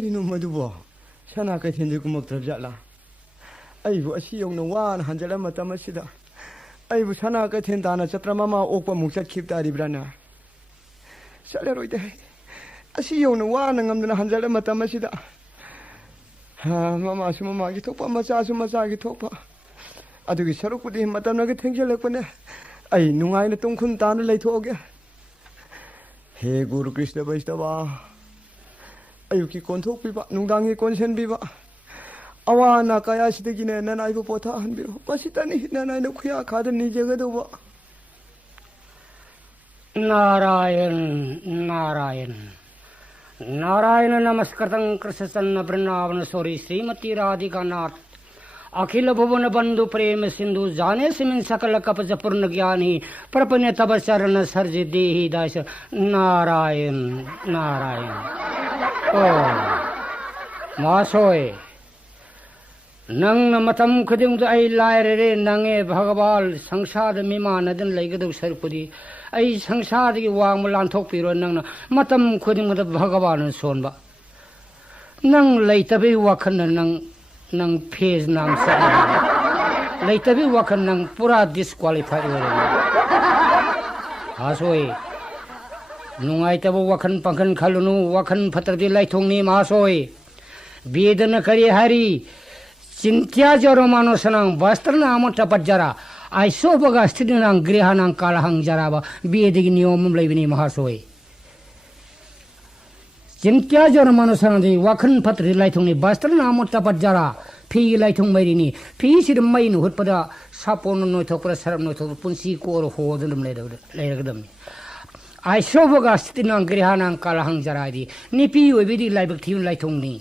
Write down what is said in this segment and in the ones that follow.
करीनो मधुबो सना कैथेंदे कुमक्त्रब जाला अइबु असि यौना वान हंजला मतम असिदा अइबु सना कैथें ताना चत्र मामा ओकपा मुक चतखिब तारिब्राना चलरोइदे असि यौना वान ngamdana हंजला मतम असिदा हा मामा सु मामा की थोपा मचा सु मचा की थोपा अदुगी सरुपुदी मतमनगे थेंजलकपने अइ नुंगाइना तुंखुन ताना लैथोगे हे गुरु कृष्ण वैष्णवा अयुकी कोंथोकपीबा नुंदांगी कोनसेनबीबा अवाना कयासिदगिने ननाइबु पोथा हनबिरो मसितनी ननाइना खुया खाद निजेगदोबा नारायण नारायण नारायण नमस्कृतं कृष्णचन्न वृंदावन सोरी श्रीमती राधिका नाथ अखिल भुवन बंधु प्रेम सिंधु जाने सिमिन सकल कपज पूर्ण ज्ञानी प्रपन्न तब चरण सर्ज देहि दास नारायण नारायण ओ मासोय नंग मतम खुदिंग आई लायरे नंगे भगवान संसार मिमानदन लेगदु सरपुदी आई संसार की वांग लांथोकपिरो नंग मतम खुदिंग भगवान सोनबा नंग लेतबे वखन नंग फेज नाम से लेतबे वखन नंग पूरा डिस्क्वालीफाइड हो हासोय नुंगाइतब वखन पंखन खलुनु वखन फतरदि लाइथोंनि मासोय वेदन करी हरि चिंत्या जरो मानो सनां वस्त्रना अमट पज्जरा आइसो बगा स्थितिनां गृहानां कालहं जराबा वेदिक नियम लैबनि महासोय चिंत्या जरो मानो सनां वखन फतरदि लाइथोंनि वस्त्रना अमट पज्जरा फी लाइथों मैरिनी फी सिर मैन हुतपदा सापोन नोथोपर सरम नोथोपर पुंसी कोर होदलम लेरगदम आइसोबगा स्थितिनां गृहानां कालहं जरादि निपि ओइबिदि लाइबक थिउन लाइथोंनि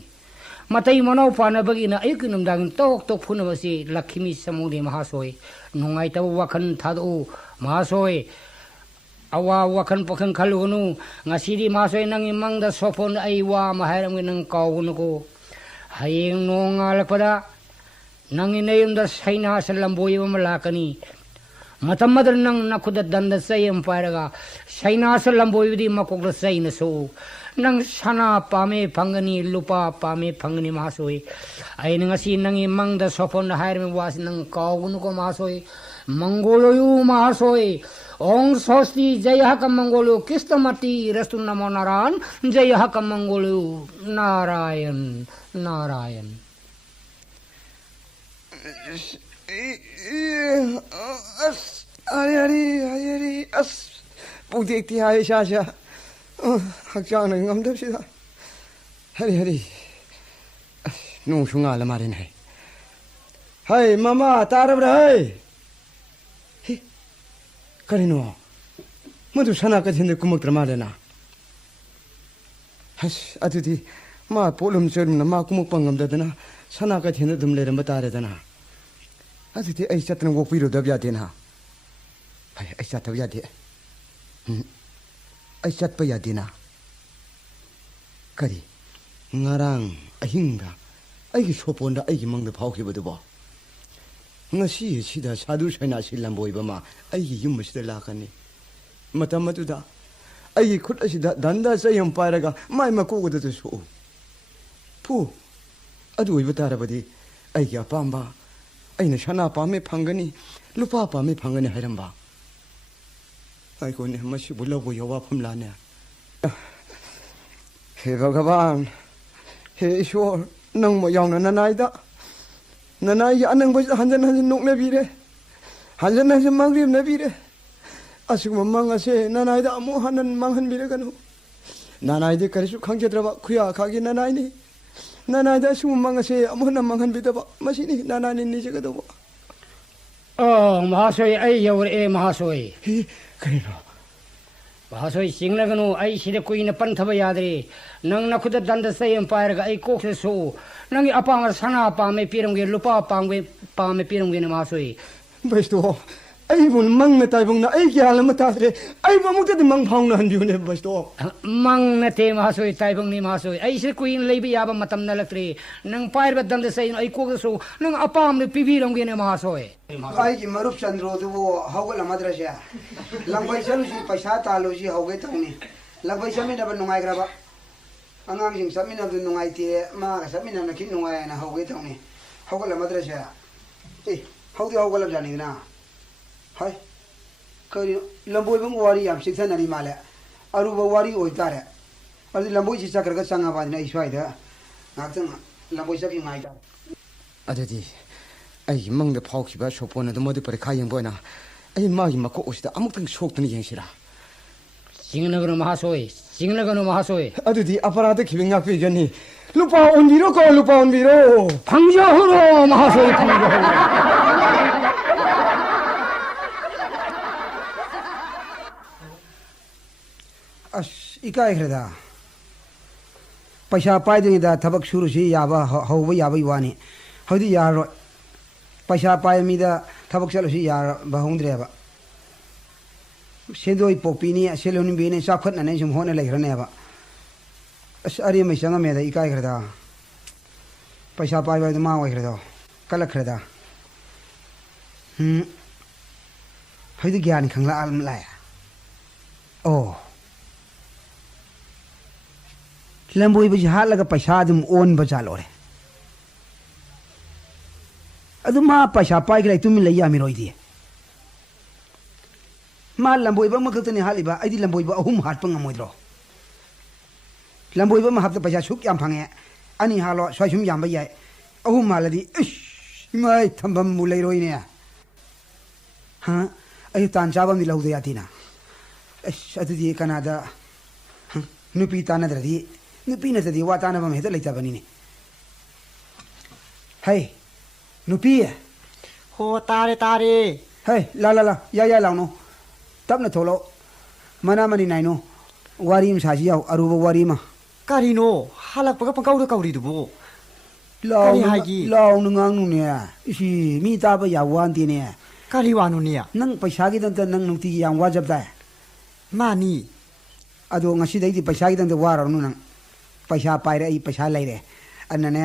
मतई मनो पानबगिना एक नुमदांग तोक तोक फुनबसी लक्ष्मी समुदे महासोय नुंगाइतब वखन थादो महासोय अवा वखन पखन खलुनु ngasidi masoy nang imangda sopon ai wa maharam nang kawunuko hayeng nongal pada nang inayumda saina salamboy malakani matammadar nang nakuda danda sayem paraga saina salamboy di makokla saina so nang sana pame phangani lupa pame phangani masoy ai ngasi nang imangda sopon haram was nang kawunuko masoy mangoloyu masoy ओं सोस्ती जय हक मंगोलु किस्तमती रस्तु नमो नारायण जय हक मंगोलु नारायण नारायण अरे अरे अरे अस पुदेखती हाय शाशा हक्चांग ngamdabsida हरि हरि नों सुंगाल मारिन है हाय मामा तारब्रा है करिनो मधु सना कथिन कुमक्त्र मालेना हस अदुदी मा पोलम चरुमना मा कुमक पंगमदना सना कथिन दुम लेरम तारेदना अदुदी ऐ चतन वोपिरो दब्यादेना भाई ऐ चतब यादे ऐ चतप यादेना करी ngarang ahinga aigi soponda aigi mangda phawkhibadbo ngasi sida sadhu saina silamboiba ma aigi yum sida lakani matam matuda aigi khut asida danda sayam paraga mai makogoda su pu adu iba tarabadi aigi apamba aina sana pame phangani lupa pame phangani hairamba ai ko ne masi bulogo yawa phamlane हे भगवान हे ईश्वर नंग म यावना ननाइदा ननाइ अनंग बस हंजन हंजन नोकने बिरे हंजन हंजन मंगरी नबीरे असुग मंगसे ननाइदा अमो हनन मंगहन बिरे गनु ननाइदे करिसु खंगजेद्रबा खुया खागी ननाइनी ननाइदा सु मंगसे अमो न मंगहन बिदबा मसिनी ननाइनी निजगदबा ओ महासोय आई यवर ए महासोय हे करिनो महासोय सिंगनगनु आई सिदे कुइन पंथब यादरे नंग नखुद दंद सयम पायरगा आई कोखसे सो नंगी अपांग सना पामे पिरमगे लुपा पांगे पामे पिरमगे महासोय बस्तो आई बुन मंग न ताइबंग न आई ग्याल मतादरे आई बमुते द मंग फाउन हनबिउने बस्तो मंग नते महासोय ताइबंग नि महासोय आई से कुइन लेबि याबा मतम न लक्त्रे नंग पायरबा दंद सय आई कोखसे सो नंग अपाम ने पिबिरमगे महासोय आई की मरुप चंद्रो दुबो हौगल मद्रसे लंबाई चलुसी पैसा तालुसी हौगे तौनी लंबाई समी दब नुंगाइग्राबा angang samina du nungai te ma samina na kin nungai na hoge tawni hogala madrasa haude hogala jani na hai kari lamboi bang wari yam siksan ari male aru ba wari oi tare ari lamboi si sakar ga sanga ba na iswai da ngakang lamboi sak ngai ta adadi ai mangda phaukiba shopona do modi parekha yengboina ai magi mako osida amuktang shoktani yengsira 징나거노 마하소이 징나거노 마하소이 adudi aparada khibinga pi gani lupa onbiro 방저호로 마하소이 방저호로 as ikai khreda paisa pai ding da thabak shuru si yaba hoba yaba wani hodi yaro paisa pai mi da thabak chalu si yar ba hongdre ba sedoi popini seloni bene sakhat na ne jum hona lai rane ba as ari mai sanga me da ikai khreda paisa pai ba da ma wai khreda kala khreda hodi gyan khangla al la oh lamboi bi halaga paisa dum on ba jalore aduma paisa pai grai tumi lai ya mi roi di ma lamboi ba ma khatani haliba ai di lamboi ba ahum hat pang amoi dro lamboi ba ma hafta paisa suk yam phange ani halo swai sum yam ba yai ahum maladi mai thambam mu lai roi ne ha ai tan cha ba mi lau de yatina adu di kanada nupi tanadri nupi na tadi watana bam heta leita bani ne hey nupi ho tare hey la ya la no tap na tholo mana mani nai no wari im saji yaw aruba wari ma karino halak paga pangkau kauri dubu law nu ngang nu ne isi mi ta ba ya wan ti ne kari wanu ne nang paisa gi dan nang nuti yang wajab da mani ado ngasi dai di paisa gi dan waro nu nang paisa pai re ai paisa lai re anane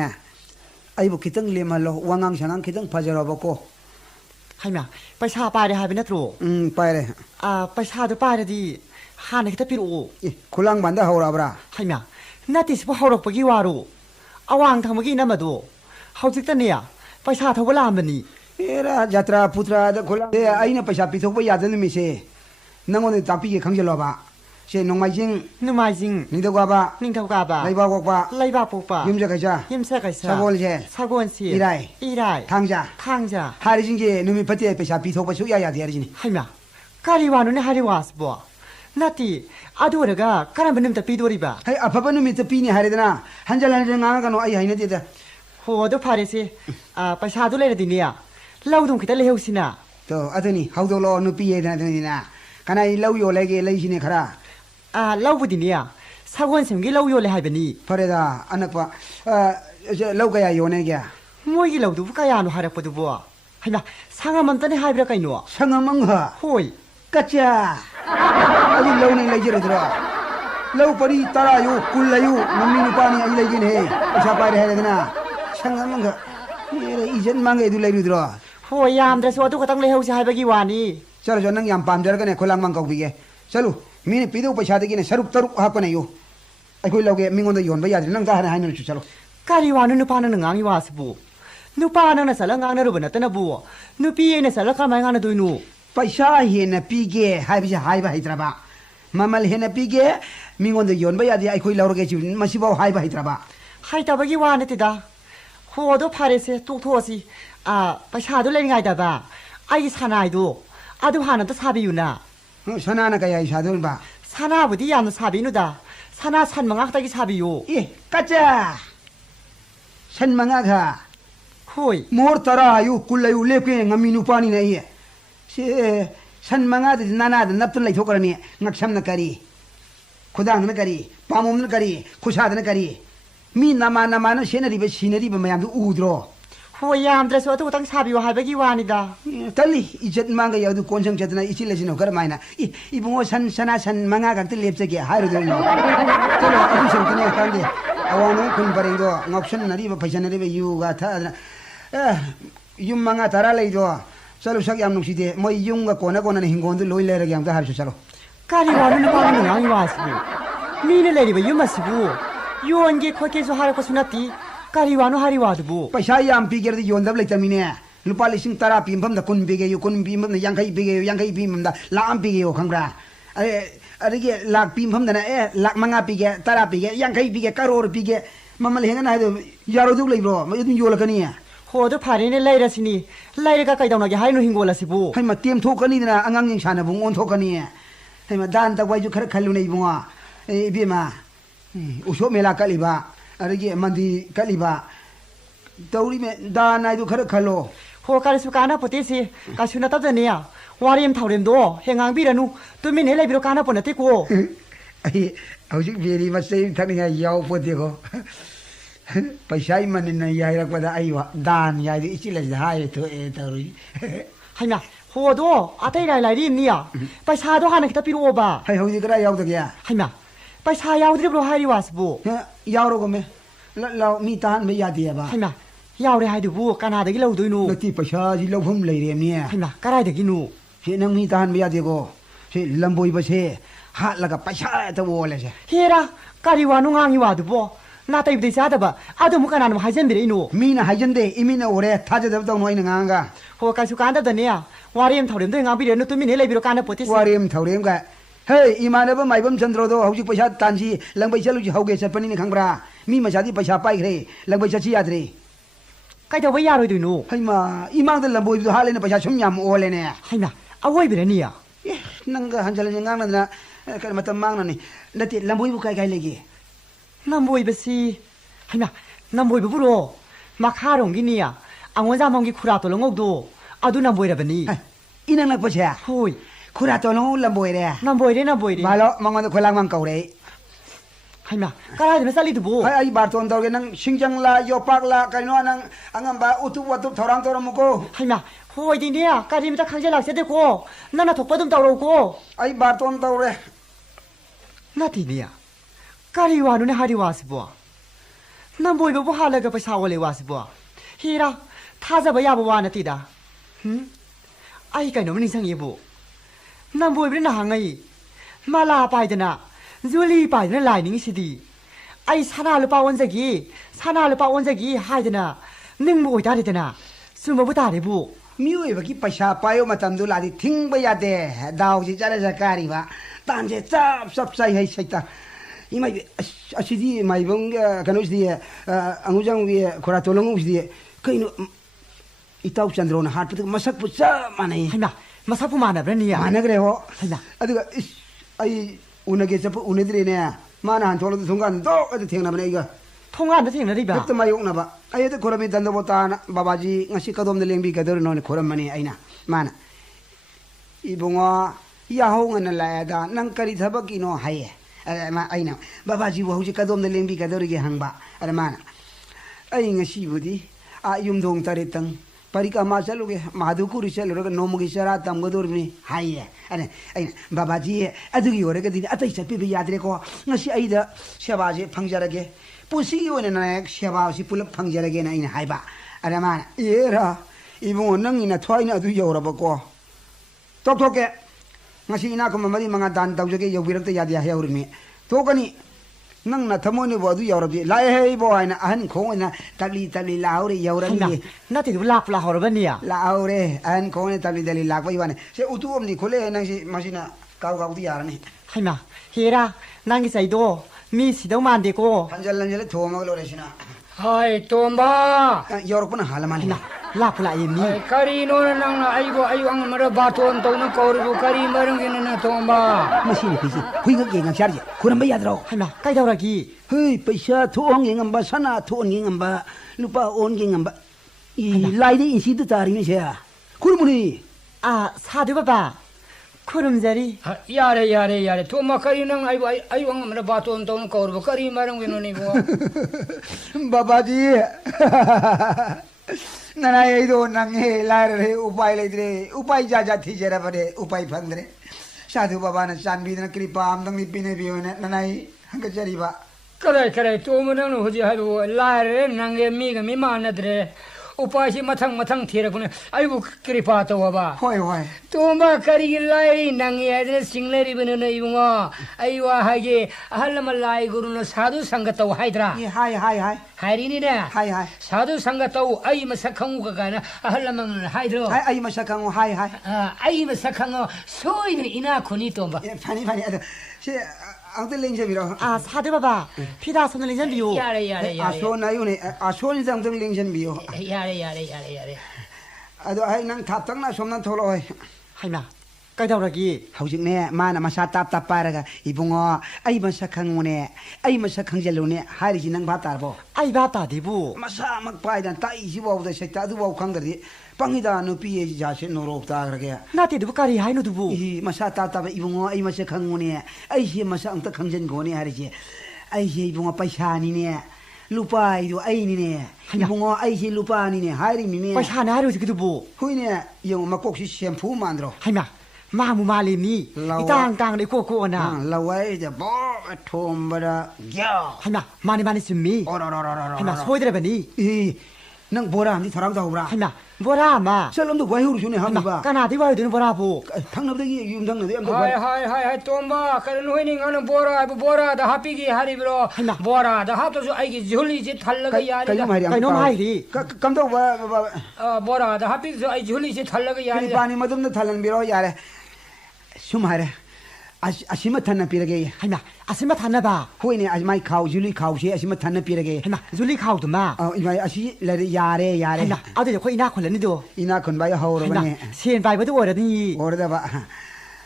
ai bu kitang le malo wangang sangang kitang phajaro ba ko haima paisa pai re ha bi natro pai re paisa do pai re di hana kita piru khulang banda hora bra haima nati sipa horok pagi waru awang thamagi namadu haujik ta ne paisa thawala amani era jatra putra da khulang e aina paisa pithok ba yadan mi se nangon tapi ge khangjalo ba se nongmai jing ningdau ba laiba pokpa yumja kaisa sagol si irai thangja hari jing ge numi pati paisa pithok ba su ya de ari ni haima kari wanu ne hari was bo nati aduraga karam benim ta pidori ba hai apapa numi ta pini hari dana hanjalan nga ga no ai haina de da ho do phare se paisa do le de ni ya laudum kita le heusina to adani haudo lo nupi ye na de na kana I lau yo le ge lai sine khara laubudi ni ya sagwan semgi lau yo le haibani fareda anakpa lau ga ya yo ne ga moi gi laudu ka ya no harak padu bo haina sanga mantane haibra kaino sangamang ha hoi kacha ali lau ne lai jere dra lau pari tara yo kul layu nammi nu pani ai lai gin he acha pai re he na sangamang ga mere ijen mangai du lai ru dra hoi yam dra so tu ka tang le heusi haibagi wani chalo jo nang yam pam jar ga ne kholang mang kau bi ge chalo mine pido paisa de gi ne sarup taruk ha ko ne yo ai koi lau ge mingon da yon ba ya nang ga ha ha nu chu chalo kari wanu nu pa na ngang yi wasbu nu pa na sala ngang na ru bana tana bu nu pi ne sala ka mai ngang na doinu paisa he na pi ge hai bi hai ba hitra ba mamal he na pi ge mingon da yon ba ya ai koi lau ge chu masi ba hai ba hitra ba hai ta ba gi wa ne ti da ho do phare se tu tho si paisa do le ngai da ba ai sanai do adu hana da sabi yu na sanana ka ya isa do ba sana budi yam sabi nu da sana san manga ta gi sabi yu kacha san manga ga hoi mor tara yu kulayu lepke ngami nu pani na ye se san manga de nana de naptun lai thokarani ngaksam na kari khudang na kari pamum na kari khusad na kari mi nama na senari be sinari be mayam du udro hoi yam dra so tu tang sabi yu haibagi wani da tali ijat manga ya du konsang chatna ichil lejino kar maina ibungo sana san manga ga te lepche ge hairu do no tolo adu sem kine kande awano kun paringo ngoption nari ba paisa nari be yu ga tha yum manga tara lei do chalo sak yam nusi de moi yung ga kona ni hingon du loi le ra gyam ta har chalo kari wanu nu pa na ngang yi wasbu mi ne le ri be yum asibu 요원게 코케서 하라고 수나티 까리와노 하리와드부 ไปใช้ยามปีเกลที่โยนดับเลยจะมีเนี่ยลูกปาลิสิงตาราปีมพัมดะคนปีเกอยู่คนปีมพัมดะยังใครปีเกอยู่ยังใครปีมพัมดะลามปีเกอยู่ข้างบนอะไรเกี่ยหลักปีมพัมดะนะหลักมังงะปีเกตาราปีเกยังใครปีเกกะโรปีเกมันมาเลยงั้นนะเดี๋ยวยารุดุกเลยบรอมันยุ่งโยละกันเนี่ย 호도 파리네 라이라시니 라이라가 까이다오나게 하이노 힝골라시부 ให้มาเตรียมทุกกันนี่นะอังยังชานะบุงอนทุกกันนี่ให้มาด้านตะไว้จุขะขลุในบุงอ่ะเบียมาอุโชเมลากะลิบะอะไรเกี่ยมันดีกะลิบะตอริเมดานายดูขะขะโล 호카리수 까나 포티시 가슈나 따드니야 와리엠 타오렘도 행앙비라누 뚜미네 라이비로 까나 보내티고 ไอ้เอาสิเบียรีมาเซมทักนี่ไงยาวพอดีก็ไปใช้มันในยายรักว่าไอ้วะดานยายที่เลยจะให้ตัวตอริ 하이나 호도 아테이 라이라이리니야 빠샤도 하나 기타 피로 오바 ให้เฮาสิก็ได้ยาวตะเกีย 하이나 빠샤야우드리브로 하이리와스부 ยาวโรก็มั้ยแล้วเรามีตานไม่ยาเดียบะ 하이나 야우리 하이드부 까나데기 라우도이누 แล้วที่ประชาชนเราพุ่มเลยเรียมเนี่ย 하이나 까라이데기누 เฮนังมีตานไม่ยาเดียก็เฮลำบอยบ่เชหาแล้วก็ประชาตะโวเลยใช่ 히에라 까리와누 강이와드부 나타입데 자다바 아도 무까나누 하이젠비레이누 มีนะหายจันเดอีมีนะโอเรถ้าจะต้องน้อยนะงางกะ 호카리수 까나다니야 와리엠 타오렘도 행앙비레누 뚜미네 라이비로 까나 포티시 วาเรียมเท่าเรียมกะเฮ้ยอีมานะบ่ไม่บ่มจันโรโดเฮาสิประชาตันสิลังไปเชลุจิเฮาเกสัปนินี่ขังบรามีมาชาติประชาไปเครลังไปชาชิยาตรี 까이다 왜 야로이누 ให้มาอีมังแต่ลำบอยดูหาเลยนะประชาชนยามโอเลยเนี่ย 하이나 아워이비레니야 นั่งก็หันจะเลยงางนั่นนะกันมาตำมังนั่นนี่นั่นติลำบอยบุกไกลๆเลยกี่ 남보이베시 하이나 남보이베 부로 마카롱기니야 앙원자 멍기 쿠라토 롱옥도 아두 남보이라베니 อีนั่งนักประชา 호이 คุราตัวลงลำบอยเลย 남보이레 남보이레 มาแล้วมังมันคนลังมังเก่าเลย 하이나 까라이드메 살리드부 ไอ้บาทตอนตัวกันนั่งชิงจังลาโยปักลากันโน่นั่งอังบับอุตุวัตุทอรังตัวมุโก 하이나 호이디니야 까리미다 강젤락세데고 나나 독바둠 따오로고 ไอ้บาทตอนตัวเลย 나디니야 까리와누네 하리와스부 남보이베 부하라가 바샤월레와스부 히라 타자바 야부와나 띠다 아이가 너무 이상해부 남보이베 나항아이 말라 바이드나 줄리 바이드나 라이닝시디 아이 사나르 빠원자기 사나르 빠원자기 하이드나 능모이 다리드나 수모부 다리부 มิวเอวกี้ประชาไปเอามาทำดูลาดิทิ้งไปยาเดดาวจิจะได้จะการีวะตามเจจับใส่ให้ใส่ตาอีไม่อาชีพไม่บังกันอุสดีอังุจังวีขราตัวลงอุสดีก็อินุอีตาวจันโดรนฮาร์ดปุ๊บมาสักปุ๊บจ้ามันไง 하이나 마사푸 마나 브레니야 มานักเรียว 하이나 อะดูก็ไออุนเกจะปุ๊บอุนเดรีเนี่ยมาหนานโทรศัพท์ส่งกันโตก็จะเที่ยงนะมันไอ้ก็ 통화한테 생각해봐 เด็กตัวมายุ่งนะบะไอ้ตัวคนเรามีดันโดบตานะบาบาจีงั้นสิกระดมเดลียงบีกระดมนอนคนเรามันนี่ไอ้น่ะมานะอีบุงอ่ะยาหงนั่นแหละดานังกะริทับกินโอให้อะไรมาไอ้น่ะบาบาจีว่าเขาสิกระดมเดลียงบีกระดมกี่หังบะอะไรมานะไอ้งั้นสิบุดีอายุมดงตาริตังปริกามาเชลุกมาดูคุริเชลุกโนมุกิชาราตัมกระดมนี่ให้อะไรไอ้น่ะบาบาจีอะดูกี่วันก็ดีอะตัวอีสัตว์พี่ยาดเลยก็งั้นสิไอ้เด้อเชบาจีพังจาระเกปุสิโยนนะเชบาสิปุลพังจาระเกนะไอ้น่ะให้บะอะไรมานะเอราอีบุงนั่งอินะถอยนะดูยาวระบก็ตบทอกแกงั้นสินะก็มาดีมังกรดันดาวจะเกยวิรักตยาดีให้เอาเรื่องนี้ทุกนี้นั่งนะทำไมเนี่ยว่าดูยาวระบีไล่ให้บ่อยนะอันคงนะตับลีลาวเลยยาวระบี 하이나 나한테 라플라 허러베니야 ลาวเลยอันคงเนี่ยตับลีลาวไปวันนี้เสียอุตุอมนี่คนเลยนั่งสิมาสินะก้าวที่ยาระนี่ 하이나 히에라 난기 사이도 미 시동만 안 되고 พันจัลลันจะโทรมาก็เลยสินะ 하이 톰바 ยอร์กปุ่นหาละมัน 하이나 라플라 예미 하이 카리노나 낭나 아이고 앙 마라 바톤 또는 거르고 카리 마릉기는 톰바 ไม่ใช่พี่สิคุยกับเก่งกับชาร์จคุณไม่ยากหรอก 하이나 까이다오라기 เฮ้ยไปชาทุองเงงบะสนาทุองเงงบะลูปาโอนเงงบะอีไล่ได้อินซีตตาริไม่ใช่คุณมุนี 아 사드바바 코름자리 야래 톰바 카리는 아이고 아이고 앙 마라 바톤 또는 거르고 카리 마릉기는 이거 บาบาจีนั่นไอ้ดูนังเฮลายเลยอุปายเลยดิอุปายจ้าที่เจราบเดอุปายฟังเลยชาดูบาบานะชันบีนะคลิปามตั้งนี้ปีนี้ปีวันนั้นนั่นไอ้ฮังกจารีบะ 그래 톰은 호지 하고 라레 낭게 미가 미만나드레 우파시 마탕 티라고네 아이고 그리파 또와봐 호이 호이 또마 가리기 라이 낭이야들 싱레리브는 이봉아 아이와 하게 할라말 라이고는 사두 상가따고 하이드라 이 하이 하이리니네 하이 사두 상가따고 아이 마사캉우가 가나 할라만 하이드로 아이 마샤강오 하이 아이 마사캉어 소이는 이나코니 또마 예 파니 아도 시 앙들 링제비로 아 사드 봐봐 피다 손을 내전 비요 야래 아소나요네 아소니 장들 링젠 비요 야래 아도 아이 난 탑당나 som난 톨로이 하이마 까이다오라기 hꯧ직네 마나 마사 답답빠라가 이봉어 아이 마사 강오네 아이 마사 강젤로네 하리지 능 바따보 아이 바따디부 마사 막 빠이단 따이지 보다 색다도 보고 강들이 빵이다 누피에 자세 노롭다 그러게 나티디부 까리 하이노두부 이 마사 답답 이봉어 아이 마사 강오네 아이시 마사 엉터 강전고네 하리지 아이시 이봉어 빠샤니네 루파이도 아이니네 이봉어 아이시 루파니네 하리미네 빠샤나 하루지기두부 후이네 영 막곡시 샴푸 만들어 하이마 마무 말리니 라와. 이땅땅 내 꼬꼬나 라와이데 뭐 톰바라 겨 하이마 많이 쓰미 오라라라라 하이마 소이드라바니 이능 보라 니 사람 다오라 하이마 뭐라 마 셀럼도 와이후루 주네 하이마 하미바 까나디 와이드는 뭐라부 탕납되기 윤당나데 암도 하이 톰바 그런 호이닝 하는 보라 다 하피기 하리브로 하이마. 보라 다 합도서 아이기 졸리지 달라가 야리다 까이노 마이리 감도 와 보라 다 하피서 아이 졸리지 달라가 야리다 바니 마듬도 탈란 비로 야래 숨하래 아시마 탄나 피르게 하이마 아스마 타나바 호이네 아지마이 카우 줄리 카우시 아시마 탄나 피르게 하이마 줄리 카우드마 이마이 아시 레리 야래 하이마 아들 코 이나 콜라니도 이나 건바이 하오르바네 하이마 시엔 바이버도 오라니 오르다바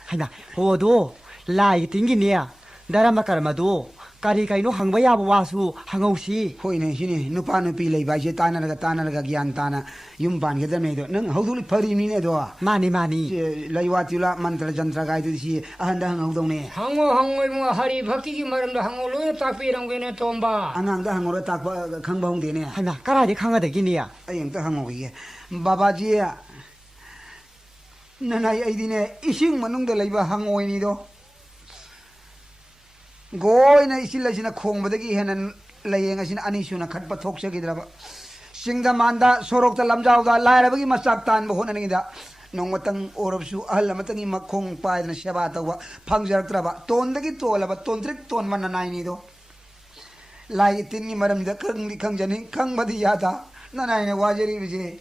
하이마 호도 라이 띵기니야 다라마카라마도 까리까이노 항바야부 와수 항ау시 호이네 시니 누파 누피 레이바이제 따나라가 기안 따나 юм반 게데메도 능 하우둘리 퍼리미네도 마니 라이와티라 만트라 jantra 가이드시 아한다 항우동네 항모 하리 박기기 말음도 항모로 딱비랑 게네 톰바 안앙다 항우로 딱 강바홍데네 하이마 까라디 강하다기니야 아영다 항우기게 바바지야 나나이 아이디네 이싱 만ungda 레이바 항오이니도 고이나 이실라시나 콩바다기 해는 레이행하시나 아니슈나 갓바 톡셔기드라바 싱다만다 소록다 람자우다 라이라바기 마싹탄 보호나닝이다 농마땅 오럽수 알라마땅이 막콩 빠이드나 샤바타와 방자락드라바 돈다기 토라바 돈트릭 돈만 나나이니도 라이 틴니 마람다 컹디 컹자니 컹바디 야다 나나이네 와제리비제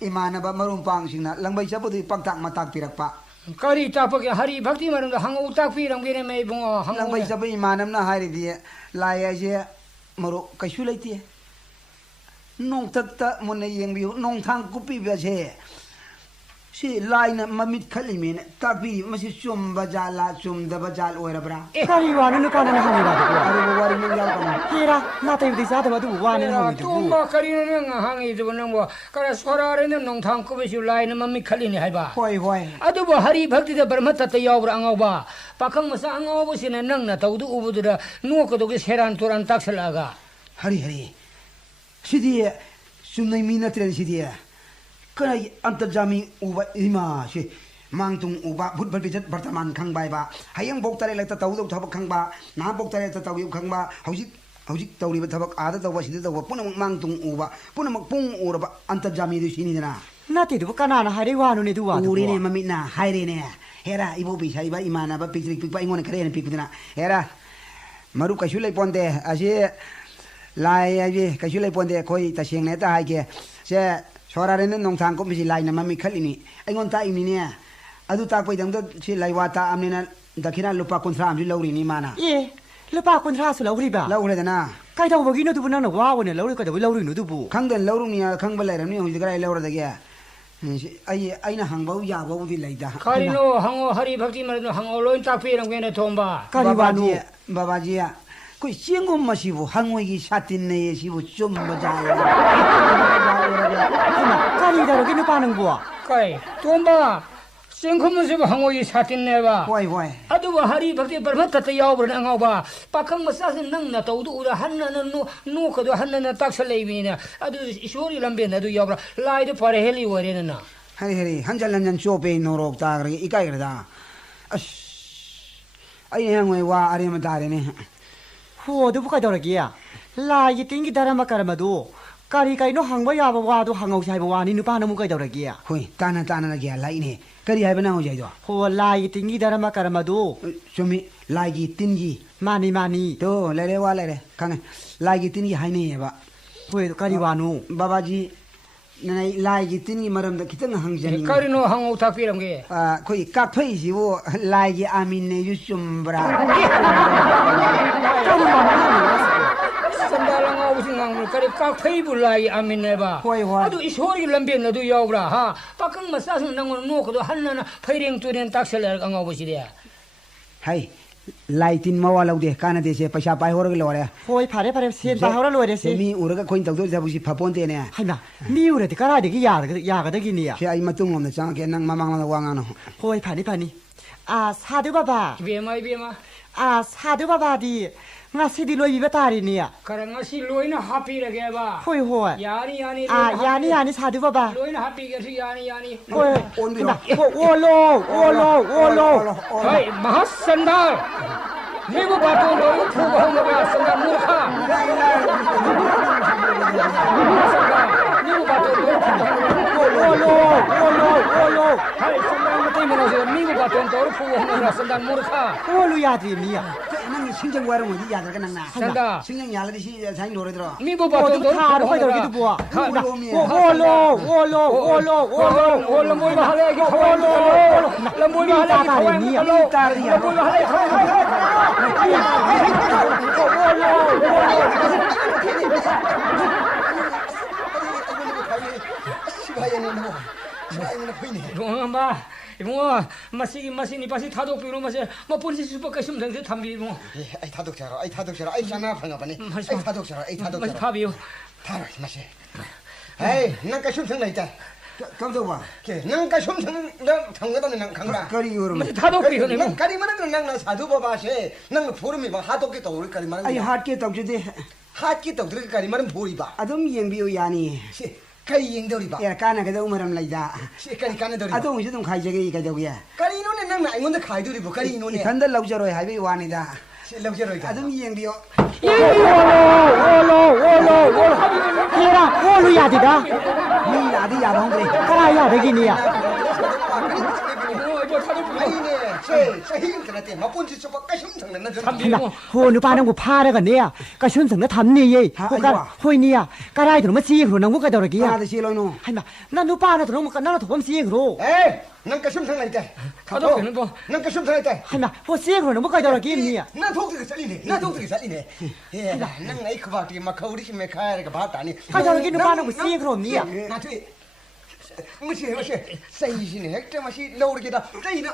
이마나바 마rumpang싱나 랑바이 잡어도 빡딱 마딱 피락파 까리 딱박에 하리 박티 말음도 항모 딱비랑 게네 메이봉어 랑바이 잡어 이마남나 하리디 라이아제 마로 kaishu leiti nong takta mone yengbiu nong thang kupi base si line mamit khalimin takbi masi chum bajala chum da bajal oirabra 까리 와는 까나나 항이라도 aru wari min yal kam 히라 나타이 디사다바도 와는 항이도 톰바 까리는 항이도 뭐 까라 소라르는 농탕급에시 라이는 맘미 칼리니 하이바 hoi 아두보 하리 박티다 버마타타 야우라 앙아바 파캉 마사 앙아보시나 낭나 타우두 우부드라 누워거도게 세란 토란 딱살라가 hari sidi sumnai mina tren sidi kana antarjami uba ima si mangtung uba bhut bhut bartaman khangbai ba hayang boktare lekta tawdu thabak khangba na boktare ta tawi khangba hojik tawri ba thabak ada tawa sidi tawa punam mangtung uba punam pung uraba antarjami du sini dana 나티도 까나나 하리 와누네도 와도 urine mamina hairene hera ibo bi sai ba imana ba pikrik ba ingone kare ne pikudana hera maru kaishu lai ponde ase lai aje kaishu lai ponde koi ta seng ne ta hai ke se soraren nong thang ko bi lai na mami khalini aingon ta imni ne adu ta koi dang do si lai wa ta amne na dakina lupa kontra am lauri ni mana 예ルパ군트라스 라우리바 laure dana 까이다오 버기노도 부나나 와오네 라우리 까다 라우리노도 부 khangden lauru ni khang ba lai ram ni hu jigrai laura da ge ai na hang bau ya bau di lai da 카리노 항모 하리 박티 말음도 항모로 딱비랑 게네 톰바 까리와누 babaji ya koi siengom masibu hangoi satin ne sibu chum bajaya 하이마 까리다로기 누파는 부아 까이 톰바 생컴면서 항모이 사틴네바 hoi 아두보 하리 박티 버마타타 야우라 앙아바 파캉 마사스 낭나 타우두 우라 한나는 누워거도 한나는 딱살레이비네 아두 쇼리 람베나도 야우라 라이드 파레 헬리 워레나 hari hanjalan chope norok ta gre ikai gre da as ai hangoi wa are ma dare ne 후어도 부카더라기야 라이 띵기 다라마카라마도 까리까리노 항바야바 와도 항아우샤이바 와니 누파나 무가이더라기야 호이 따나 게 라이네 그리 하이바나 오자이도 호 라이 띵기다라마 까라마도 좀이 라이기 띵기 마니 또 레레와 레레 강에 라이기 띵기 하이네 봐 호에도 까리와노 바바지 나이 라이기 띵기 마람다 기타가 항자니 까리노 항오 탁피람 게 아 거기 카페이시고 라이기 아민네 유좀브라 산달랑 아우신 강물 까리 깍페이불라이 아민네바 호이. 아도 이 소리 람변나도 야오브라 하 빠강 마사선 낭을 놓고도 한나나 페이링 뚜렌 딱셀레 강아보시리야 하이 라이틴 마와라우데 카나데세 파샤 파이호르게 로레 호이 파레 시엔 바하라 로레세 미 우르가 코인 덕도 잡으시 파폰테네 하이나 미우레디 까라데기 야가다기니야 시 아이 마뚱 장게 낭 마망나 왕아노 호이 파니 아 사두바바 비에마 아 사두바바디 ngasi디 로이베 타리니야 가랑아시 로이나 하피라게 봐 호이 야니 아 야니 사두바바 로이나 하피게 야니 호이 온비라 올로 하이 마하산달 네고 바토 로이 푸고 한거야 산달 무카 네고 바토 로이 올로 하이 산달 못이 뭐라서 네고 바토 로이 푸고 한거야 산달 무카 올루야디니야 낭 신경 와르 뭐지 야다가 낭나 산다 신경 야라디 시 사인 노래들어 네고 바토 로이 타르 호이더기도 보아 올로 뭐이바 할래기 올로 뭐이바 할래기 따르야 이봉아 이봉아 마시니 바시 타도 비로 마시 뭐 본시 슈퍼가 심상세 담비 이봉 아이 타독자로 아이 샤나 방아바니 아이 타독자로 마시 파비요 타라 마시 아이 난가 심상나 있다 깜짝 봐 난가 심상 난 당가다는 난 강가 거리 요로 마시 타도 비요 난 가리 말은 난 사두 봐바세 난 보름이 막 하독게 또 우리 가리 말은 아이 핫게 떡주데 핫게 떡 들게 가리 말은 보리 봐 아동 옌비요 야니 kari yang dori ba ya kana kada umaram laida si kari kana dori ado ngi dum khai jage ka jagu ya kari no ne nang na ingon da khai dori bo kari no ne thanda laujaro hai bai wani da si laujaro ka adum yang dio 올로 kira 올루야디다 ni adi ya bang dre 까라야 되기니야 호누 빠는 거 파라가 내야 까 슌성나 담니예 호가 호이니야 까라이 들으면 지그로 너무 가더라기야 아들 실로노 하이마 나누 빠나 들으면 나나 도움 지그로 에이 난까 슌성나 있다 타도 비는 거 난까 슌성나 있다 하이마 호 지그로 너무 가더라기니야 나 독들이 살리네 나 독들이 살리네 예 난 에이 그바티 막 거우리 심에 가야가 봤다니 가더라기는 빠는 거 지그로니야 나 뒤 무시 사이시네 핵자 맛이 나오르게다 짜이나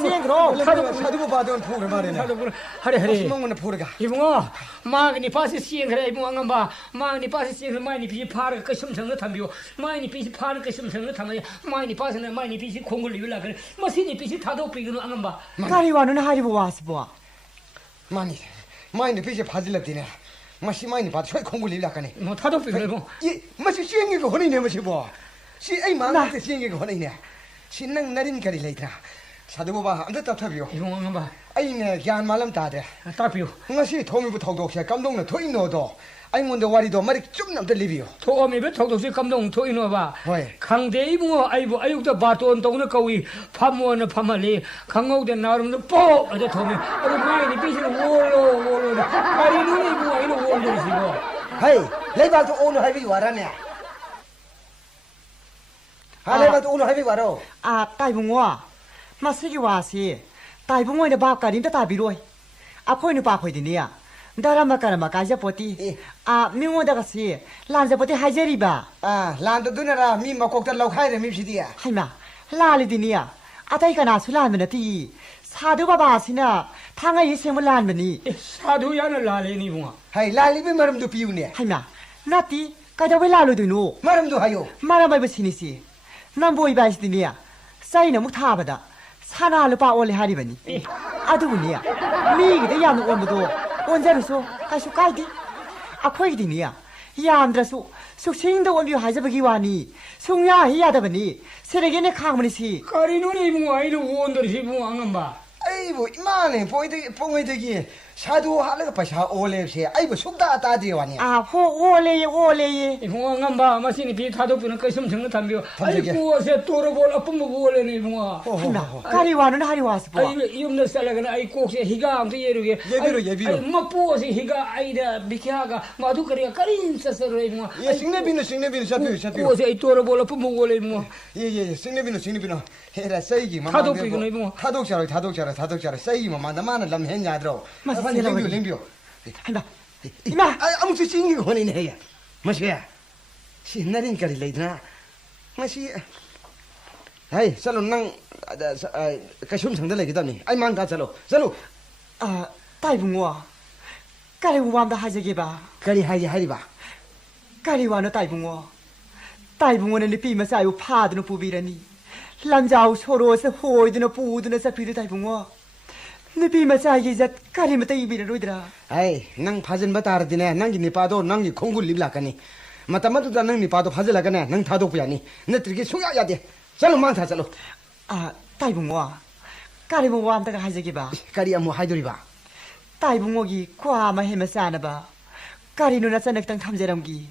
지그로 사두고 봐도 포를 말이네 하래 먹는 포르가 이봉아 마그니 파시 시행그래 이봉아 ngamba 마그니 파시 시행을 많이 비지 파르 그 심성을 담비오 많이 비지 파르 그 심성을 담아야 많이 파스는 많이 비지 공을 유라 그래 마시니 비지 타도 비그는 ngamba 까리와는 하리보 와스보 많이 비지 바질랍디네 마시 많이 봐 저희 공을 일락하네 뭐 타도 비그고 이 마시 시행이고 허니네 마시 뭐 시 에이 망한테 시행이고 허니네 신랑 나린 가리 레이트라 사두고 봐 안돼 답답이요 이봉아 ngamba 아이네 갸안 말람 따대 답이요 ngasi thomi bu thogdok se kamdong na thoi no do ai ngon de wari do mari chum nam de libiyo 토어미 베 톡톡시 감동 토이노 봐 호이 강대 이봉아 아이부 아육도 바톤 동네 거위 파무어는 파말리 강옥대 나름도 뽀 어제 토미 어디 마이니 비시는 월로 아이 눈이 이봉아 이거 월로시고 hai leiba to ono hai bi warane ha leiba to ono hai bi waro 아 따이붕와 마스기 와시 따이붕와의 바까린다 따비로이 아코이는 바코이디니야 다라마카라마 가자포티 아 미모다가시 란자포티 하제리바 ah lan to dunara mi makok ta law khai de mi phidi ya 하이마 라리디니야 아타이카나 술라면티 사두바바시나 탕아이 셈을 란면이 사도야는 라레니 이봉아 hai la li bi maram do piu ne 하이마 나티 가자왜 라로드노 maram do hayo 마라바이바시니시 남보이바시디니야 사이나 묵타바다 사나를 빠올레 하리바니 아두니야 미기데 야는 온도도 온자르소 가슈 까이디 아코이디니야 야암드라소 숙싱도 온비 하자바기 와니 숭야 해야다바니 세레게네 강문이시 까리 눈이 이봉아 이거 원더리 이봉아 ngamba ai 아이고 이만해 뽕이되기 사도 하려가 파샤 올레세 아이고 속다 따디와니 아, 오래예. 이붕어 ngamba masini 비 타도부는 거심 정는 담비오 담비게. 아이고 세 또르볼 아픔 보올레니 이붕어 하나, 가리와는 하리와스 보. 아이 이음나 살라가나 아이 꼭세 희가 암도 예루게 예비로. 막보세 희가 아이다 비키하가 마두 그리가 까린 사서로 이붕어 예 싱네비노 샤피오 꼭세 이 또르볼 아픔 보올레 이붕어 예예 싱네비노 헤라 사이기 마마 타독비구나, 이봉아. 타독자로 사이기 마마나 람헨냐드로 맞아, 림비오 하나, 이마. 아 아무튼 싱이 거니네 마시야 신나린까지 레이드나 마시 아이 살로 낭 가시움 상대 레기다니 아이 망가 살로 아, 딸붕어. 가리와한다 하자기봐. 가리 하리바 가리와는 딸붕어. 딸붕어는 비면서 아유 파드는 부비라니. 람자우 서로서 호이드는 부드는 사피드 딸붕어. 네 비면서 아이자 가리면서 이비를 오이더라. 아이 낭 파진 바타르디네 낭기 니파도 낭기 콩굴 립라카니 마타마두다 낭 니파도 파질라카네 낭 타도부야니 너들게 속아야 돼 살로 망타 살로 아, 딸붕어. 가리와한다가 하자기봐. 가리야 뭐 하이도리바 딸붕어기 과마 해면서 아나봐. 가리 누나 짠액당 탐재람기.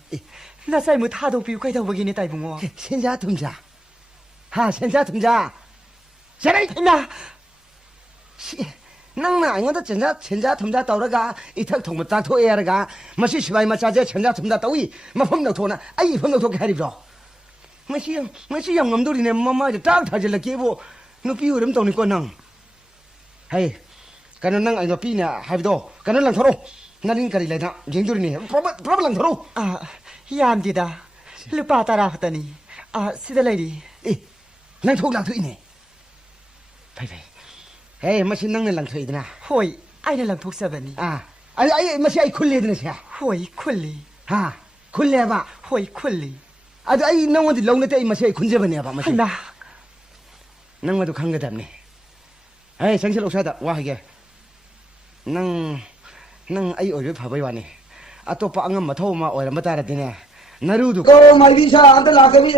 나 삶을 타도 비우고 있다 보기네 딸붕어. 신자 tum자 하 신자 tum자 자라이 나 낭나 아이고도 신자 tum자 떠러가 이탁 통부 딱 토에야가 마시 시바이 마자제 신자 tum자 떠이 마폼노 토나 아이 폼노 토게 하리브로 마시 영감돌이네 마마지 딱 타질라게보 누피 흐름 떠니고 낭 하이 가는 낭 아이고 피냐 하비도 가는 랑 서로 나린 가리 레나 쟁돌이네 프로블랑 서로 아, 얌디다. 루파 따라하더니. 아, 시들레디. 낭 톡랑 토이네 파이파이 에이 마시 낭네 랑 토이드나 호이, 아이네랑 독사바니. 아이 마시 아이 쿨레드네 샤 호이, 쿨리. 하 쿨레바 호이, 쿨리. 아주 아이 낭원디 롱네 때 마시 아이 군제바네 봐 마시 하나. 낭마도 강가답네 에이 정신 옥사다 와 이게 낭 아이 어려 봐봐요 와네 아또빠 안감 마토마 오이라 마따라디네 나루도 Ko mai visa anta laksabi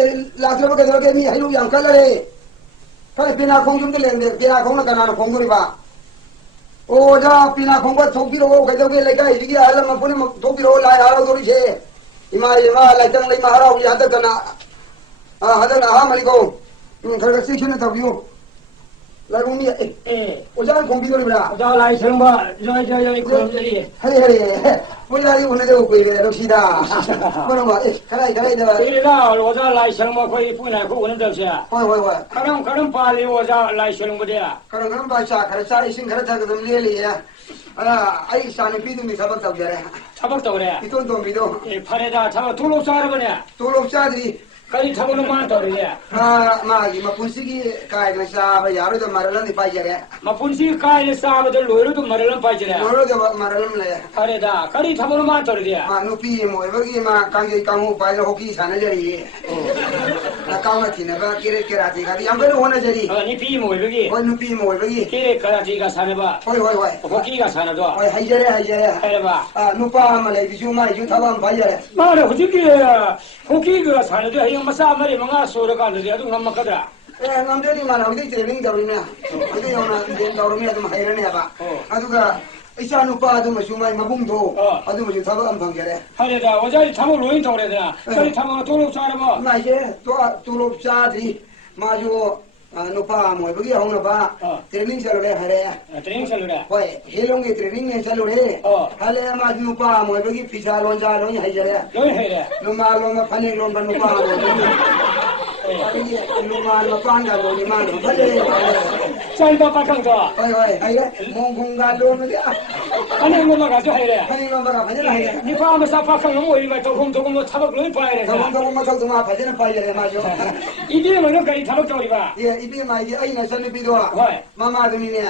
kadalke mi hayu yang kalare kale pina khongjum de lende pina khongna kana khongguri ba o ja pina khongba thokiro kadalke leka idigi ala mapune thokiro la haro dori che ima la tang lai ma haro ya ta kana hadal ha maliko kharga section ta view la gumi o ja khongbi dori bra 자 라이 성바 저이 그럼들이 hari mulai une de ko ile ro sida kono ma kharai da 이리가 오자 라이 성바 거의 분할 그 오는 점이야 hoi 가령 빨리 오자 라이 성바디야 Kadang-kadang baca, kalau saya ising kalau saya ketemu dia ya, ada air sana pidu mi sabak tahu jare. 잡았다 그래 Itu untuk pidu. 이 팔에다 잡아 둘로 싸는 거냐 Tolong sadri, 까지 잡으는 많다 그래 magi, mapunsigi kaya na sa bayaro da maralan di pajare. 막 분식 까지 싸면들 로이로도 말을 빠지래 Moro da maralan le. 팔에다 까지 잡으는 많다 그래 Nupi mo, bagi ma kangi kamu pajare hoki sana jari. Na kau na tina ba kire kirati kati, ambil hona jari. 니 비모 여기 Hoi nupi mo, bagi. 끼리 가라지가 사내봐 Hoi. 호기가 사내도 Hoi hai jare. 해봐 Nupa malai bisu mai ju tabam pajare. 말해 호기기 호기가 사내도 형 마사 말이 mga 소리가 안 들려 좀 넘어가더라 Ngamdeli mana, udah training dawrinya. Udah yang na dawrinya tu mahirane apa? Aduga isa nupa adu masumai mabungdo. Adu masih sabak ampang jere. 하려다 어자리 타고 로인 타오래더라 저리 타고 돌로 싸라봐 Na je to tulop chadri maju nupa mo bagi hong napa training chalu re hare. 트레이닝 살로래 Hoi helong ke training ne chalu re. Hale maju nupa mo bagi pisa lonja lon hai jere. 로인 해래 Loma panik lon ban nupa mo. Loma panga lon di mana. 짧아 빡강도 Hoi hai mong ga lon dia. 아니 뭐가 가져 해래 Panik lon ba panik hai. 니 파면서 빡강 너무 이거 조금 뭐 타박 로인 봐야 돼 Tawang masal tuma pajen pa jere maju. 이게 뭐는 까지 타박 저리 봐 Ye ibi mai di ai na san bi do. Hoi. Mama du ni ne.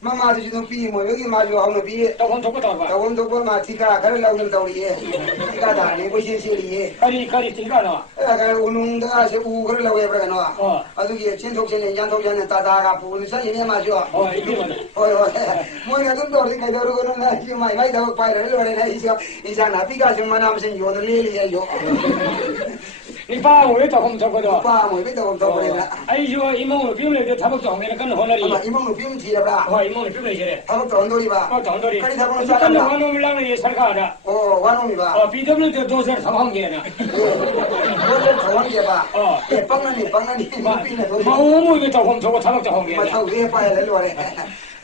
Mama du jidong pi mo yogi maju hong no bi. 조금 봐 Tawang do ko ma tika kar lau nem tawri ye. Tika da ne ko shi ye. 까지 띵가 너 Ka unung da se u kar lau ye bra no. Adu ye chen thok chen yan thok chen ta da ga pu ni sa ye ne ma jo. 이게 뭐는 Hoi. Mo na dun do ri kai do ko na ji mai da pai ra lo re na isa na pi ga sem ma nam sen yo no le ye yo. 你把我找工作过的。 pa mo be to to le na 哎呦，一毛表来的，他们找的跟好那里。 ama imong no pim thi la 哦，一毛表来的。 ha to ndo ri ba 我找到的。 kani tha ko 你 sa 跟着 la 我们两个也参加的。 oh wa no mi ba 哦，BW 的都是长行业的。 ko le thawang ye ba 哦， e pang na ni pi na to 我们找工作，他们找行业 ma 的。 thau ge pa le lo le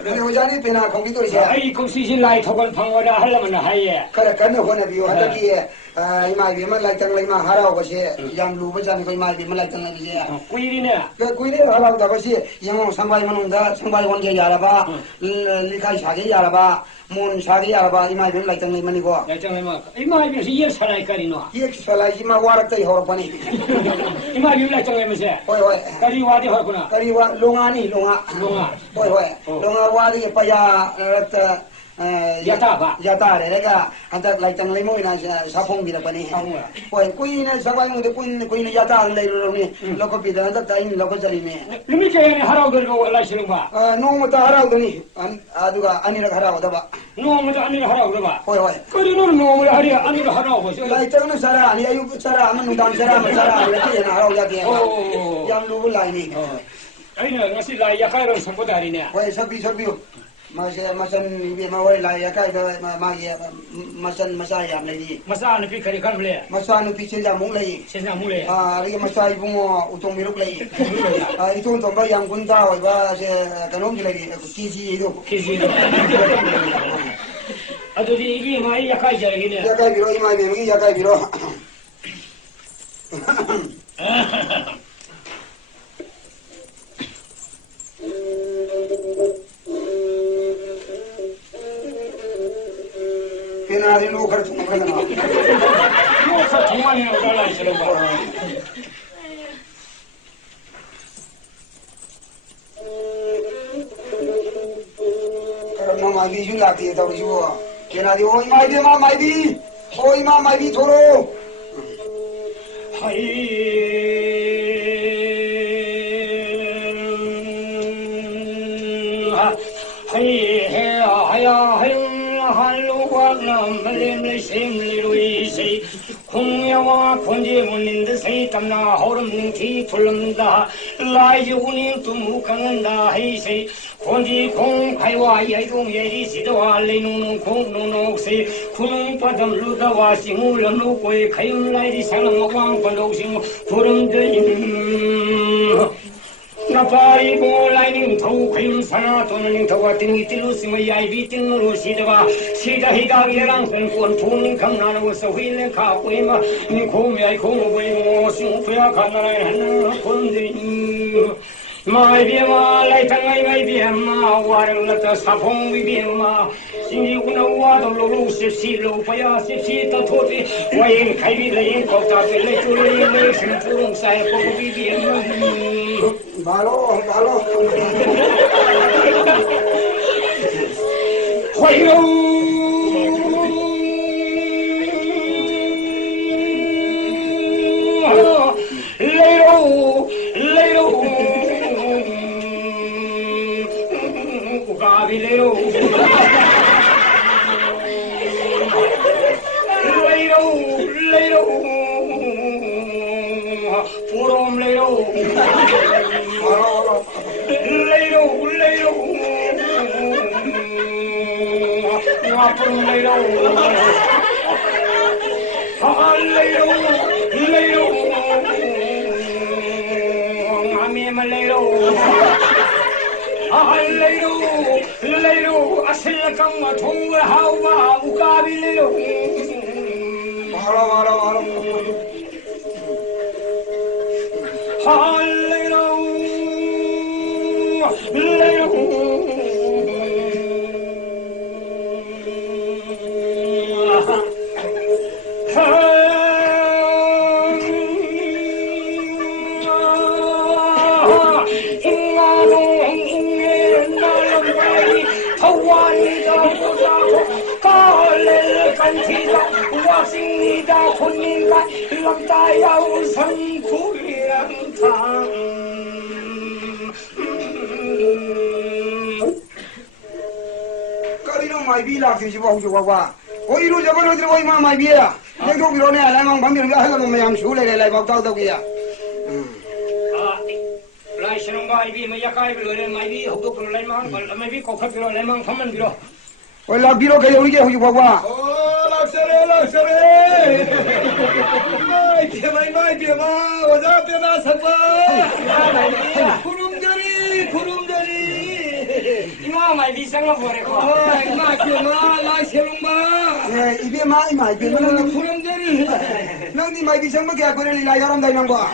le ho jani pe na khong ki to ri ya 哎，公司是来投奔朋友的，还那么的还耶。 kara kan ho na bi ho ta ki ima bi ma lai tang lai ma harao ba se yam lu ba jani ko ima bi ma lai tang lai bi ya 贵的呢。 个规咧harao da ba se yang sambai manung da sambai wan ge ya la ba li khai sa ge ya la ba mon sa ge ya la ba ima bi lai tang lai mani ko 来讲了嘛，哎妈呀，是也出来干的喏。 ye sa lai ji ma wa ra tai ho pa ni 你妈又来讲了没是？ hoi hoi 干的话的好不呢？ kari wa longa ni longa 弄啊， hoi hoi longa wa ri pa ya rat Yata ba? yata le ga anta lai tang lai mo ina sa phong bi la pa ni hoi kui na sa bai mo de kui na yata lai lo ni lo ko bi da ta tai lo ko jali ni 你们这样하라고 그러고来시는 봐. no mo ta harao da ni aduga ani ra harao da ba 노무도 아니라 하라고 그러봐. hoi hoi 그래 너는 노무를 하랴 아니라 하라고 보셔. lai tang na sara ni ayu sara man dam sara ma sara le ti na harao ya ti yam lu lai ni 아니는 ngasi lai yakairon sam보다리네. hoi sabi sabi masan ibe ma hoi lai ya kai ma ye masan masa ya lai di 마사는 피카리 간블레. masa nu pi chen ja mong lai 세상 물레. ri masa ibu mo utong miruk lai itong tong ba yang kun da hoi ba se kanom ji lai ki ji do 키지도. 아저디 이게 많이 약하지 않기네. ya kai biro imai me ya kai biro kena ri lu khar chung ba na 뭐가 동안에 올라라 시는 봐. no mai bi jung la ti tau ju kena di oi mai bi ma mai bi oi ma mai bi thoro 공야와 권제 문인데 세땀나 호름닝티 풀른다 라이지 운인 뚜무강은다 헤이세 권지 공파이와 예동 예리시도와 레누는 공노노세 구능 빠담 루다와 싱울람 루고의 가용 라이지 상랑 왕관독싱 구름드임 나파이고 라이닝 더우 가용 사나 도는 더와 띵이 띠루시마 야이비 띵으로 시도와 시다히가 예랑 권권 부닝 강나는 것서 휘는 가고이마 니고미아이 고모보이고 싱푸야 가나라이 하나 권드임 마이비마 라이탕아이 마이비마 와르라타 사퐁 비비마 신지구나 와도 로로 십시로 파야 십시다 토지 와인 카이비레인 코타텔레 툴레인 신푸롱 사이 포고 비비마 balo mai bi la ti ji ba ju wa wa oi ru ja ba ro oi ma mai bi ya 땡도 비로네 라이망 밤비로 하가 뭐 양 술래 라이 박 따우기야 라이시는 바이비 뭐 약간 비로래 마이비 혹도 비로 라이망 마이비 코카 비로 라이망 판만 비로 올라 비로 게 우리게 후지 봐봐 락서래 마이 비마 와자 비마 sabba 구름자리 이마 마이비 생각 보래고 이마 비마 라이세롱바 예 이게 마이 비마 구름자리 넌니 마이 비상 먹게 하고는 라이 가람 다이는 거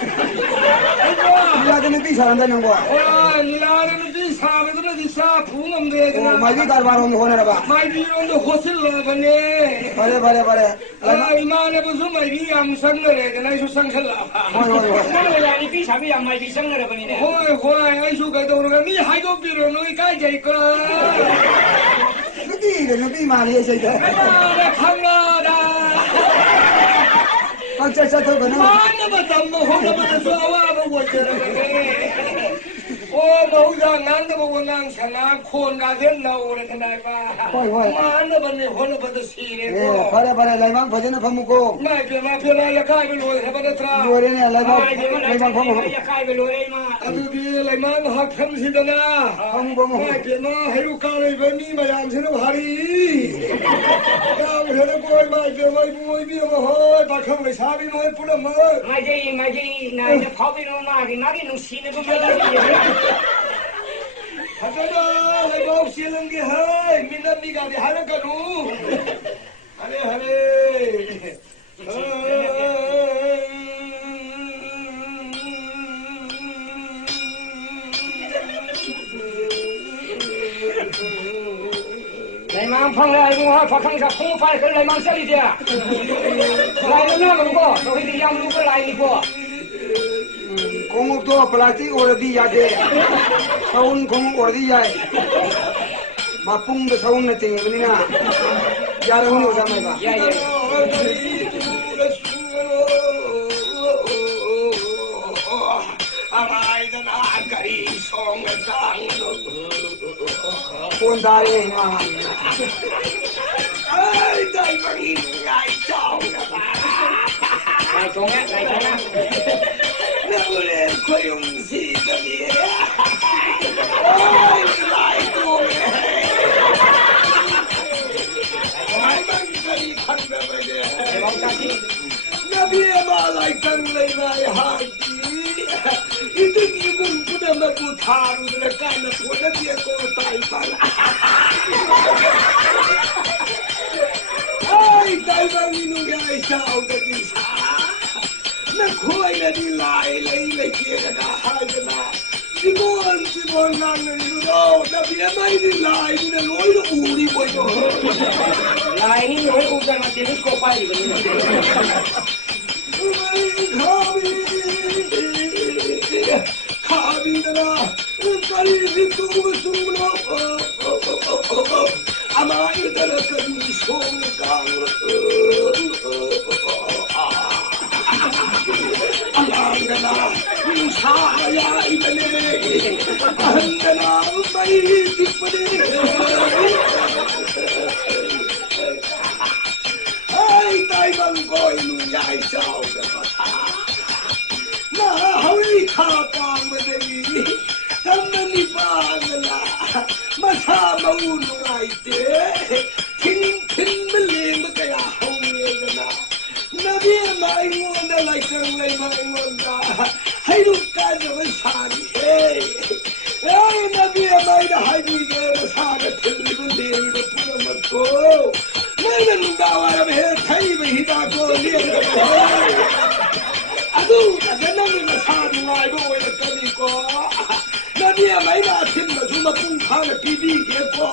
라드는 비 사람 다이는 거 라는 비 사람들은 디사 부응엄대 마이 비 가르바로 호내라 봐 마이 비론도 호슬러 버네 바래 이마네 무슨 마이 양상거래 나 이소 상살라 뭐야 이 비참이 양말 비상거래 버니네 호이 아이소 가도록 미 하이도 비로 너희 가이자 있거라 그디 비 많이 해서 이제 나 강나다 깜짝짝 더 그는 마나마 담모 호나마 소와 보고 저러네 오 모자 난도 보고 낭상아 콘가 된다 오래 그날 봐 마나마네 호나마도 시래고 바래 라이망 버전을 파묻고 마이페나 약하게 로에 해버렸더라 요래네 라이망 파묻고 약하게 로에마 아두디 라이망 학탐시더나 파묻고 마이페나 해루카를 베미 마얌세로 하리 야 그래도 거의 마이페나 이부이비 뭐 박형의 사비 뭐 뿌려 뭐 마이제이 나 이제 법이로 나기 농시는 거 말이야 하자마 내가 없이는 게 하이 민남미가 내 하는 거루 하래 내만 방라이고 박항사 공파를 그 내만 썰리자 라이는 나가고 너희들 양루고 라이고 공업도 플라스틱 오래디 야게 사운 공업 오래디 야이 마풍도 사운네 땡이니나 야르훈이 오자마이가 본다리 아이 달방이 아이 라이통에 나그래 고용시더니 아이 라이통에 아이만까지 간다마게 나비에 말라이칸 레이나이 하기 이든 이분 부담하고 다루들에 까나 보내기에 꼬다이발 아이 달방이 누가 이사오더니 나 코이나디 라이 기회가 하잖아 지본 나는 이거 나비에 마이디 라이는 오히려 우리 보여 라이니 왜 우자마게 믿고 빨리 그러냐 가비더라 까리 빗두고 숨으로 아마 이더라 그 송강 아랑가나 사야 이번에 한가나 빨리 뒷번에 아이 나이만 고이는 야이 싸우가 나 하위 카방머리 담만이 방을라 마사 마우는 아이때 팅팅 밀리면 그야 하위에가나 나비에 많이 온다 라이상라이 많이 온다 하이루까지는 사기해 에이 나비에 많이 하이루게 사가 틀리고 내일도 풀어먹고 너는 나와라 해 타입을 히다고 리얼로 아두 나는 사는 알고 있거니까 나비에 많이 나팀도 주마 뚱하는 비비겠고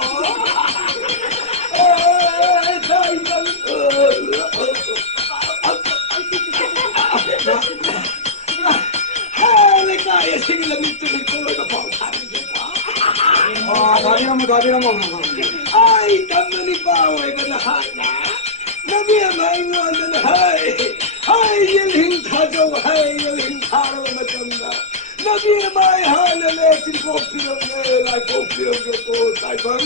내가의 생일을 밑으로 끌어도 봉사를 줄까 다비나무 아이 담는이 바오에가 하나 나비에 많이 왔는 하이 열힘 타죠 하이 열힘 타러 맞았나 나비에 많이 하는 애 띵고 피렁네 나 꽃피렁게 꽃 딸방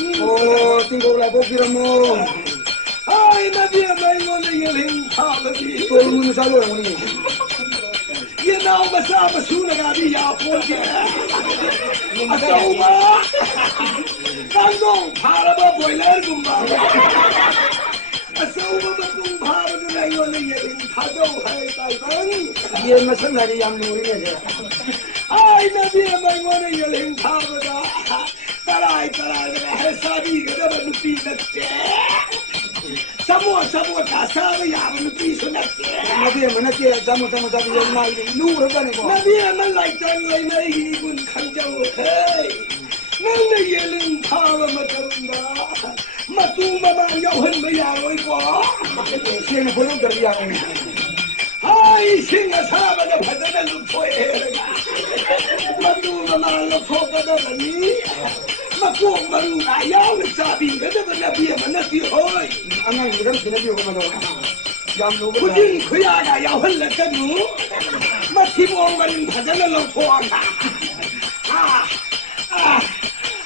띵고라 복비라무 아이 나비야 말고는 여행 타버지 또 문 살려 오니 얘 나오면 싸면 수나가비 야포게 아싸우마 강동 바라봐 보일러구만 아싸우마 tung 바라도 나이거는 여행 타도 하이따이건 얘 마찬가지 양물이네 아이 나비야 말고는 여행 타보다 따라이 해사비가 너무 눈빛났대 사모 다 사고 야무 눈빛났대 나비야 만나게 잘못하면 연마 누구로 다니고 나비야만 라이트한 거이나 이군 강자고 헤이 너는 여행 타보면 된다 마뚱마만 여흔 뭐야로이고 시행을 보는 거야 오니 아이 생각 사람마다 받아내 루포에 마뚱마만 루포거든니 마꽁마루 나야우는 사비거든 나비야만 나비호이 안양 이런 지내기 오면 양도 굳이 그야가 야홀랐거든 마티봉마린 받아내 루포한다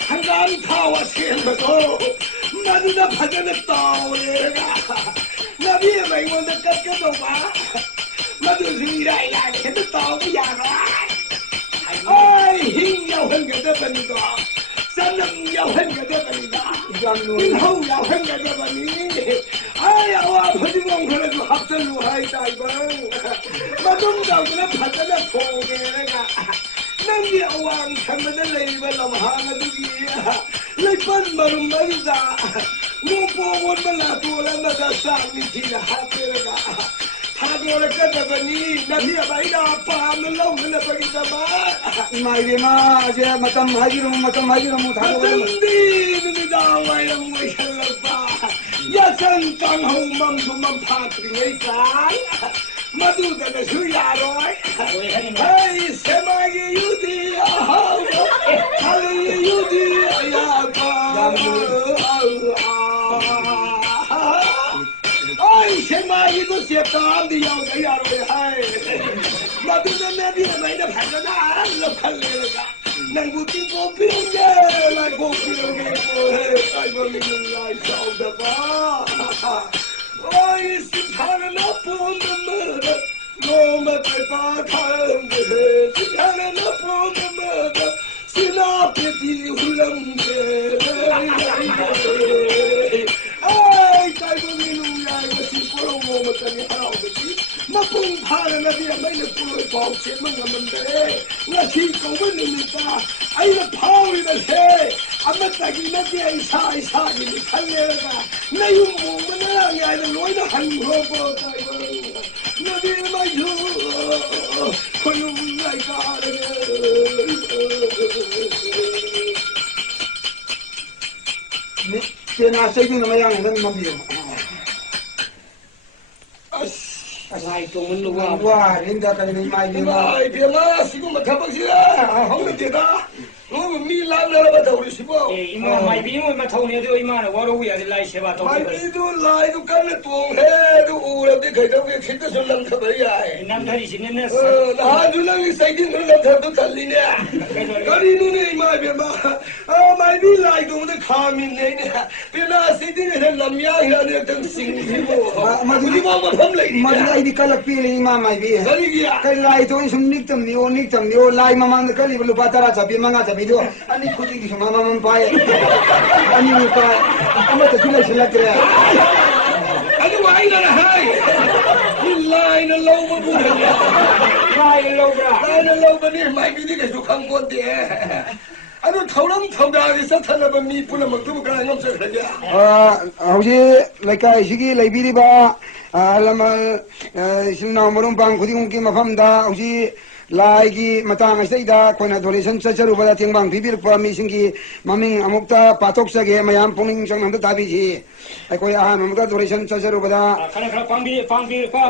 한가한 타와 생각도 나도 받아냈다 오래가 나비야 말고는 깎여도 봐 나도 이라이라 해도 떠오야가 아이 힘야환가다버니다 쌈남 야환가다버니다 인하우 야환가다버니 아야와 버지봉그래도 합설로 하이다 이건 마동자그래 받아내 포개가 nanti awang kamada leiba lamhanga dugi leipan marum marida ngupo won malatola nada sami thila hatera thagora kadabani nabi abaida pam lawna bagida ba 마이리마 제 마tam 하기로 못 하고 tandi nida wayam wayalba yasan tanghau mamdu mampatri ngai 마두다가 수야로이 아이 세마게 유디 하루의 유디 야바 아이 세마게도 세다한데 야로이 하이 마두다 내비에 마이다 발가나 알로칼레가 난구 띵고 빙게 나고 빙게 아이고 민라이 싸우다가 아이 심판은 나쁜 놈들 너무 대파탄데 심판은 나쁜 놈들 시나피티 훌렁게 아이 깔고미누야 이거 심고로 뭐뭐더니 할아버지 나쁜 파는 나비야 맨날 꿀을 pauche 먹는데 나 지금은 놈이다 아이가 파울이다 새 아마따기 나비야 이사이 살려가 나 유모만 나랑이 아이들 너희도 한국어보다 이거 나비야 마유 고용나이 가르게 제나 세긴 나마양 는 맘비요 Sai tungin luwa. 와 린다 가는 마이리마 아이 비마 지금 막타박시라 하우리게다 너무 밀라나라바다 우리 시보 Ima mai bi mo ma thau ne do ima na waro wi adi lai seba to. 마이비도 라이도 깔레 똥해도 우라데 가이다게 키트 설람 타버야 Nam thari sin ne 나 누나이 사이딩 설람 타도 달리네 가리 누네 마이비마 마이비 라이도 데 카미네 비나 시딩에 람야히라네 덩싱이고 마두리 마마 팜레이 마디 아이디 칼라 필리 마 마이비 가리기야 kai lai to sum niktam ni lai mamang kali lu patara chapi manga chapi do ani khudi ki mama mam pae ani lu pa ama ta thila silakre ani waina na hai line low bu Lai lo bra. line low ni mai bi ni ke su khang kon de anu thaulam thauda ri sa thana ba mi pula mak tu ka ngam sa khaja hauji laikai sigi laibiri ba lama simna morum bang khudi ung ki mafam da hauji lai gi matang ai da koina donation chacharu ba ting bang bibir pa mi singi maming amukta patok sa ge mayam puning sang nam da bi ji ai koi a mamukta donation chacharu ba da Kala pangbi pa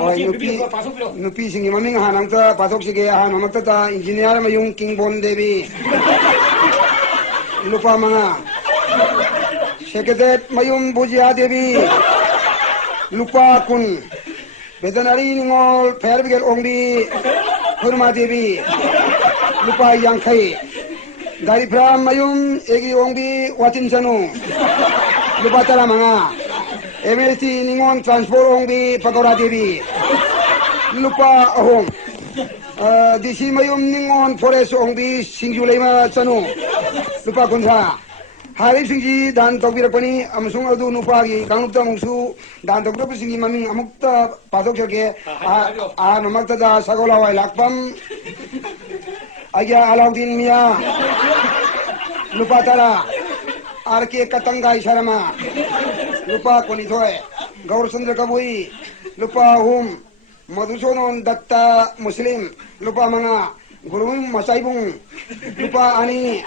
ma ti bi ko pasuk lo. nupi singi maming hanang ta patok sige han mamukta ta engineer mayung king bon devi lupa mga secretary mayum bujia devi lupa kun veterinary ningol fairbrigade ongbi Hurma Devi lupa yang khai dari pram mayum egi ongbi watin sanu lupa tala manga MST Ningon Transport Ongbi Pakora Devi Lupa Ahom DC Mayum Ningon Forest Ongbi Singjulema Chanu Lupa Kunsa Hari Singji Dan Tokbira Pani Amsung Adu Nupagi Kanupta Mungsu Dan Tokbira Singi Maming Amukta Pasok Jake Namakta Da Sagola Wai Lakpam Aya Alauddin Mia Lupa Tara RK Katangai Sharma Lupa Konithoy Gaur Chandra Kabui Lupa Hum Madhusudan Datta Muslim Lupa Manga Gurung Masaibung Lupa Ani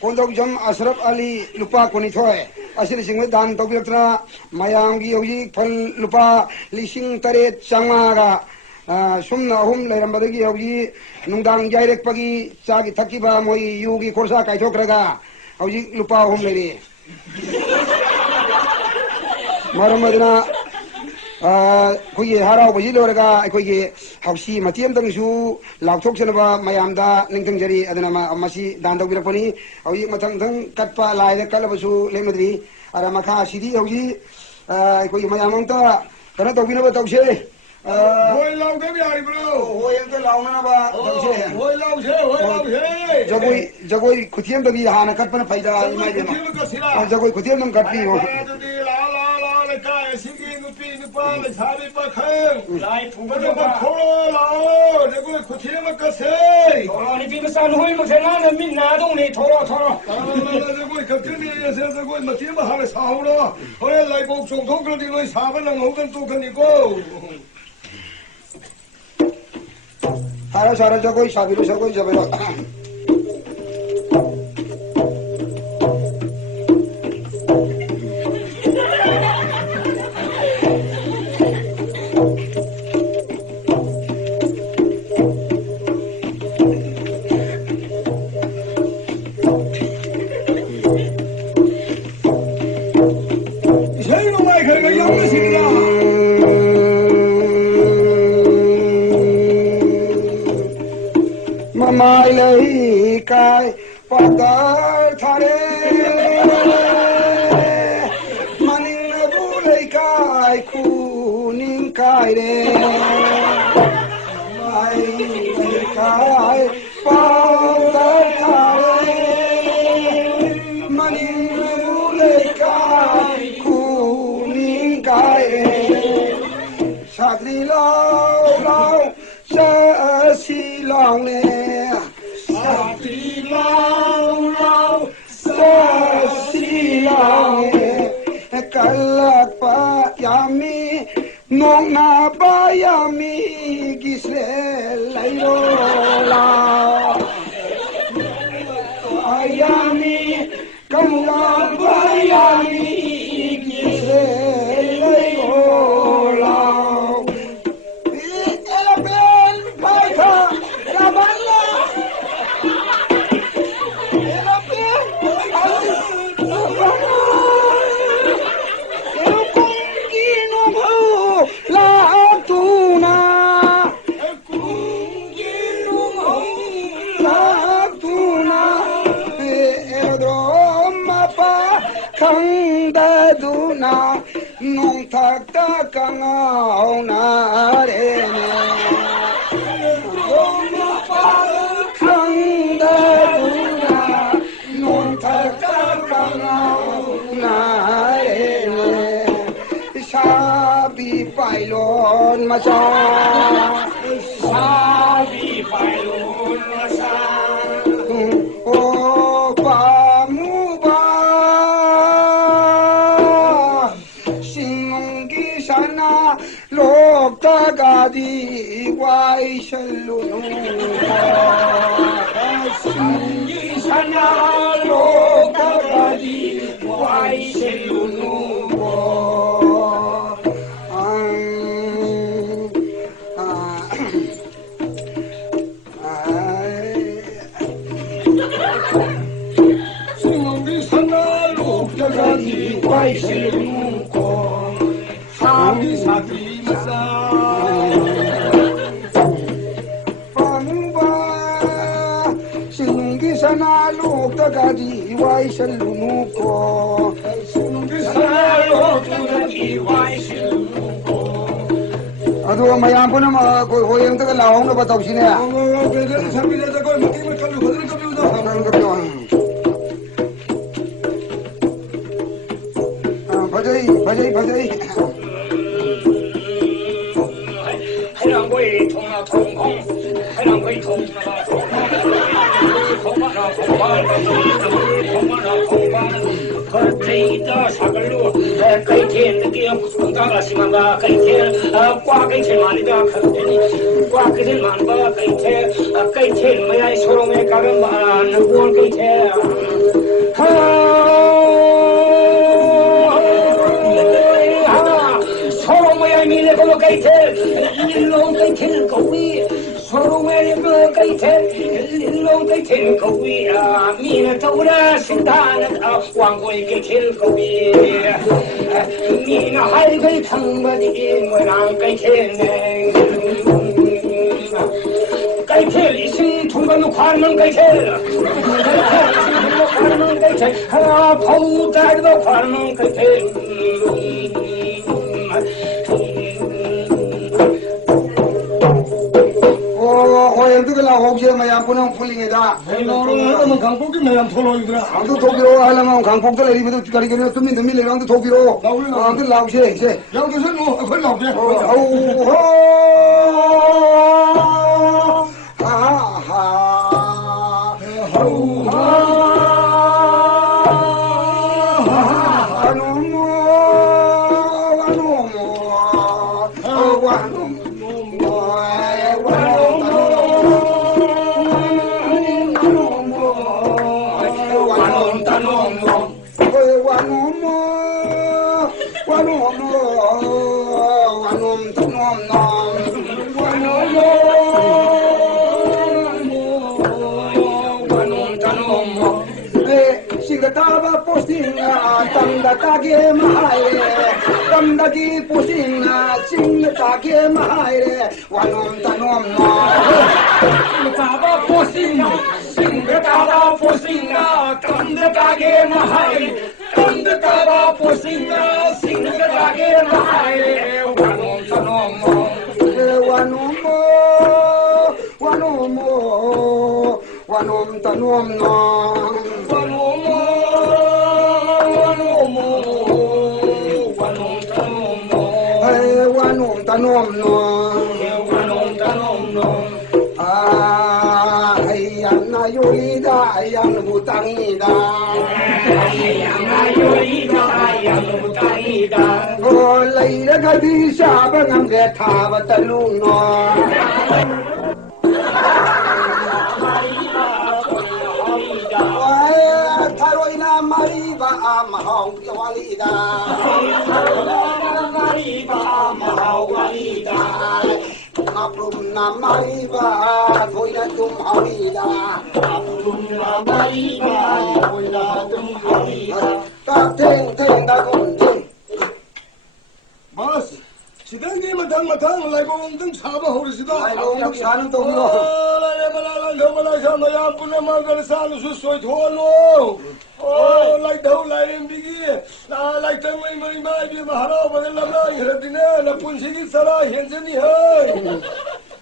Kondok Jam Ashraf Ali Lupa Konithoy Asir Singh Dan Tokbirtra Mayang Yogi Pal Lupa Lising Taret Sangmaga Sumna Hum Lerambadagi Yogi Nungdang Jairek Pagi Sagi Takiba Moi Yogi Korsa Kaitokraga Yogi Lupa Hum Lady Maramadana Kuyi Harao Bajilorga, Kuyi Hausi, Matiam Tangsu, Lautok Senaba, Mayamda, Ningtanjari, Adanama, Amasi, Dando Viraponi, Awi Matang, Katpa, Lai, Kalabasu, Lemadri, Aramaka, Sidi, Ogi, Kuyi Mayamanta, Kanato Vinova Tauche. Hoi Lau Gabi, bro. Hoi and the Launaba, Hoi Lau, Jagoi, Kutiam, the Hana Katana Paida, Jagoi Kutiam, Kati. Singing the pin, the palm, and Harry Bakan. Life, whatever Koro, the good Kutima Cassay. Only people son who was another midnight only Toro. The good continues as the good Matima Harris Haura, or like books of Tokyo, the voice haven and open to can go. Harasara Jago, Sabiru Sago, Jabera. Mai lấy cái Patar thare Maning bu lấy cái khu ning cái re Mai lấy cái Patar thare Maning bu lấy cái khu ning cái re Sadri lao lao sa si long ne Sati lao lao sa si long ne kalak pa yami nong na pa yami gisle lailo la ayami kalak pa yami gisle lailo la Duna nong thak ta kangao na re ne khang da duna nong thak ta kangao na re ne sa bi pai lon ma sa bi pai lon ma sa o pa mu ba Lok tagadi wai shalunu Singi sana lok tagadi wai shalunu Singi sana lok tagadi wai shalunu Sabi sabi masa Panuba Sinungi sana luk tagadi wai salunu ko Sinungi sana 아도 마야 보나 그 호영도 나오는 거 덕시네. 그래서 참기래서 그 먹기만 칼로 거드는 거 비우다. 바자이. 해랑거이 통나 통콩 해랑거이 통나 그때이다 사글로 그때 느끼어 건강가 심한가 그때 꽉그때 말이다 그때 꽉그때 만바 그때 뭐야 소롱에 가면 많은 걸 그때 서로 모양 미래 보고 가이텔 일로 가이텔 거위 서로 모양 보고 가이텔 일로 가이텔 거위야 미래 떠오라 신다는 왕고의 가이텔 거위 미나 할거이 탕바디 모양 가이텔네 가이텔 이승 통과는 관문 가이텔 관문 가이텔 하나 파우다리도 관문 가이텔 호영도 혹시 마야 보나 풀링이다. 너는 강복이 매ям 토로이더라. 아도 도비로 하려면 강폭들 내리면도 가리기면 tum민 내려가도 도비로. 아도 나오시. 여기서 뭐 그걸 나오게. Singataba postinga, tamdakage mahaire, tamdagi postinga, singatage mahaire, wanom tanom no. Singataba postinga, tamdakage mahaire, tamdakaba postinga, singatage mahaire, wanom tanom no. Wanom tanom no. Tanom no. Ayang na yulida, ayang butangida. Oh, laila gabi sabang ang getaba talong no. Taroy na mariba amahong walida. Aprum na mariba, thôi na tum hawida. Aprum na mariba, thôi na tum hawida. Ta teng da gon teng. Bas, 시장님 마당 라이봉등 차바 호르시다. 라이봉등 차는 또 그거. 라이말라 마야 분에 마가르 살루 수소이 토로. 라이다우 라이는 비기. 나 라이탕 마이 마이 마하라 바들라나 이르디네 나 분식이 살아 현전이 해.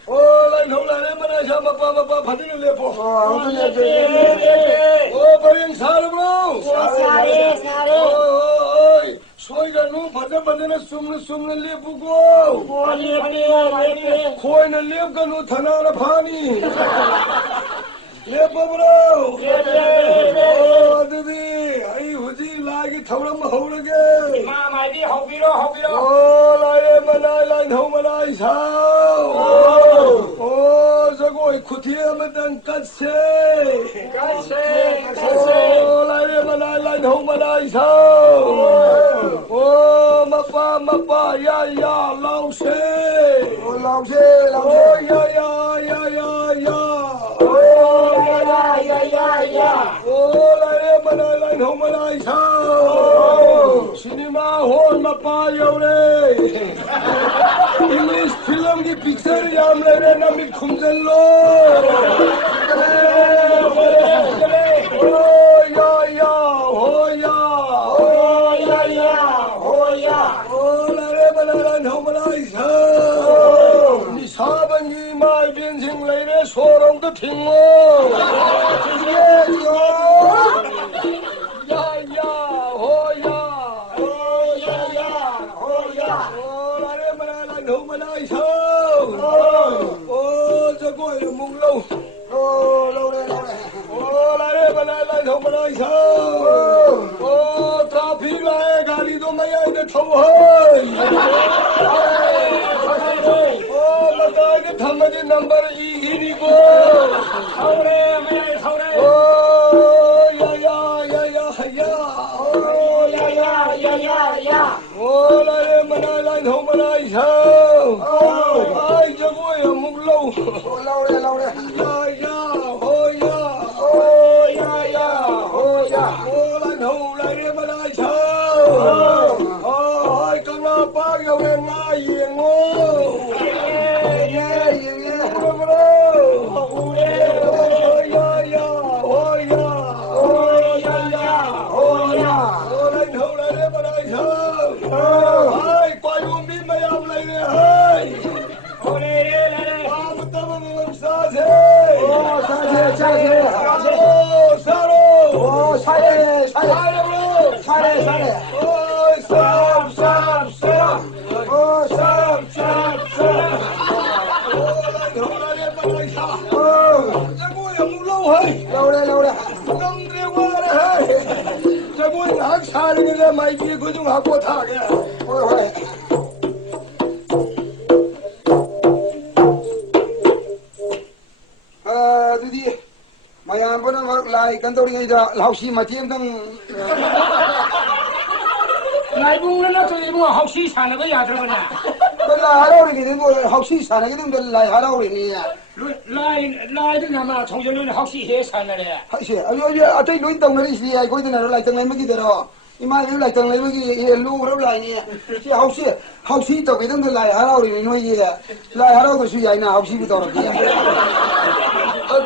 라이다우 라이는 마나 샤마빠 바디는 레포. 버린 살브로. 사레. 소이가 너무 바다바다나 숨는 레프고 코이는 레프가 너 타나나 파니 레프브로 아드디 아이 후지 라기 타오람 하오르게 마마디 호비로 라에 마나이 호마나이 사오 저거 쿠티에 마단 까세 라에 마나이 호마나이 사오 mapa ya lao se ya la mana la no mana sa cinema hall mapa yaure English film ki picture yam le re na mi khumjallo 听哦。呀呀，哦呀，哦呀呀，哦呀，哦来来嘛来来头嘛来头，哦这过了梦喽，哦，老嘞老嘞，哦来来嘛来来头嘛来头，哦他皮来咖喱都没有的头嘿，哦那个他们的 number 1你过，头嘞没有头嘞，哦呀呀呀呀呀，哦呀呀呀呀呀，哦来来嘛来来头嘛来头，哦哎这过了梦喽，老嘞老嘞，呀呀哦呀哦呀呀哦呀，哦来头来来嘛来头，哦哎刚刚把有人拿赢哦，爷爷爷，不不哦呀呀哦呀哦呀呀哦呀，哦来头来来嘛来头，哎怪我们没有来的嘿，哦来来来来，我们他们杀谁？哦，杀嘞杀嘞，哦杀喽！哦杀嘞杀嘞，杀了喽！杀嘞杀嘞，哦杀杀杀！哦杀，哦来头来来嘛来杀！哦，这我也冇捞嘿，老嘞老嘞，弄得我嘞嘿，这我拿杀那个买鸡佢仲下過他嘅。喂喂。ꯑꯗꯨꯗꯤ ꯃꯌꯥꯝ ꯄꯨꯝꯅꯃꯛ ꯂꯥꯏ ꯀꯟꯗꯧꯔꯤꯉꯩꯗ ꯂꯥꯎꯁꯤ ꯃꯇꯦꯡꯗꯪ 라이붕을 놔두니 뭐 혹시 사는 거 야들거냐? ꯂꯥꯏ ꯍꯔꯥꯎꯔꯤꯉꯩꯗ ꯍꯥꯎꯁꯤ ꯁꯥꯟꯅꯒꯗꯧꯗ ꯂꯥꯏ ꯍꯔꯥꯎꯔꯤꯅꯤ 라이든 아마 총전은 혹시 해 사느래. ꯍꯩꯁꯦ ꯑꯇꯩ ꯂꯣꯏ ꯇꯧꯅꯔꯤꯁꯤꯗꯤ ꯑꯩꯈꯣ이ꯗꯅ ꯂꯥꯏꯇꯪ ꯂꯩꯃꯒꯤꯗꯔꯣ ꯏꯃꯥ ꯏꯕꯦꯝ ꯂꯥꯏꯇꯪ ꯂꯩꯃꯒꯤ ꯂꯨꯈ꯭ꯔꯕ ꯂꯥꯏꯅꯤ ꯁꯤ ꯍꯥꯎꯁꯤ ꯇꯧꯒꯗꯧꯗ ꯂꯥꯏ ꯍꯔꯥꯎꯔꯤꯅꯤ ꯅꯣꯏꯒꯤ ꯂꯥꯏ ꯍꯔꯥꯎꯗ꯭ꯔꯁꯨ ꯌꯥꯏꯅ ꯍꯥꯎꯁꯤꯕꯨ ꯇꯧꯔꯛꯀꯦ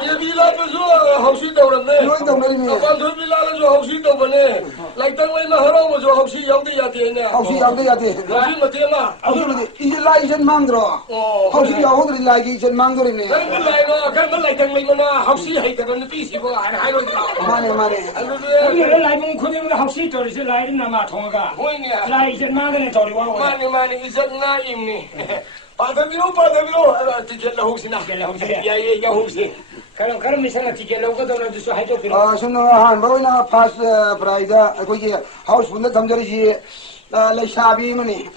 대비 라면서 혹시 떠오르네. 이런 떠오르네. 반도비 라면서 혹시 떠오르네. 라이땅에나 하라면서 혹시 양대야 되네. 혹시 양대야 돼. 혹시 못해마. 아무튼 이제 라이 전 망들어. 혹시 야호들이 라이 전 망들이네. 그런 라이가 그런 라이땅에나 혹시 해더는 비시고 안 하려니까. 마네 마네. 우리가 라이붕 코딩을 혹시 저리서 라이든 아마 통화가. 뭐이냐. 라이 전 망은 저리 와. 많이 있었나 임니. 바다비로 티켓라 혹시나. 야예 야 혹시. 그럼 미상아 티켓 로고도 주소 해줘 그럼. 아 순노 한바 오이나 파스 프라이다 거기 하우스 분들 담자리지 레샤비머니.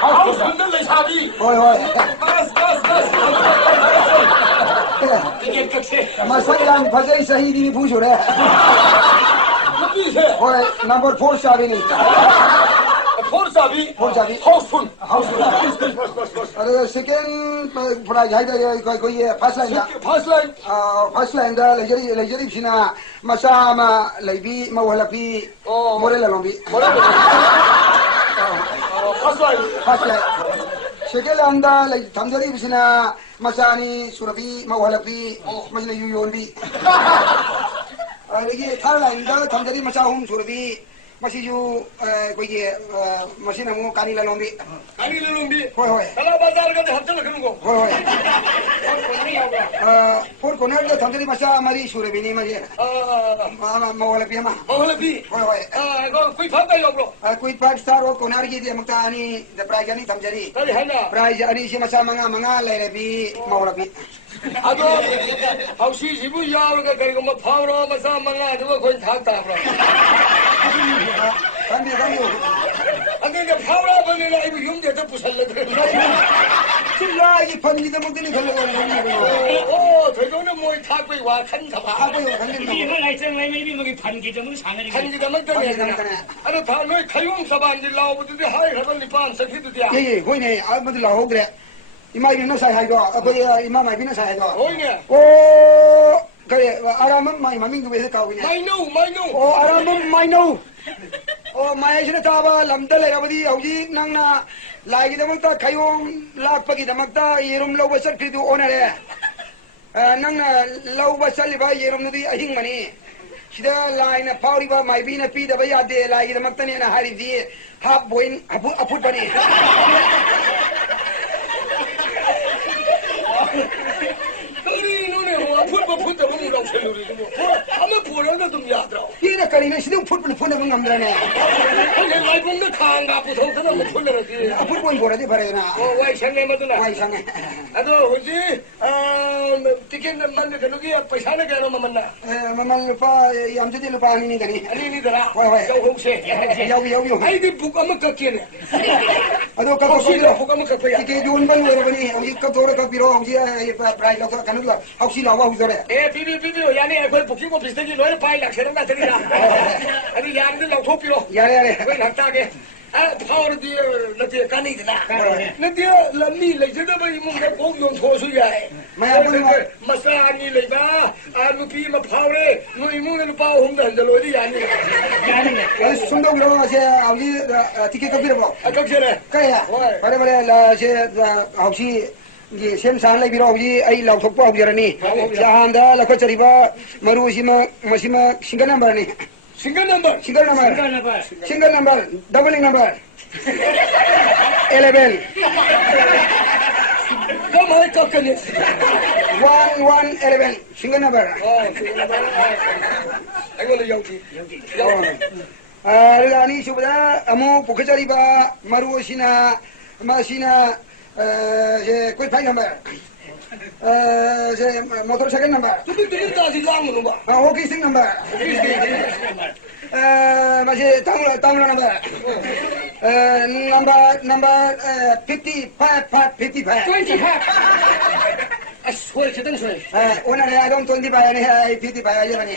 하우스 분들 레샤비. 오이 오이. 버스. 티켓 격세. 마사이랑 바자이 사히디니 부쇼래. 비세. 오이 넘버 4 샤비니. 폴사비. 하우스푼. 그 세컨 프라이즈 하이다 거기 파스라인다. 파스라인. 파스라인다 레저리 비시나 마사마 레비 마월라피 모렐라 롬비. 파스라인. 세컨한다 담자리 비시나 마사니 수라비 마월라피 마시나 유요온비. 여기 탈라인다 담자리 마사홈 수라비 마시주 거기 마시나 뭐 까닐라 롬비. 호이. 달라 바자르 간데 합쳐서 그런 거. 호이. 포르코넬도 담들이 마사 마리 수레비니 마지. 마월라피 마. 마월라피. 호이. 이거 kuy 판다 여보로. kuy 파스타로 코나르기 데 막타니 데 프라이자니 담자리. 빨리 하나. 프라이자 아니 시 마사 망아 레레비 마월라피. 아도 혹시 집이 야르가 그리고 뭐 파우로 마사 망아 누가 거기 탔다 그러. 간디. 아니 이제 파우라 보내라 이거 용대도 부살려 그래. 야 이 판기도 먹더니 걸려고 오, 저거는 뭐 타고이 와 칸다 봐. 하고요 간디. 이거 라이정 라이미 뭐기 판기점으로 사느리. 한기가 먹더니 아니 다 너희 가용 사반지 나오고도 하이 가더니 반 석희도 돼. 예 호이네 아무들 나오 그래. 이마 이비나 사이 하이도 거기 이마 마이비나 사이 하이도. 오이네. 오 그래 아람은 마이 마밍도 왜 가오냐. 마이노. 오 아람은 마이노. 오 마이시나 타바 람달 라바디 아우지 낭나 라이기다막다 가용 락파기다막다 예름 라우바 설크리도 오나래. 낭나 라우바 살리바 예름 누디 아힝마니. 시다 라이나 파우리바 마이비나 피다바 야데 라이기다막다니나 하리디 합 보인 아풋바니. 텔루리도 뭐 하면 보려는 좀 야더라. 이래 거리면 시동 풋분 푸는 감들네. 근데 라이봉도 강가 부서서는 뭐 풀려지. 풋분 보라지 바래나. 와이 생내 맞으나. 와이 상해. 아도 어디 티켓 만데 그러기 पैसा ने कह 만나. 마만 루파 얌제디 루파 아니니 가니. 아니 니들아. 와이. 저 혹시 여기. 아이디 북아면 깎이네. 아도 혹시 까고 북아면 깎이야. 이게 좋은 건 여러분이 여기 까도록 까비로 혹시 프라이 넣고 가는 거 혹시 나와 우서래. 에 비비 야네 그 북이고 비슷하게 너네 파일 낚시는 나 드리라. 아니 야는들 나고 토피로. 야래. 왜 낙타게 아 파워디 나티 까니드나. 나티 람미 레저도 이문가 공용 토수야. 마사니 레바 아무피 마 파워레 너 이문은 파워 홍다 한절로디 야니. 야네. 손도 그러고 가세 아버지 티켓 까비로 뭐. 아깝잖아. 그래야. 바래 라제 혹시 이제 샘산 레비로 혹시 아이 라우톡 하우저니. 자한다 라코처리바 마루시마 마시마 싱글 넘버니. 싱글 넘버. 싱글 넘버 더블링 넘버 11 가만히 깎아내. 1111 싱글 넘버 이거는 여기. 아니 수보다 아무 포크자리바 마루시나 마시나 제 quick 넘버 제 모터사이클 넘버 두들 다시 랑는 거 봐. 호키싱 넘버 마시 땅으로 넘버 넘버 55 아, 소리 제대로 소리. 오늘 아동 25 아니 55 아니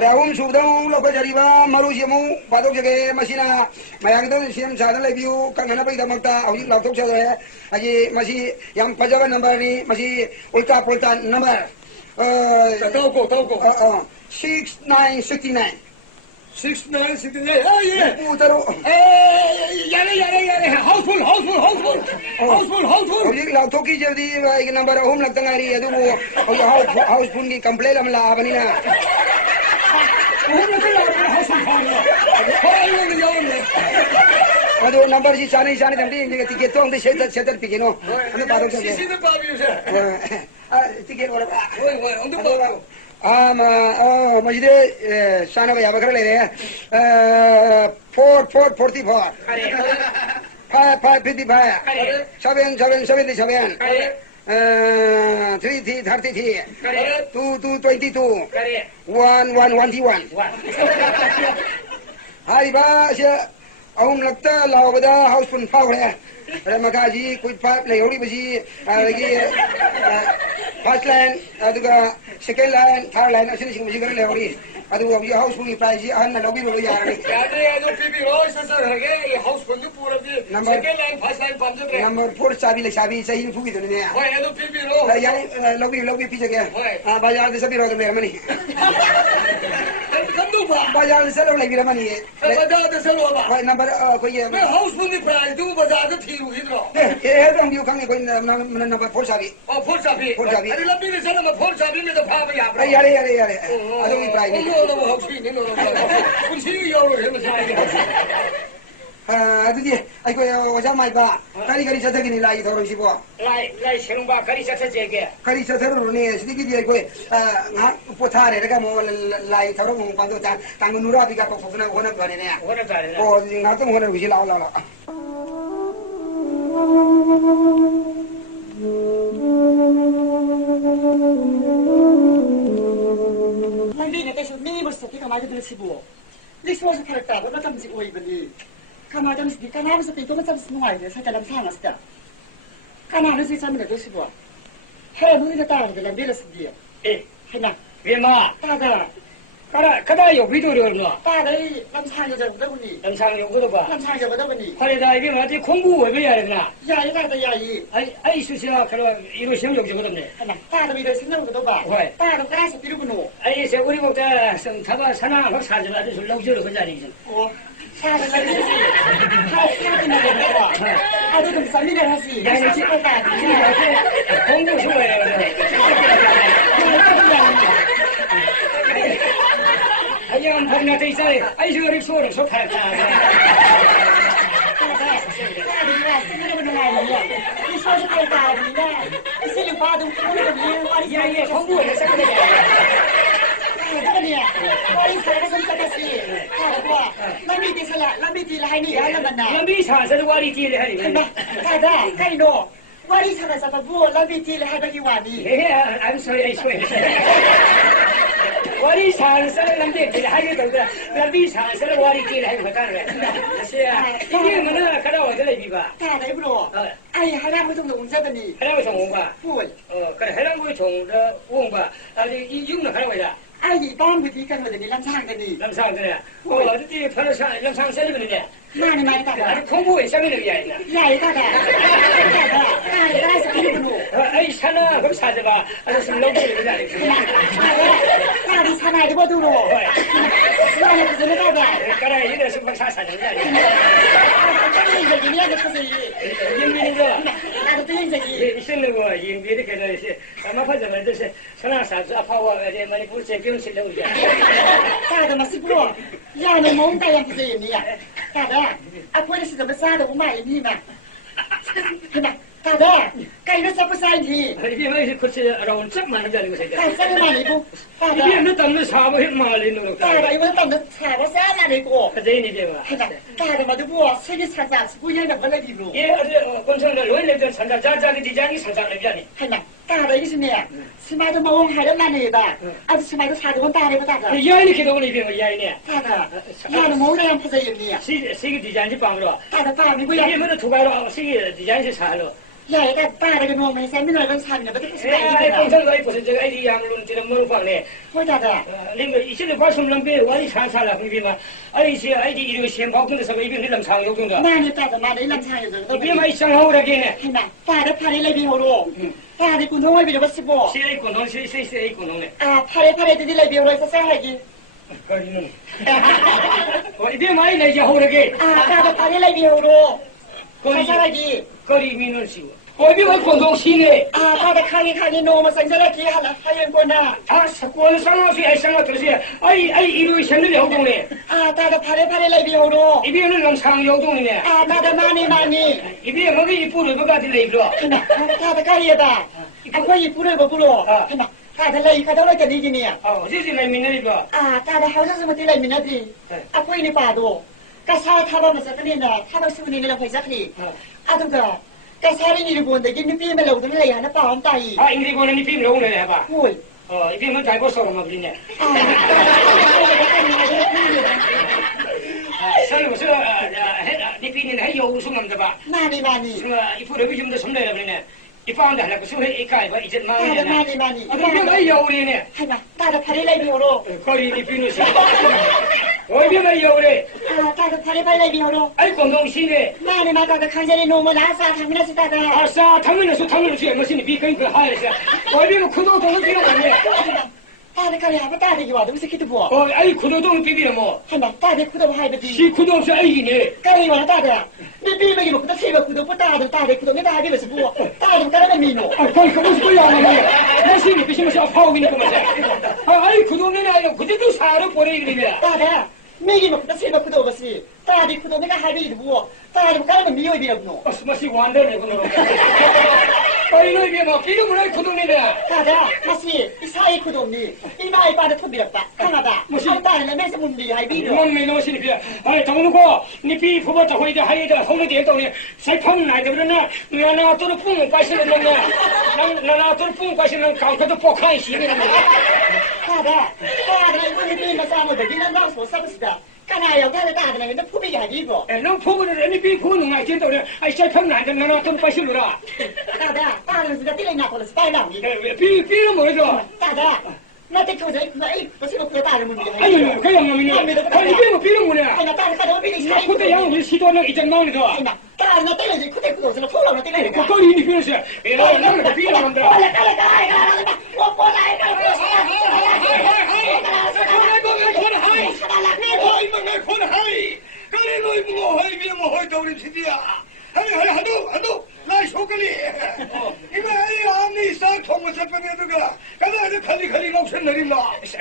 라움 수동 로고 자리바 마루시모 바독게 마시나 마양동 시엠 사들 레비우 강하나 바이다 먹다 어디 라우톡 쳐서 아지 마시 양 빠져가 넘버니 마시 올타 폴타 넘버 따오고. 6969 6969. 아, 예. 우다로 야래. 하우스풀. 어디 라우톡이 저디 이게 넘버 홈 락당아리 에도 하우스 분기 컴플레인 함라 바니나 아도 넘버 시 자네 담디 이제 티켓 또 onde 세터 피기노 아니 바로 저게 시시도 밥이요세. 아 티켓 오라 봐 왜, 언제 밥? masjid sana ba yaba kare 444 555 777 333 2222 1121 hai ba sia ông लगता लाओ बदा हाउस पुन फाव है अरे मकाजी कुछ पाप ले होरी बसी लगी फर्स्ट लाइन अदुगा सेकंड लाइन थर्ड लाइन असिन सिंग बसी कर ले होरी अदुगा अब ये हाउस पुन प्राइस अहन लगी बोलो यार यारे जो पीपी रो ससर है ये हाउस पुन पूरा की सेकंड लाइन फर्स्ट लाइन पंज पे नंबर 4 चाबी ले चाबी सही फुगी तो नहीं है ओए ये जो पीपी रो यार लगी पीछे गया हां बाजार से भी रो तो मेरा मनी कंदू बा बाजार से लो लगी मनी है बाजार से लो बा नंबर कोई ये मैं हाउस पुन प्राइस तू बाजार से थी इधर ये तो यू खाने कोई नंबर 4 चाबी और फोर चाबी अरे लंबी से ना फोर चाबी में तो भाग या यार अदो भी प्राइस नो हाउस भी नो कुछ ही यारो है मसाई अदुदी 아이고 오자 마이바 가리 저덕이니 라이 더러시고 라이 세롱바 가리 삭삭제게 가리 저더러니 시디기디 아이고 나 포타레 내가 뭐 라이 더러 뭐 반도 당고 누라비가 포포나 호나 거네네 오늘 잘해 어 나도 호나 위시 라올라 랑디네 대신 미니버스 티가 많이 들으시고 리스워서 팔았다 뭐 담지 오이버니 가마담스 니 가나면서 또 잡스 누아이네 살짝 상았다 가나는 세 참을 도시고 해 눈이 따는데 람디르스디 에 해나 왜마 따다 가다 요 비도려노 따다이 남상여 저거더니 영상 요거도 봐 남상여 저거더니 화려다 이게 어디 공부 왜 그래야 되나 야이 가다 야이 아이 수시야 그러 이로 시험 요거든네 해나 따다 미래 생각을 도 봐. 왜? 따다 가서 비르고노 아이 세 우리 보다 성타가 사나 막 사지 아주 술렁저러 그 자리지 사는 거지. 사는 거지. 아주 좀 썰리네 하시. 야, 이거 찍었다. 공부 좋아해요. 아니야, 봄나도 있어요. 아이, 저 어리 소름 속하였다. 야, 얘 공부해서 그래. 사자가니야. 머리 사가선 사가시. 가라고. 라미티 살라, 라미티 라이니 야라만나. lambi sa sa wari ti le hari 가다, 가이노. 머리 사가서 뭐 라미티 하다기 와니. I'm sorry I swear wari sa sa lambi ti hari to lambi sa sa wari ti le hari ka re sia ni mana kada wa le bi ba 가다 이브로. 아이 하나무 정도 운자더니. 하나 좀 봐 뭘. 그래 해랑고 총的问吧이用的还为啥 아이 방부디 강거더니 람상더니. 람상 그래这朋友上람상谁里面 많이 많이 가다. 아니 공부에 상면을 이야기야 야이 가다. 가다. 아이 가서 그러고. 아이 사나 그럼 사지 봐 아주 좀 넘기는 거 아니야 가디 사나이 뭐 두로. 나는 그저 가다. 그래 이래 좀 사사는 거 아니야 저기 니가 그래서 인민인 거 나도 들린 적이. 있는 거 인비를 그래 아마 파자면这是 사나 사주 아파와 이제 많이 불세 병실 나오고 가다 마시 부러. 야는 뭔가 양 그저 얘기야. 가다. 아포리 시도 사도 엄마 이니마. 그만. 가다. 가이는 사고 사이지. 이게 왜 그렇게 아라운 짝 많은 자리고 생겨 가사는 말이고. 가다. 이게 너 담는 사업을 말리는 거 가다 이거 담는 사고 사나리고. 그제니 이제 가다 마도 뭐 세계 사자 부여가 벌레기로. 예 어제 건설을 원래들 산다 자자기 디자인이 산다는 비아니 하나. 가다 이시네. 스마도 뭐 하려 나네다. 아주 스마도 사도 따래고 가다. 야인이 기도는 이게 뭐 야인이야 가다. 야는 뭐래 양 부서 얘기야. 시기 디자인이 방으로 가다 밤이고 이게 야. 뭐는 두 가지로 시기 디자인이 살로 야가 따라가 놓으면 세미나를 건 사미나 버터 부서 예 가야 건설가이 무슨 저가 이 양론 지는 뭐로 방네 보자다. 링거 이실에 발송는 배 와리 산살라 그비마 아이시 아이디 이거 시험 바꾸는서 이거 이름 상 요정도 많이 따다 많이 람상이도. 이게 뭐 이상 하오라게네 하나. 따다 팔에 레비호로. 따다 군동을 빌어 버시고. 시에 있고 넌 시에 있고 너네 아 팔에 들이 레비호로 해서 싸하기. 거리는 이게 많이 내지 하오라게 아 따다 팔에 레비호로. 거리 싸하기. 거리 미는 시고 거기 뭐 공동시네 아 따다 강이 너무 sanjala 하라 하연 거나. 아 사건 상황이 할 생각 들으세요 아이 이로 샘들이 하고네 아 따다 팔에 레비호로. 이비는 람상 요동이네 아 따다 많이. 이비에 뭐가 이쁘를 뭐가 들려 입로 하나. 따다 가리에다. 아코이 불을 뭐 불어. 하나. 따다 레이 가다로 되니기니야. 어제지 내 민네 입로 아 따다 하우스 뭐 들라 미나디. 아코이니 봐도. 가사 타바면서 그니나 타바스 분이랑 회사니. 아두가 가사를 이루고 온데 이게 비밀을 얻는 래 하나 빠온 따이. 아 인디고는 이 비밀 오늘 해봐 뭘? 이게 뭐 달고 서로 막 그러네 살고 서 니 비밀은 해 요우수 남자 봐 많이. 이 프로비 좀더 섬내라 그러네 이 파운드 하려고 수해 이 가이바 이제 많이 많이. 이게 뭐 요우리네 하나. 따다 팔에 레비호로. 거리 니 비밀 시 어디 뭐 요우리 아 따다 팔에 레비호로. 아이 공동시네 많이 따다 간절히 너무 나사 당면서 따다. 아싸 당면에서 무슨 비건 그 하에서 어디 뭐 그도 돈을 필요 없네 따다 가리 하고 따다기 와도 무슨 뭐. 아이 그도 돈을 비비려 뭐 하나. 따다 구도 하이버디. 시 그도 없이 아이기네 가리 와나 따다. 네 비밀이 먹고 세바 구도 따다 구도 내 다게 버서 뭐. 따다 따라 미노. 거기 그것이 끌려가네 머신이 비시면서 아파오기니까 말이야 아이 그동네는 아니라 그대도 사러 보내기네 따다. 미기 먹고 세바 구도 버시. 따디 구도 내가 하이버디 뭐. 따다 가면 미워이비라고. 머시 완전히 그노로 아이 너 이게 뭐 기름을 해 그동네냐 따다. 다시 이 사이 구도 없니. 이 마이 빠다 톱이랍다. 하나다. 따다는 매서 문비 하이비도. 이건 머신이 비야 아이 정놓고 니비 부부터 호이다 하이다 성내디 했더니 살판 나이다 그러나 나나 또는 뿡 빠시는 거냐 나나 또는 뿡 빠시는 강패도 폭한 시기는 따다. 이거는 비마 싸움을 비는 나서 싸버시다. 까나요 가를 따다는 근데 푸비기 하기고. 너 포부를 니비 부는 나이 된다 그래 아이 살판 나이다 나나 또는 빠시느라 따다는 진짜 띠랭나 걸어서 따이나기. 비는 뭐죠 따다. 나한테 그거지. 나이 무슨 그거 따는 문제. 아니 그 양놈이네 아니 이게 뭐 비는 뭐냐 아니 따다 따다 비리 사이. 그때 양이 시도하는 이제 나오네 더 아니 따다 때려지 그때 그거 저 토라나 때려야 돼. 거리 니 비는 세 나는 비는 한다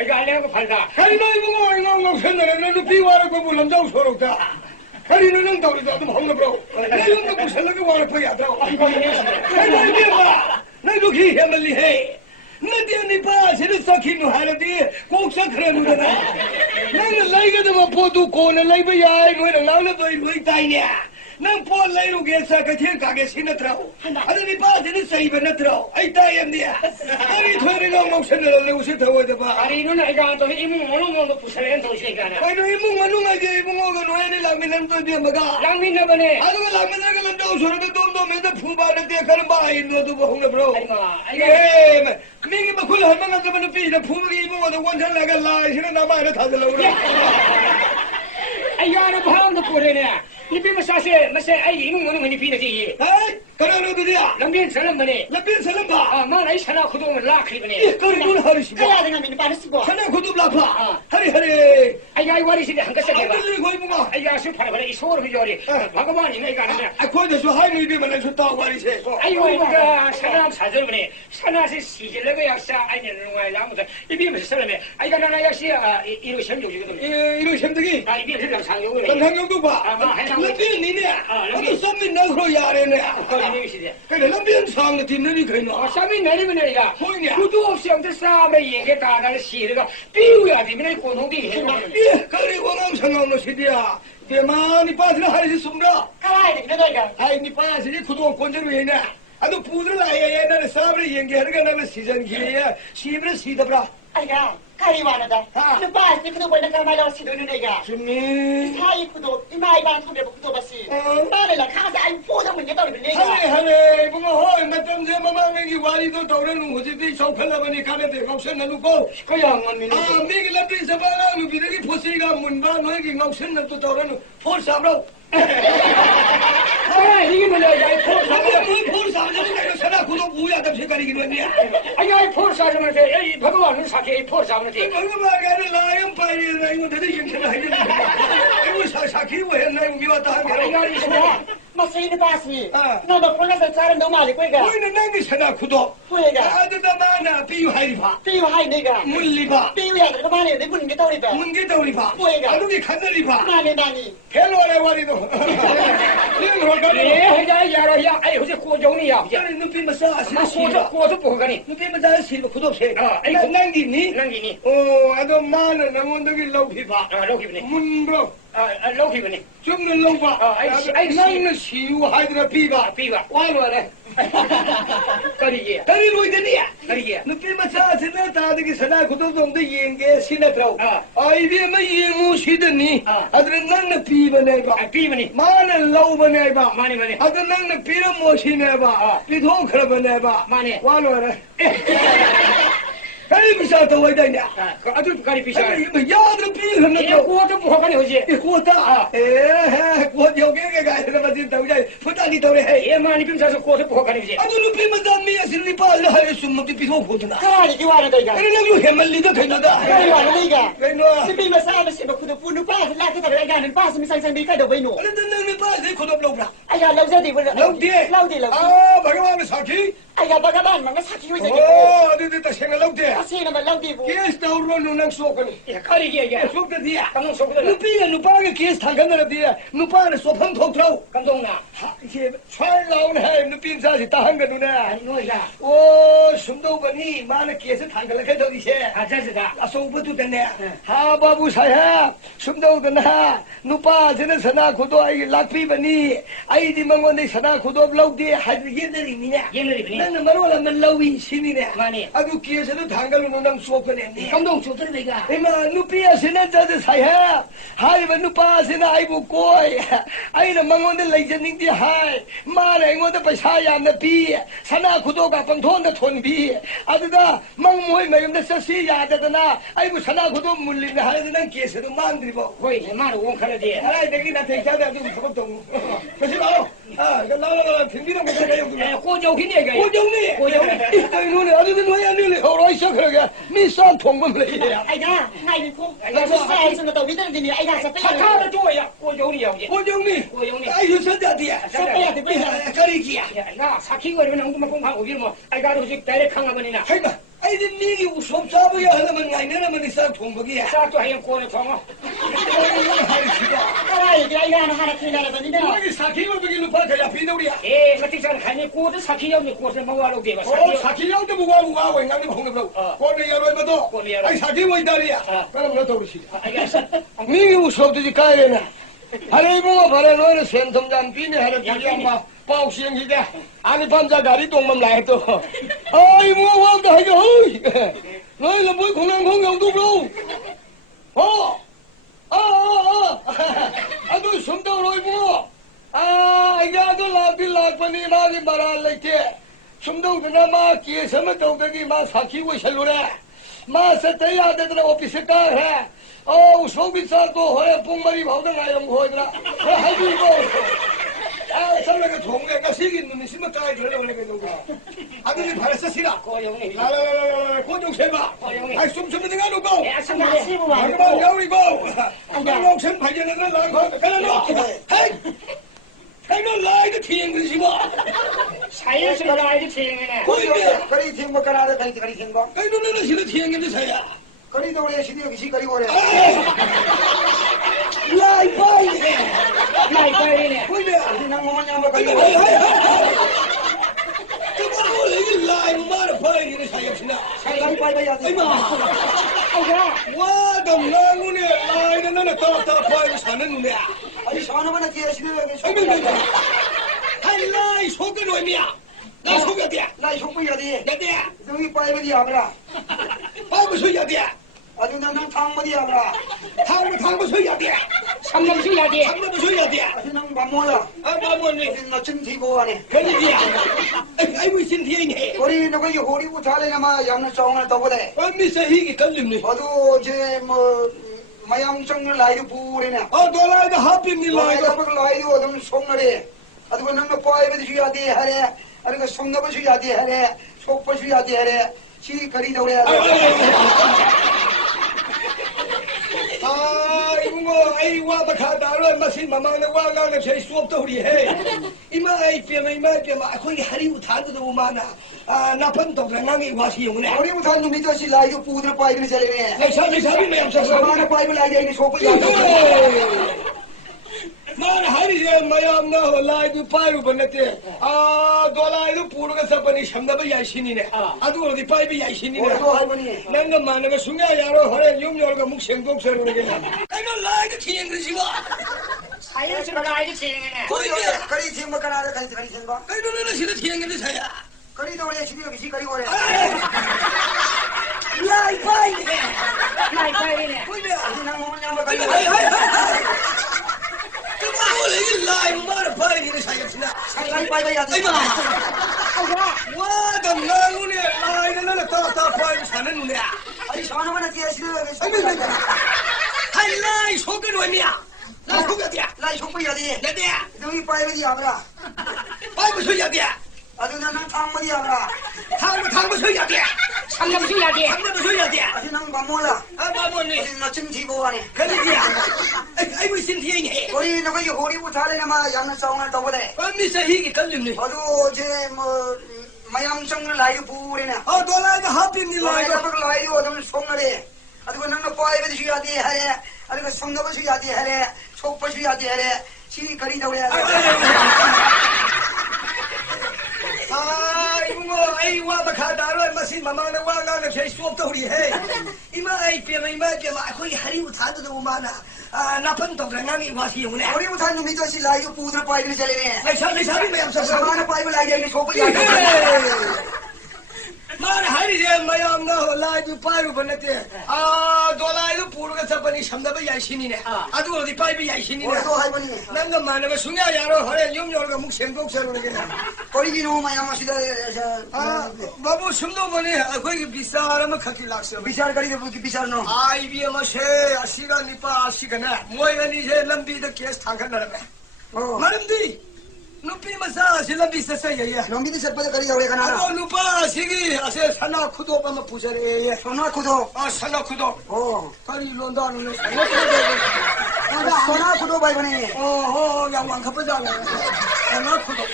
이거 알려고 팔다 가리는 덩어리도 좀 헐렁거려. 내가 무슨 게 와라 보야 더. 나도 기 해물리 해. 너네 바지를 썩히는 하는데 꼭 썩히는 거다. 나는 라이가도 뭐 보도 고는 라이브야 이거는 나는 뭐 있다이냐. 난 폴라이로게서 같은 가게 신었더라고. 아니 바지는 사이버였더라고. 아이 따였니야. 아니 토리가 목선을 내고서 더워져 봐. 아니 이놈 아이가 또 이문 원룸도 부서는 도시니까. 아니 이문 원룸하지 이문어가 노예를 라미는 또 비어마가. 랑민나 보네. 아주 라미는 걸 넣어서도 돈도면서 품바는데 가는 바이 너도 뭐 홍나 브로. 아이고. 예, 민기 뭐 굴 할만한 거는 비는 품이 이문어도 원산나가 라이시는 남아는 다들라고 그래. 아이가 너 바람도 보내네. 이비 마사세 아이 이문 원룸이 비는지. 아이, 그러는 어디야? 랑민 살람네. 라빈 살람 봐. 아, 마나이 사나 구동을 라크리네. 이 거리 돈 하루씩. Kaya nga namin panasibo. 하나 구두 라파. 하리. 아이가 와리시데 한 것씩 해봐. 아들이 거의 뭐가. 아이가 수파라 그래 이 소를 휘저리. 방금만이 내가 하는데. 아, 거기서 하이는 입에만 줬다 말이세. 아이고 이거 사람 사절분이 사나시 시질레고 약사 아니는 누가 나무서 이비면서 사람에 아이가 나나 역시 이로 현욕이거든. 이런 힘들기. 아 이비 현장 상욕을. 남상경도 봐. 람빈 니네. 어디 썸민 나그로 야래네. 거기 시대. 그래 람빈 상도 뒷면이 그러노. 사람이 내리면 내가 뭐냐? 구두 없이 엄청 싸움에 얘기 다 다른 시르가 삐우야 되면 고농비 해. 예, 그리고 남상경도 시대야. 대만이 빠지는 하리지 숨다. Kaya nga namin. 아이 니 빠지니 구두 꼰대로 해네. 아너 부들 아예 옛날에 싸움을 연기하는 나는 시전 기회야. 시비를 시더브라. Ay nga, kariwa na da. Nabas, ni kudo boy nagkamalaw si Dono Nega. 주님. Sahi kudo, imay bang tubi ba kudo ba si? Nalala, kasi ay puto mo niya daw ni Nega. 하네 bunga hoy mattam제 mamangegi walido dawran hujiti chaukalabani kanate ngausen nuko 그야 안 아 미기 lapti sabana nu bidagi phosiga munba noegi ngausen na to dawran for sabro 아 이게 뭐야 이 사람이 for sabjani ka sana kudo buya dam se kari ginwani 아야 이 포르사는 이 भगवान 사케 이 포르사는 티 bhagwa ga layam pai na ingo dadi yin na hin ibu sakhi wo hen na mi wa ta ha 아이가 이 소야 Masay ni Basi. Naba po na sa tsara na umali ko iga. hoy na nangi sana kudo Kuya adu da mana piyu hai ba Piyo hay Nega. mulli ba Piyo yan, kamali, di bun kita ulit ba? mungi dawri ba Kuya. adu ki khanari ba Nani, nani. 헬로레 와리도 니 로가니 예 회자 야로야 아이 호세 고정이야 저는 눈빛 마사 아 시시다 고도 보가니 눈빛 마사 시도 구독해 아이 난기니 랑기니 오 아도 마는 나문덕이 로피바 로기브니 문로 로기브니 좀는 로바 아이 나는 시우 하이드라 피바 비바 와로래 거리게 다리 로이드니야 거리게 눈빛 마사 지나 다득이 사나 구독동도 이행게 시나트로 아이비 뭐 이행무 시드니 아들은 나는 피바네바 비브니 마는 로바네바 마니 마니 아들 낭는 비를 모시네봐 비도 그러면네봐 마니 와로래 에이 비싸 더 와이다냐 아주 가리 비샤 야들 비를 예 넣어 고도 보가니 호세 고다 고 여기에 가야 맞지 더자 부단이 더래 예 많이 빈사서 고도 보가니 호세 아주 눈빛만 담미야 실리 빨라 할 수는 없지 비도 보잖아 Kaya di wala Nega. 그래 나도 해말리도 되나다 Kaya na Nega. 왜너 Si Piyo masama si ba kudo puno pa, laki ka rin ganin pa, sumisang-sang di ka daw ba ino? 아니 너는 빠지 고답 놓으라 Ay nga, lausa di wala. 라우디 Laudi, laudi. 아 바가마는 사키 Ay nga, bagaman, mga sakyo sa gito. 오 어디 됐다 생각 라우디 Kasi naman laudi po. 게스 다우로는 낭 쏘거니 예 가리게 예 속대디야 감동 속도 누피가 누파가 게스 당간다라디야 누파는 소판 톡트라우 감동나 이게 잘 나오네 누핀사지 다한 거누나 아니 뭐야 오 숨도 보니 많은 게스 당간을 해도디세 아자즈다 아소부도 됐네 하바부사야 숨도 그나 누파 저는 선아 고도 아이 락피버니 아이디 망원데 선아 고도 블록디 하드게들이니냐 옛날이니 나는 말로라 말로위 신이네 많이 아주 게스도 당간을 못남 수업거네 감동 속도 내가 Ema nupia sina jade saya. Hai ba nupa sina ai bu koi. Ai na mangon de lai jan ning di hai. Ma na ngon de paisa ya na pi. Sana khudo ga pang thon da thon bi. Adu da mang moi mai de sa si ya da na. Ai bu sana khudo mulli na hai de nang ke se do mang dri bo. 거의 마루 원카라디 Ai de ki na te ja da du thok tong. Ka si lao. Ah ga lao lao thing bi na mo ga yo du. 에 고정이 얘가 고정니. 고정니. 이따 이노네 아주 는 뭐야 니네. 어라이 셔 그러게. 미산 통금 le. Ay nga, ngayon po. Masasay sa nataw, dito din ay nasa tayo. 사타를 줘야 고정이야 이제 고정니. 고정니 아이 선자디야. Sapaya, di ba? 가리기야. 나 사키고 이러면 엉뚱한 공방 오기를 뭐 알가도 즉 다이렉 강하거니나 하이마. 아이들 미기 우섭 잡아야 하려면 나이내라면 싹 통보기야. 싹도 하얀 꼬리 통어. 이거 하나 틀려라 버니다. 여기 사키만 보기 루파 그야 비도리야. 예, 사틱산 가니 꼬도 사키염니 꼬서 뭐하러 게가 사키형도 무가 wengan이 홍도 꼬네 여러 것도. 아이 사키 원다리야. 그럼 너 도르시. 알겠어. 미기 우섭도 가야나. 하래 뭐 바래 너는 센텀장 비네 하래 비양 봐. pausiengida ani panja gari dongmam lai to ai mo wam da ga oi loi la boi khong yong du lo adu sumda roi mo ya do la bi la pani ma ni bara lai te sumda na ma ki sam do da gi ma sakhi wo shalu re ma sa te ya de da office ka hai so bi sa to hoye pung mari bhau da ngai ram hoi da hai bi ko sam라가 동네가 세계 있는 심어 따라 그러려고 그러는 거야. 아들이 발했어 시라. 고용이. 라라라라 고용 세봐. 아이 숨 내가 놓고. 야, 참나 시부 와. 그만 야우리고. 고용 발견해서 나가. 가라 너. 헤이. 헤이너 라이드 티행 그러지 마. 사이에서 라이드 티행이네. करी थिंग में करा दे करी थिंग को 헤이 너는 시를 티행인데 사야. करी तो ये सीधी किसी करी बोले 라이 바이. 라이 바이네. 보이네. नंग मोहन यहाँ पर करी 헤이 헤이 헤이. 그거 이게 라이 마르 바이는 사야시나. करी पाई भाई आती 아이마. 와, 동랑군에 라이는 나는 따따 파이고 사는 눈이야. अरे शान बना चाहिए सीधे 아이고, 하이라이 속은 왜미야? 나 속여야 लाई शुक्र यादी 돼. तो ये पाई बदी आबरा 파이고 속여야 돼. अरे ना ना थांग बदी आबरा 타고 속여야 돼. 삼남 수야지. 상담을 속여야 돼. अरे ना बामोला 아, 마모니. अरे ना चिन थी को आने 그러지야. 아이고, 신티행해. कोरी न कोई होरी उठा लेना मा यामना चावना तो बोले 미사 희기 걸림니. अदो जे म मयाम चंग लाई पूरे ना 돌아이다 하필니 लाई 라이다. तो लाई दो तुम सोंगरे अदो नंग पाई बदी यादी हरे अरे का सोंग बदी यादी हरे सोप बदी यादी हरे सी करी दौड़े 아이 와 바카다로 마시 마마네 와가네 제 수업도 우리 해. 이마 아이 뼈마 거기 하리우 타도 많아. 나쁜 동생이 와시 용네. होरी उठा नुमी तो सी लाई दो पूरे पाई बदी चले ने 사비 매ям 서. समाने पाई बदी लाई जाई सोप यादी 난 하리제 마ям 나 라이도 파이로 번네테. 돌아이도 부르가 sabani 샴나바 야신이네. 아도 어디 파이비 야신이네. और तो हाल बनी 내가 만나가 숭야 야로 허래 용열가 묵생동 서르게. 내가 라이도 티행 그러시고. 사이에서 라이드 티행이네. करी थी में करा दे करी थी को 아이 너는 시도 티행인데 사야. करी दौड़े सीधे किसी करी बोले 라이 파이. 라이 바이네. 보이네. अरे ना मोहन यहाँ पर करी 그거 이게 라이 마르 파이는 사야지나. लाई पाई बदी आती 아이마. 와, 동랑군에 라이는 나는 따따 파이 사는 눈이야. अरे शान बना चाहिए सीधे 하이라이 속은 왜미야? 나 속여야 लाई शुक्र यादी 돼. तो ये पाई बदी आबरा 파이브 속여야 돼. अरे ना ना थांग बदी आबरा 타고 속여야 돼. 삼남 수야지. 상담을 속여야 돼. अरे ना बामोला 마모니. अरे ना चिन थी को आने 그러지야. 아이고 신티행해. कोरी न कोई होरी उठा लेना मा यामना चावना तो बोले 미사 희기 걸림니. अदो जे म मयाम चंग लाई पूरे ना 돌아이다 하필니 लाई 라이다. तो लाई दो तुम सोंगरे अदो नंग पाई बदी यादी हरे अरे का संग बदी यादी हरे सोप बदी यादी हरे सी करी दौड़े 아이 와 바카다로 마시 마마네 와가네 제 수업도 우리 해. 이마 아이 뼈마 거기 하리우 타도 많아. 나쁜 동생이 와시 용네. होरी उठा नुमी तो सी लाई पूरे पाई बदी चले ने 사비 매ям 서. समाने पाई बदी लाई जाई सोप यादी 만 하리제 마ям 나 라이도 파이로 번네테. 돌아이도 부르가 sabani 샴나바 야신이네. 아도 어디 파이비 야신이네. और तो हाल बनी 난가 만나가 숭야 야로 허래 용열가 묵생동 서르게. कोरी की नो मयाम सीधा 바보 숨도머니 거기 비싸라면 갖기 락서. विचार करी तो विचार नो 아이비에 마세 아시가 니빠 아시가나 뭐이가니 제 람비드 케스 타간나라메. 마름디 누피 마사 실람비 세세예예. नोमी तो सब करी दौड़े का ना 아도 누파 시기 아세 사나 쿠도 바마 부자레예. सोना खुदो 사나 쿠도. ओ 가리 론다는 사나 쿠도. 소나 구도 바이거니. 양왕 갑자기. 하나 구독.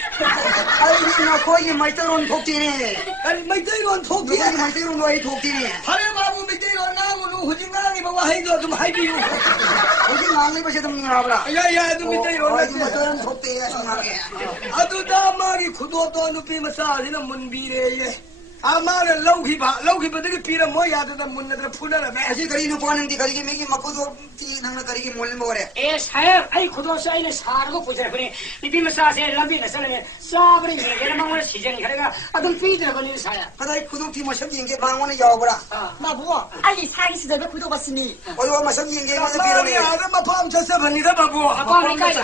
아이 나 거기 마이터론 독티니. 아니 마이테이론 토끼. 거기 마이터론 와이 독티니. 하래 바보 마이테이론 나고는 후진강이 뭐 하이도 좀 하이비요. 거기 망리 버시 좀 나와라. 야야 좀 마이테이론 거기 나지. 마이터론 독티야 정말게. 아두다 마기 구도도 누피 마사리는 문비래. 아마는 lauki pira moya da munna da phunara me 아직 거리는 보는데 거기 맥이 먹고도 티 나나 거기 몰 먹으래. ए साहेब आई खुदो से आइले सारको पुछे पनि निपी में सासे लंबी नसले साबरे गेले मंगल सीजन गरेगा अदम पीदर पनि साया 그다이 구독티 마셔 인게 방원에 야오브라. 마부 아니 사기 시절에 구도 봤으니 어디 마셔 인게 맞아 Pirani 비로네. ada ma pham chasa bani da babu apa ni kai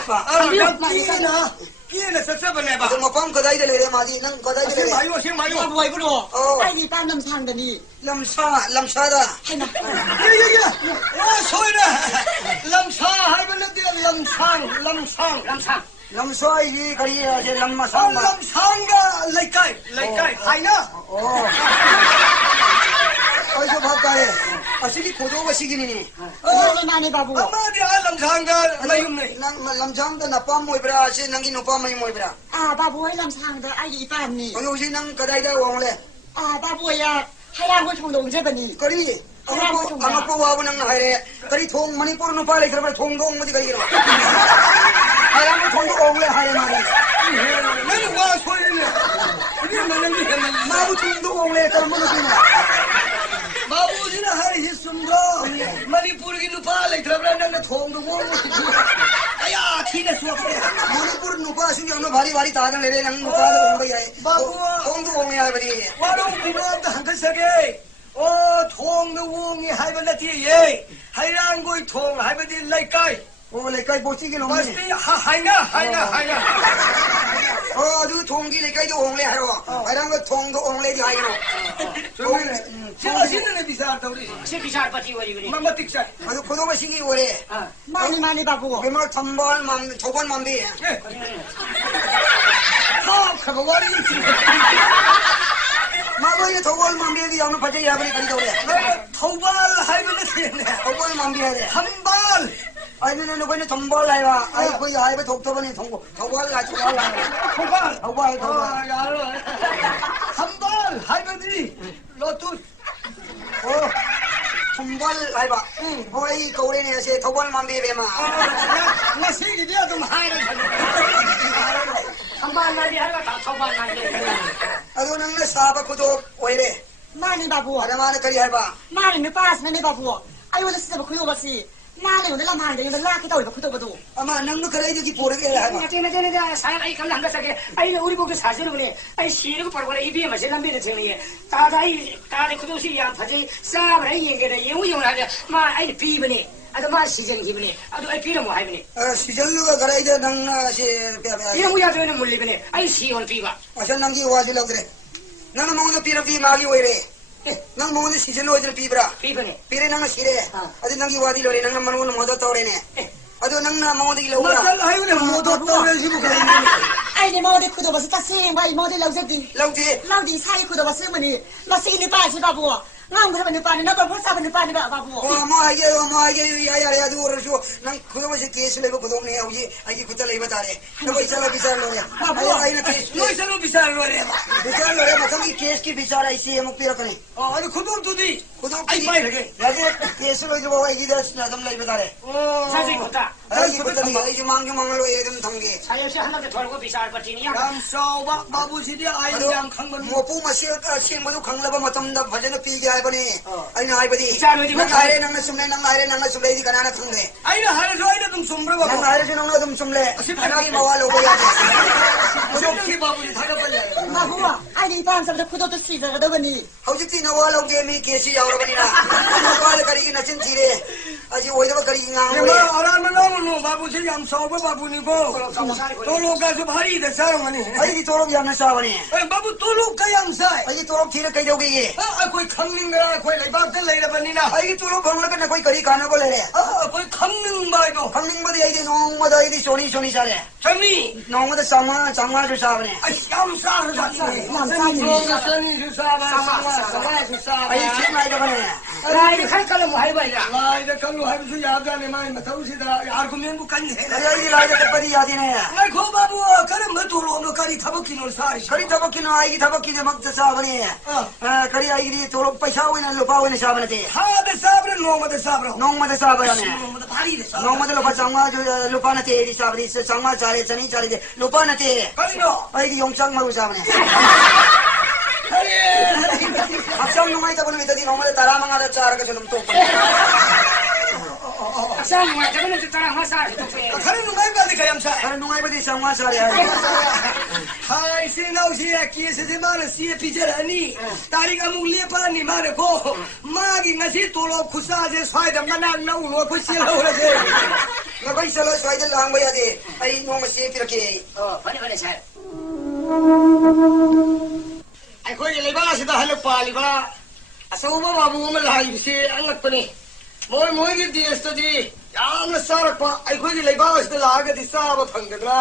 kina sa bane ba 그 뭐밤 그다이 들래 마지 능 그다이 sing 들래. mayo 마부 이브로 어. 아니 땀 상다니 람사다. 하이나 ya soira lamsa hai ban de lamsang lamsang 람사이 거리야 제 람마상. lamsanga laikai haina 어디서 봤다래. 아시기 고도가 시기니. 많이 바부 amadi lamsanga mayumne 람장도 나빠 모이브라 시 능기 노빠 마이 모이브라. 아 바부의 람상다 아니 이빠니 오늘 오시 능 그다이다 왕래. 아 바부야 하얀 총동제버니 거리 아마포 와고 능 하래. 거리 통 머니포르 노빠 레 그러면 통동 어디 거리 그러. 하얀 통도 왕래 하래 말이. 나는 와 소리네 이게 뭐는 마부 통도 왕래 떨모는 babu jina hari hisumdo manipur ki nupa le thrabra nang thong du go aya thina suapre Manipur नुपा सुन यो भारी भारी तादन ले रे नंग नुपा दो गई है बाबू कौन दो होंगे यार बड़ी waro binod hang sage o thong du wong hi hai ban ti ye hai rang goi thong hai ban lai kai वो लेकाई बोची के लोग masti haina ओ जो थोंगी लेकाई जो होंगे यार वो अरे वो थोंग दो होंगे जो है no chela sinne bisar tauri से विचार पछि वरी पनि mama tiksa अरे खुदों में सिंगी हो रे 많이 바부 बेमार थंबल माम थोबन माम भी ha khagwari मागो ये थोबल माम भी हम बचे यार बड़ी करी दो रे thobal hai ban ti ne Thoubal माम भी है रे hambal आई ने लोगों ने थंबल लाया आई कोई आए पे थोक तो बनी थोंगो थोबल ला थोबल ला thobal Thoubal Thoubal hambal hai ban ti lotus ओ थंबल लाया वो ये कौरे ने ऐसे थोबल माम भी बेमा ngasi ki dia tum hai ra 한번 나디 하가 다 초반 나디 अदो नंग ने साब खुदो ओरे 많이 바부 अरे माने करी है बा 많이 빠스네 바부 아유 나 진짜 구도 봤지 나는 오늘 라마한테 이거 라키다 이거 구도 봐도 अमा नंग करे जो की पोरे के है बा 나제나제나 사야 아이 감나 한다사게 아이 우리 보고 사실은 그래 아이 시르고 벌벌 이비에 마실 남비를 정리해 다다이 다데 구도시 양 파지 싸브라 얘기를 영우영하게 마 아이 비브니 아도 마 시전 기브니 아도 아이 비는 뭐 하이브니 सीजन लुगा करे जो नंग से पे पे 영우야 되는 물리브니 아이 시원 비바 असल नंग की वाजी लग रे नंग मोन पीर पी मागी ओरे नंग मोन सीजन लो इधर पीबरा 비브니 पीरे नंग सिरे अदि नंग की वादी लोरे नंग मनोन मोदो तोड़े ने अदो नंग ना मोन दी लोरा masal hai ne modo to re sibu kai 아니 뭐데 구도 봤어 따스행 와 뭐데 라우제디 लौटी 라우디 사이 구도 봤어 뭐니 마시니 빠지 바부 ngang 그러면 빠니 나도 벌써 빠니 빠니 바부 ओ मो आगे या या या दूर जो नंग खुदो में से केस ले खुदो ने हुई आई कुत्ता ले बता रे तो पैसा ला बिचार लो या आई ना case no salo bisar lo re बिचार लो रे मतलब की केस की बिचार ऐसी है मुक पीर करे ani khudum tudi खुदो ai pai lage लगे केस लो जो वो एक इधर ना तुम ले बता रे 사실 좋다 आई कुत्ता नहीं आई जो मांग लो एकदम थंगे 사역시 하나도 덜고 비쌀 버티니야 ram saw ba babu si dia ai yang khang ban मोपू मसी सिंबदु खंगलब मतमद भजन पी गया बने अइना आइबदी इचारोदी नंग आइरे नंग सुमले दी कनाना खंगे ai na har jo ai na tum sumre ba नंग आइरे नंग तुम सुमले अनागी मवाल हो गया khudum ki babu ni thaga ban ya 바부야 아니 밤새부터 구도도 시작하다 보니 हौजिति नवाल हो गेमी केसी यावरबनिना नवाल करी नचिन थिरे अजी ओइदब करी ngang ma aran ma no babu si yang saw ba babu ni ko to lo ka su bhari de sar mani अई दी तोरो याम सावने ai babu to lo ka yang sai अई तोरो थिरे कई दोगे ये ai koi khang ning ra koi lai ba ka lai ra ban ni na अई तोरो भंगल के न कोई करी खाना को ले रे koi khang ning ba do खंगिंग बदी आई दी नोंग बदी आई दी सोनी सोनी सारे chami नोंग बदी सामा जो सावने ai yang sa ra sa ni 남산이 sa ni sa ba sa su sa अई ठीक नाइ दबने 라이드 칼 깔로 뭐 해봐 이라. 라이드 칼로 해보수 야자네 많이 맡아보시다. 아르구멘부 간네. 여기 라이드 때빠디 야디네. 나 거바부 그래 뭐 돌아오면 가리 타박기는 사리. 거리 타박기는 아이기 타박기는 막자 사바니. 거리 아이기 돌아 पैसा 오이는 루파 오이는 사바는데. 하데 사브는 노마데 사브로. 농마데 사바야네. 노마데 바리데 사브로. 농마데 루파 장마 루파나테 이 사바디 장마 자레 자니 자리데 루파나테. 가리노. 아이기 용장 마고 사바네. 가리. 합상 농아이 잡는 메타디 농마데 따라망하다 짜라가 좀 또. 상 뭐 저거는 따라 화사. 가리 누가 가리 가ям사. 가리 농아이 바디 장마 자리야. 하이 시나우시야 키에세데마는 시에 피자라니. 다리가 묵리파니 말고 마기 ngasi 돌로 쿠사제 사이다 만난 나우로 쿠시라오라제. 너가 있어로 사이들 한 거야 돼. 아이 농마 시 이렇게. 빨리 잘. ꯑꯩꯈꯣꯏꯒꯤ ꯂꯩꯕꯥꯛꯁꯤꯗ ꯍꯜꯂꯛꯄꯥꯜꯂꯤꯕ ꯑꯆꯧꯕ ꯃꯥꯕꯨ ꯑꯃ ꯂꯥꯛꯏꯕꯁꯤ ꯑꯉꯛꯄꯅꯤ ꯃꯣꯏꯒꯤ ꯗꯦꯁꯇꯗꯤ ꯌꯥꯝꯅ ꯆꯥꯔꯛꯄ ꯑꯩꯈꯣꯏꯒꯤ ꯂꯩꯕꯥꯛ ꯑꯁꯤꯗ ꯂꯥꯛꯑꯒꯗꯤ ꯆꯥꯕ ꯐꯪꯒꯗ꯭ꯔꯥ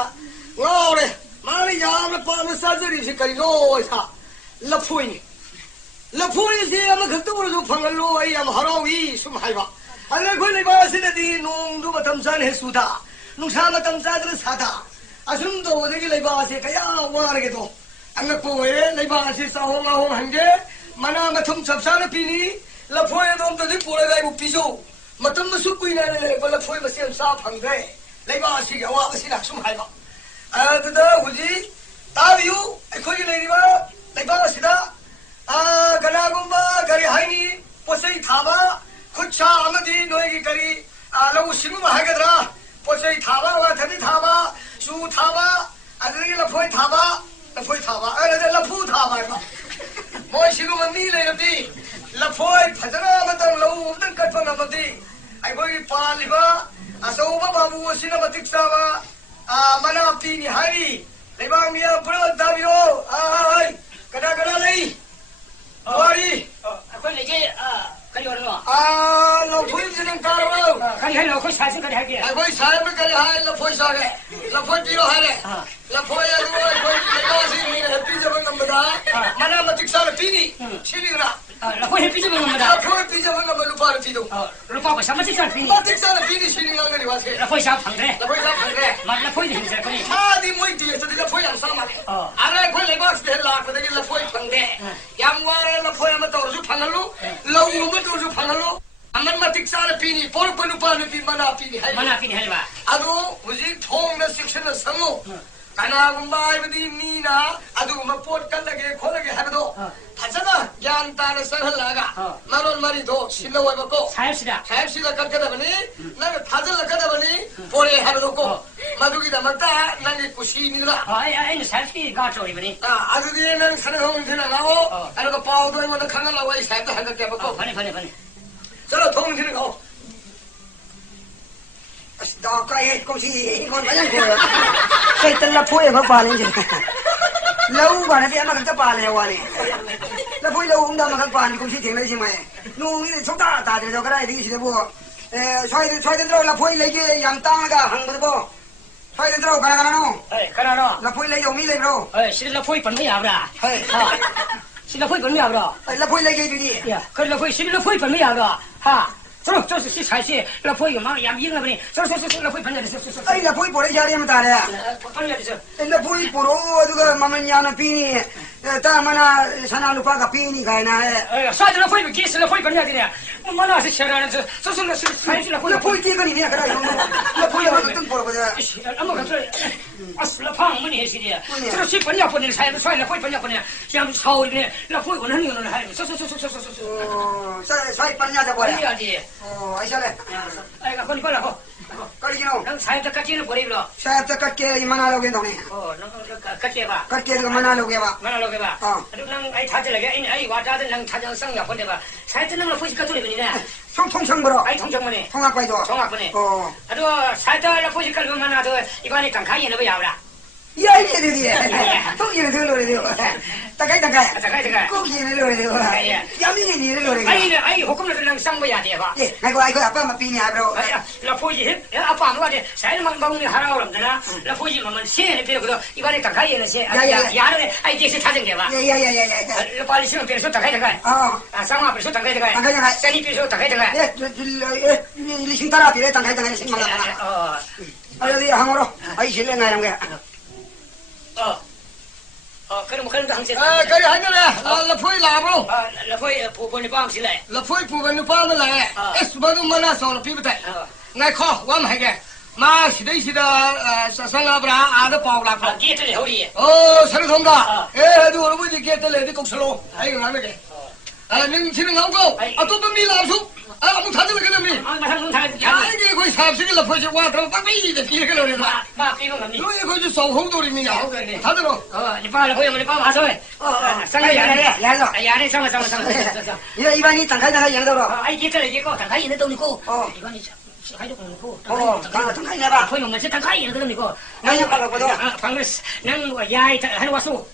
ꯉꯥꯎꯔꯦ ꯃꯥꯅ ꯌꯥꯝꯅ ꯄꯥꯝꯅ ꯆꯥꯖꯔꯤꯕꯁꯤ ꯀꯔꯤꯅꯣ ꯏꯁꯥ ꯂꯐꯣꯏꯅꯤ ꯂꯐꯣꯏꯁꯤ ꯑꯃꯈꯛꯇ ꯑꯣꯏꯔꯁꯨ ꯐꯪꯍꯜꯂꯣ ꯑꯩ ꯌꯥꯝ ꯍꯔꯥꯎꯏ ꯁꯨꯝ ꯍꯥꯏꯕ ꯑꯗꯨꯅ ꯑꯩꯈꯣꯏ ꯂꯩꯕꯥꯛ ꯑꯁꯤꯗꯗꯤ ꯅꯣꯡꯗꯨ ꯃꯇꯝ ꯆꯥꯅ ꯍꯦꯛ ꯆꯨꯗ ꯅꯨꯡꯁꯥ ꯃꯇꯝ ꯆꯥꯗꯅ ꯁꯥꯗ ꯑꯁꯨꯝ ꯇꯧꯕꯗꯒꯤ ꯂꯩꯕꯥꯛ ꯑꯁꯤ ꯀꯌꯥ ꯋꯥꯔꯒꯦꯗꯣ ꯑꯉꯛꯄ ꯑꯣꯏꯔꯦ ꯂꯩꯕꯥꯛ ꯑꯁꯤ ꯆꯥꯍꯣꯡ ꯉꯥꯍꯣꯡꯍꯟꯒꯦ ꯃꯅꯥ ꯃꯊꯨꯝ ꯆꯞ ꯆꯥꯅ ꯄꯤꯅꯤ ꯂꯐꯣꯏ ꯑꯗꯣꯝꯗꯗꯤ ꯄꯨꯔꯒ ꯑꯩꯕꯨ ꯄꯤꯖꯧ ꯃꯇꯝꯗꯁꯨ ꯀꯨꯏꯅ ꯂꯩꯔꯛꯄ ꯂꯐꯣꯏ ꯃꯁꯦꯟ ꯆꯥ ꯐꯪꯗ꯭ꯔꯦ ꯂꯩꯕꯥꯛ ꯑꯁꯤꯒꯤ ꯑꯋꯥꯕꯁꯤꯅ ꯁꯨꯝ ꯍꯥꯏꯕ ꯑꯗꯨꯗ ꯍꯧꯖꯤꯛ ꯇꯥꯕꯤꯌꯨ ꯑꯩꯈꯣꯏꯒꯤ ꯂꯩꯔꯤꯕ ꯂꯩꯕꯥꯛ ꯑꯁꯤꯗ ꯀꯅꯥꯒꯨꯝꯕ ꯀꯔꯤ ꯍꯥꯏꯅꯤ ꯄꯣꯠꯆꯩ ꯊꯥꯕ ꯈꯨꯠ ꯁꯥ ꯑꯃꯗꯤ ꯅꯣꯏꯒꯤ ꯀꯔꯤ ꯂꯧꯎ ꯁꯤꯡꯎꯕ ꯍꯥꯏꯒꯗ꯭ꯔꯥ ꯄꯣꯠꯆꯩ ꯊꯥꯕ ꯋꯥꯊꯕꯤ ꯊꯥꯕ ꯆꯨ ꯊꯥꯕ ꯑꯗꯨꯗꯒꯤ ꯂꯐꯣꯏ ꯊꯥꯕ ꯂꯐꯣꯏ ꯊꯥꯕ ꯂꯐꯨ ꯊꯥꯕ ꯍꯥꯏꯕ ꯃꯣꯏ ꯁꯤꯒꯨꯝꯕ ꯃꯤ ꯂꯩꯔꯕꯗꯤ ꯂꯐꯣꯏ ꯐꯖꯅ ꯑꯃꯇꯪ ꯂꯧ ꯑꯃꯇꯪ ꯀꯠꯄ ꯉꯝꯃꯗꯤ ꯑꯩꯈꯣꯏꯒꯤ ꯄꯥꯜꯂꯤꯕ ꯑꯆꯧꯕ ꯕꯥꯕꯨ ꯑꯁꯤꯅ ꯃꯇꯤꯛ ꯆꯥꯕ ꯃꯅꯥ ꯄꯤꯅꯤ ꯍꯥꯏꯔꯤ ꯂꯩꯕꯥꯛ ꯃꯤꯌꯥꯝ ꯄꯨꯝꯅꯃꯛ ꯇꯥꯕꯤꯔꯣ ꯀꯅꯥ ꯀꯅꯥ ꯂꯩ ꯋꯥꯔꯤ ꯑꯩꯈꯣꯏ ꯂꯩꯖꯦ ꯀꯔꯤ ꯑꯣꯏꯔꯅꯣ ꯂꯧꯊꯣꯏꯁꯤ ꯅꯪ ꯇꯥꯔꯕꯣ ꯀꯔꯤ ꯍꯥꯏꯅꯣ ꯑꯩꯈꯣꯏ ꯁꯥꯏꯁꯤ ꯀꯔꯤ ꯍꯥꯏꯒꯦ ꯑꯩꯈꯣꯏ ꯁꯥꯏꯕ ꯀꯔꯤ ꯍꯥꯏ ꯂꯐꯣꯏ ꯆꯥꯒꯦ ꯂꯐꯣꯏ ꯄꯤꯔꯣ ꯍꯥꯏꯔꯦ lafoi aru akhoi legacy ni happy jabang nambada mana matik sala pini siligra lafoi happy jabang nambada lafoi happy jabang nambada lupa ru pido lupa ba sama sisa pini matik sala pini siligra ngari wase lafoi sa phangre ma lafoi ni himse kani adi moi ti so lafoi am sama ara akhoi legacy de la ko de lafoi phangde yam ware lafoi am to ju phangalu lau am to ju phangalu aman matik sala pini por panu panu pi mana pini hai ba adu huji thong na section na sango कनागुम्बा आइबदी मीना अदुगुम्बा पोट कल्लगे खोलगे हाबदो फजना ज्ञान तान सहलगा मरोन मरी दो सिल्लो वबको साहेबसिदा कर्कदबनी नंग थाजल लकदबनी पोरे हाबदो को मदुगी दमता नंग कुशी निला आई साहेबकी गाटोरी बनी अदुगी नंग सनगों थिना लाओ अरको पाव दो मन खंगा लाओ साहेब हंग के बको फने चलो थोंग थिना खाओ Dok ay ko si kon ba yan ko. Kay tala po yung palen dyan. Lau ba na di ama kagta palen yawa ni. La po lau unda makagpan ko si tingnan si may. Nung sota ta de do kara di si bo. Soy dentro la po lagi yang tang ga hang bo. Soy dentro kana no. Kana no. La po lagi mi le bro. Si la po pan ya bra. Ha. Si la po pan ya bra. La po lagi du ni. Ya, ka la po si la po pan ya bra. Ha. 走，这是才是老婆有忙也赢了不呢？走，老婆朋友的，走。哎，老婆过来家里么打的？朋友的走。老婆不罗这个妈妈娘那比你，但嘛那山上路八个比你开那。哎呀，啥子老婆给是老婆朋友的呢？我们那是吃了这是那是才是老婆。老婆这个你呢？可能老婆要等过了不的。俺们可是死了胖么呢？是的，这是朋友不能才帅老婆朋友不能，像操的呢，老婆我那有那还走。哦，帅朋友的过来。朋友的。Oh, ay sale. Ay, ako ni pala ko. Kali gino. Nang sayap ta katino pore bro. Sayap ta katke manalo gen doni. Oh, nang katke ba. Katke ga manalo ge ba. Manalo ge ba. Adu nang ay thaje lage ai wata da nang thajang sang ya pone ba. Sayap nang la phosi ka tole bani na. Thong bro. Ai thong mane. Thong ak pai do. Thong ak mane. Oh. Adu sayap ta la phosi ka mana do igani kang khai na ba ya bra. 야이 얘들이 통일을 들어오래요 다가이 다가이. 꼭이를 들어오래요 야미네 니를 들어오래요 아이 호금을 그냥 쌍거야 돼 봐. 예 아이고 아빠 뭐 비니 하브로 라포지 아빠 뭐지 사이만 방문이 하라 그러더라. 라포지 뭐만 시에 비로도 이번에 다가이는 시 야는 아이 대시 찾은 게 봐. 야야야야야 빨리 시면 비로소 다가이 어 상황 비로소 다가이 다가이. 세니 비로소 다가이 예 리신 따라 비례 당가이 생각나 아니 항으로 아이 실내 나랑 게 그럼 그런 거 항상 cái này là phơi làm không 라포이 부분이 방실래 là phơi phụ bên nước nó lại ấy mà nó mà sao là phơi tại ngay kho quá mày kìa mà chỉ là sang là bra nó bao lạc 아 뒤에 허리 sao không đó ê tôi bây giờ kia tôi lấy cái cục solo hay cái này kìa nhưng chỉ là không tôi đi làm xuống ông thấy được cái này 아 마상 다 cái 거의 30일 phơi qua đâu bắt đi để kia cái này mà 막 이거 뭡니 nó 거의 좀 sầu 돌이 미야 다 들어 이빨 보이면 이빨 와서 상가 야네 상가 이반이 당가이 양도로 아이 기타를 이거 당가이 있는 돈 있고 이거는 하이도 공고 당가이 내봐 보이면 뭐지 당가이 있는 돈 있고 나야 빨라고도 방금 난 야이 하는 왔어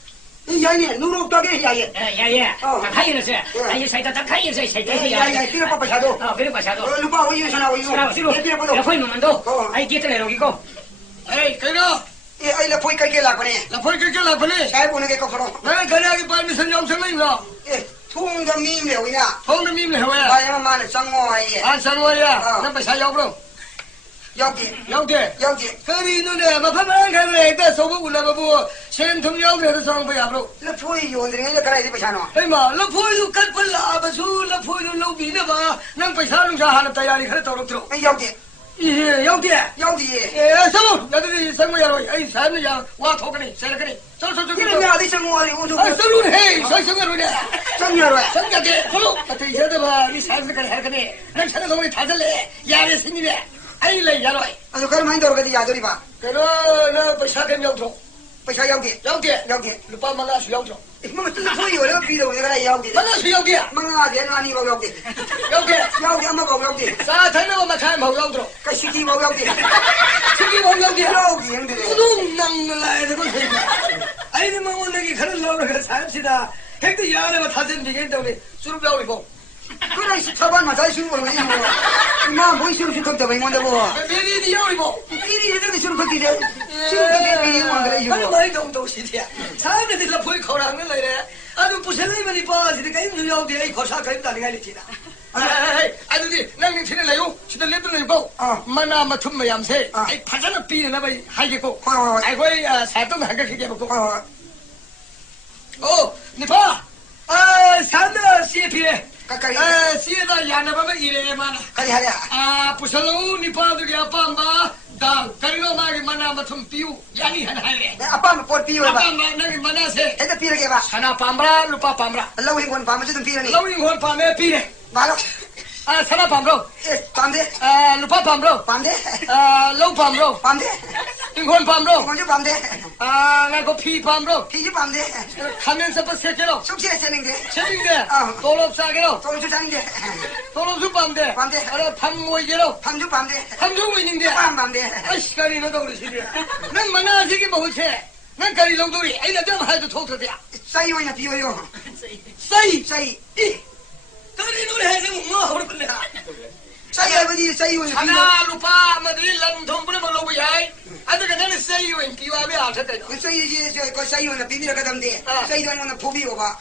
이 야니 누룩 떡에 야예 야예 당가이는 세 아니 사이다 당가이는 세 사이다 야야 필요 빠빠 샤도 그래 봐셔도 루파 오이 전하고 이거 필요 빠도 보이면 만도 아이 기타를 여기 있고 ê cái đó 예 아이라 포이 깔게 라거네 là phơi cái là phơi đi 잘 보는 게 거꾸로 cái này cái ban mình nhóm sang mình rồi 예 통도 미미오이나 không nó mìm này hả 아야마는 상모아예 sao rồi nó phải sai dọc đâu 여기 dọc kìa 여기 cái đi nó để mà phát mang cái này ta số vụ là mà bùa xem thông dọc thì nó xong phải làm đâu 너 포이 요들이 이제 가라야 돼 봐잖아 ấy mà nó phơi nó cắt phân là mà su nó phơi nó lâu bí nữa mà năng phải sao nó ra hàng tay ra đi khởi tàu đâu 여기 dọc kìa 여기 sao giờ đi sang bây giờ rồi ấy sáng bây giờ qua thổ cái này xem cái này sao 이런 게 어디 정모아리 우주 sao luôn hey sao rồi nè 정렬 sang cái sao thì giờ đó mà đi sáng cái này cái này năng sáng cái này thả ra lệ nhà này xin đi nè ấy lấy nhà rồi 아주 그럼 많이 돌아가지 야들이 봐 cái đó nó phải sao cái nhau thôi पैसा 여기 여기 루파 망아 수영죠 뭐 포이 원래 비도 내가 여기 망아 수영이야 망아 되는 아니고 여기 여기 한번 고 여기 사 타는 거 잘 먹어도 그 시기 뭐 여기 시기 먹어도야 여기 형들 우동 낭라에 되고 아이는 뭐 오늘 그런 나오는 삽시다 핵도 야래가 다된 비겠다 우리 수릎 나오고 그래 시차반만 잘 쉬는 거는 그냥 뭐 뭐이 쉬는 더 많이 뭔데 뭐 미리 야오고 미리 이렇게 쉬는 거 기대 쉬는 거 기대 뭐 그래 이거 아니 많이 동동시디야 사람들이 보이 거라는 거래 아주 부실이면 이뻐지니까 cái người yêu thì ấy có sao cái ta ngay thì anh đi năng như thế này là yêu chỉ là lấy tôi lấy bao mà nào mà thum mà làm thế ấy phát ra nó pi nó bay hay cái cô ấy quay sáng tôi hàng cái kia mà cô ô nè ba sáng đó xia pi xia đó nhà nó bao nhiêu này mà cái gì 부실로 nè ba tôi đi apa mà dal cái nó mà cái mà nào mà thum piu nhà này hay này apa mà pot piu ba apa mà năng mà nào thế cái piu cái ba sana pambra lupa pambra lâu hình con pam chứ đừng piu này lâu hình con pam mẹ pi này malo sana pambro pam đấy lupa pambro pam đấy lâu pambro pam đấy hình con pambro con chứ pam đấy ngay có pi pambro 피 chứ pam đấy 하면서 뭐 새끼로 숙제에 채는데 책인데 돌업 싸게로 돈 주자는데 돌업 sup밤데 밤대. 알아 탐 모이게로 밤주 밤대 탐종 있는데 밤밤대 아 시간이 너도 그러시지 난 만나지기 뭐지 난 가리 정도리 아이나 좀 해도 좋더냐 싸이오냐 비오요 싸이 싸이 가리 노래 해는 뭐 그러는데 싸이 아버지 싸이오냐 비오 하나 루파 마드리 런통 부르면 로고 야이 아들가 나는 싸이오인 비와베 아셨대 싸이지 그 싸이오냐 비비라 가담데 싸이도 아니면 포비오바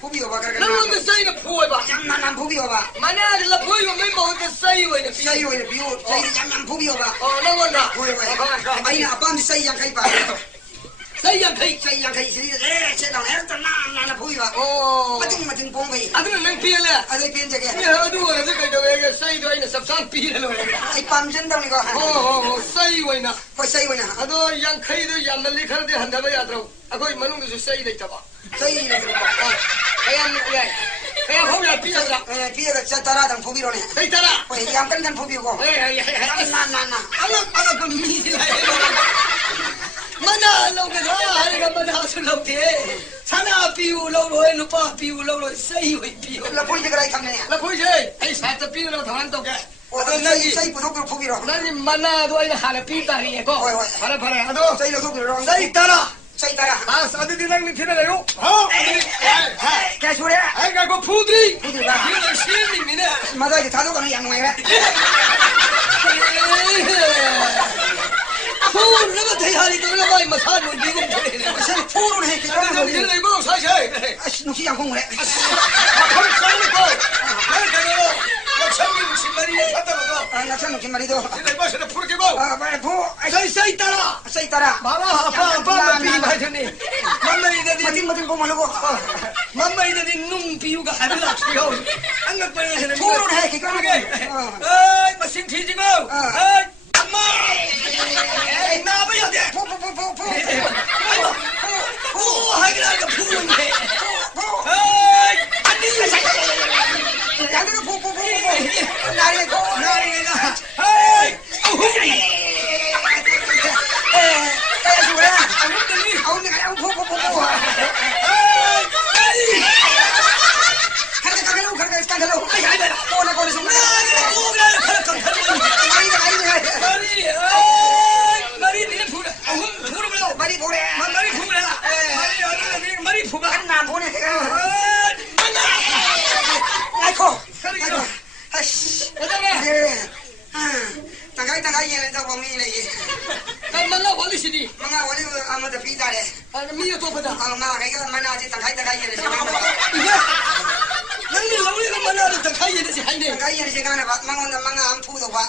포비오바 가가 너는 싸이는 포해봐 양난 포비오바 만약에 나 포이면 몇 먹을 싸이오인 싸이오냐 비오 싸이 양난 포비오바 너무나 포비오바 아니 아빠한테 싸이 양카이 봐 싸이 양카이 싸이 양카이 세리에 세당 에르다 나나 포비오바 마ting 봉베 아들은 난 피할래 아들 비엔저게 어두워 저기 저기 싸이도 아니는 섭상 피해로 아이 밤전당 이거 싸이오이나 그 싸이오냐 아도 양카이도 양말리 카르데 한다고 야더라고 아거기 만ung도 싸이도 있다봐 싸이는 그거 그냥 호야 피하자 비에가 저 따라당 포비로네 있잖아 양간간 포비고 나나나 아가 그 미시라 mana lâu cái đó hay là mana sự lâu thế sana piu lâu rồi lupa piu lâu rồi say rồi piu là phôi cái này thằng này là phôi gì ai sai tập piu lâu thằng ăn đâu cái sei puto pubiro. 난이 만나도 아니 하나 삐다리에 거. 바래 아도. Sei lo pubiro. sei 따라. Sei tara. 아 사드디 낭니 피나요? Che sure. 아이가 그 푸드리. 이거 시민이네. Madai che tado con yang mai. 푸르가 대하리 그러나 봐 임마 사는 미국 들이네. Sei puro ne che 아, tado. 이거 이거 사셔. Non si yang con le. 아, 싸우고. 나 참긴 신발이 찾다가도. Na sanno che marito. 이제 마셔도 푸르게고. Vai po. sei 따라. Sei tara. 마마 아빠 비마더니. Matin po malago. 맘마이더니 눈 비유가 하늘라 치요. 안각발에서는 Puro ne che 그러게. tado. 아이 마신 뒤지고. 아이 엄마. 에이 나봐야 돼. Po. 오 하기라가 부는데. 아이 안돼. Ya de po. Nari ko. 나리가. 아이. Che sure. 안돼. Aun po. Carga. Con eso. 말이 니네 부래. 부르려. Mari pure. 말이 부래라. 말이 부가. Nam pone. 만나. Ecco. 그러기로. Ash. 어쩌게. Tagai ye da bo mi le. 만나 원리시디. Mga wali amada pita le. 아 미여 또 보자. Ma ga mana ji tagai ye le. nanni law리가 만나도 더 가이에서 한데. Tagai ye gana ba mga am pu do ba.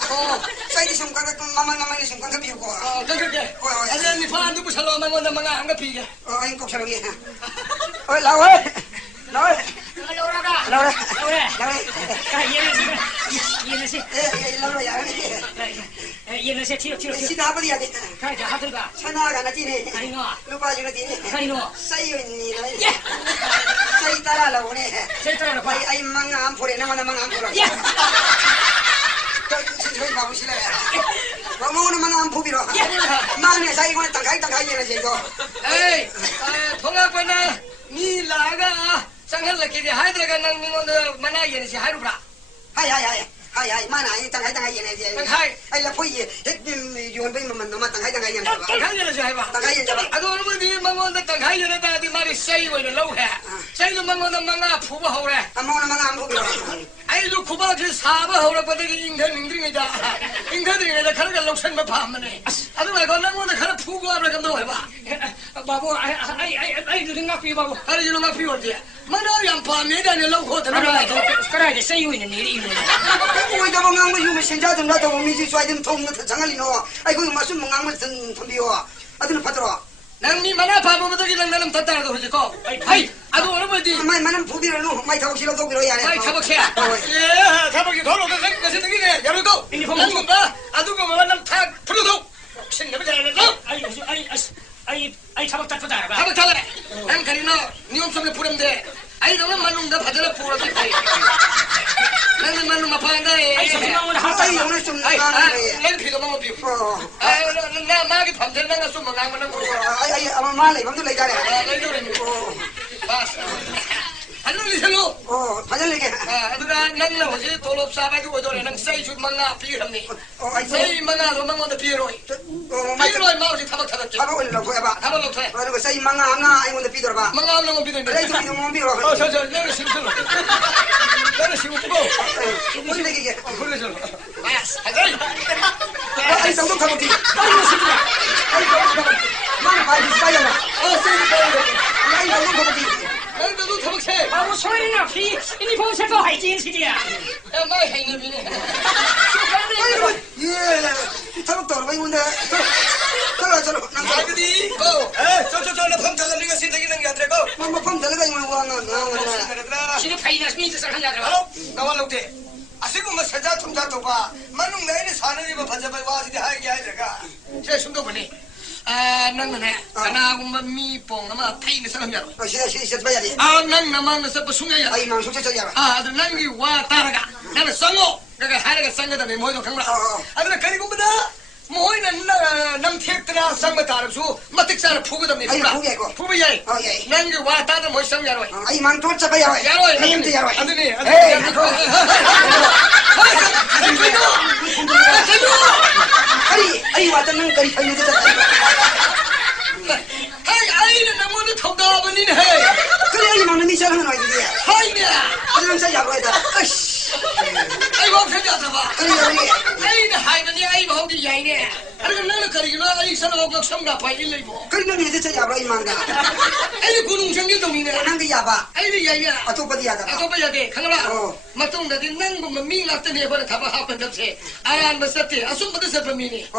Sai di sum ka mama ni sum ka bi ko. 그렇게. 아니 니 파안도 부살로 만나는 mga 안 가피게. Ai ko sa ye. Oi lao ơi. Lao ơi. 라우라가. Lao ơi. 라우라. 얘네시. Lao ya. 얘네시 티로. Si da ba ya de. 가자 하들가. Sana ga na ti ne. 아니노. Lupa ju na ti ne. 가리노. Sai yo ni la. Sai tara la ne. 세트라는 봐. Ai mga am pure na mga am pure. 야. Sai ba bu sila. Ba mo na mga am pu biro. Ma ne sai ko tagai ye na je ko. 에이, 통학번에 니 나가 상할래끼리 하이드라가 낭닝오는 만나 얘네시 하이루브라. Hai mana ai tagai ye na je. Ai la pui ye. Yon bai ma ma tagai ye na ba. 당하이 얘네시 하이바. Tagai ye ba. 아도 얼마 뒤에 망원다 당하이 얘네다 디 말이 세이고는 로해. 세이도 망원다 망아 푸바 하오래. Amo na mga am pu biro. 아이도 쿠바지 사바 하오래 버들이 인간이다. 인간이다 카르가 록선마 파면에. 아도 말고 낭원다 카르 푸고 하라 감도 해봐. 바보 아이 누가 피 바보. 아이 누가 피 어디야. 만나 양파 메다니 로고 들어가. 그래 세이고 있는 일이 이거. Oi da bang ang yu sen ja dum da to mi ji swai dim thong na jangal no. Ai ko ma sum ngang ma sen thom bio. Adun patro. 낭니 만나 바보들이 낭나는 덧다라도 그러지고. 아이 아도 얼마지. Mai manam pu biro no. Mai thau silo to biro ya ne. 아이 타박해. 예, 타박이 돌아오는 것이 되기네. 여러도. 낭가 아두고 만남 탁 풀어도. 신내면 잘하는 아이 타박 딱 보자. 타박 타래. 난 가리노 니엄 속에 부름대. 아이 너는 만능다 받으라 부러지. 나는 만능 마파인데. 아이 저기만 Ai yo na sum 아이 ngang. 내 피도 먹어 비. 나 마기 밤새 나가 숨어 나가는 거. Ai ama lai bang tu lai da le. 할로리셀로. Phajal le ke. 아두가 낭나 오지 돌업 사바기 오도래 낭 세이 줄 망나 비람니. Ai 세이 망나도 망나도 비로이. mai 비로이 마우지 타박 타박지. aba ol la ko ba. 타박 놓대. Ai ko sai manga anga ai mo na pi do ba. 망나 없는 거 비도인데. Ai tu mo biro. 저 내가 심술로. 내가 심고 보고. Mo le ke ke. 홀레절. 아야스. 아이. Ai tau to khamu ti. Mana ba di sai ya. Ai tau to khamu ti. 낭도 눈 타박해. 아, 소리나 피, 이니 보세요, 하이진 시디야. 야 마이 행는 비네. Ai ko ye. Tau to bai mo na. Chalo nang sa. 아그디. 저나 펌타가 네가 신대기는 게 아니고. Mo pham dal ga mo wa na. 지금 파이나 스미트 살하냐 들어. 나와놓대. 아시고 뭐 세자 통자도 봐. 만능 내내 사는 이거 반자발 와지디 하게 하자가. 제 숨도 보니. 아, 낭네. 나하고 미뽕 아마 파이는 사람이야. Si ba ya di. 아, 낭 나만 서 부숭이야. Ai mang su cha ya. 아, 아들 낭이 와 따라가. 나는 쌍어. 그가 하나가 쌍거다네 뭐도 강라. 아들 그리고 뭐다. 뭐이는 남택들아 쌍마 따라서 마택사를 푸거든요. 아이, 푸게, 푸비야. 예. 낭이 와 따라 뭐 쌍야로. Ai mang tu cha ba ya. 야로. Ai tu ya. 아들이. Hey, 아이 왔다 난 거리 타이는 거 아이는 너무도 턱다버니네. 그래 이 막는 미션 하나 이게 하이네. 어디는 자 야로에다 아이고 편지하다 봐. 그래 여기 아이는 하이더니 아이 마음이 야이네. 아이고 나는 거리구나. 아이 사람하고 성가 봐 일레고. 그래 너는 이제 자 야로 이 망가 아이 군웅생이 동이네. 난그 야바 아이는 야이네. 아토바디 야다 아토바야 돼. 강라. 맞동다디 난고 미락더니 해버려 다바 하ppen 덮세. 아란 버스티 아숨부터 세퍼미니.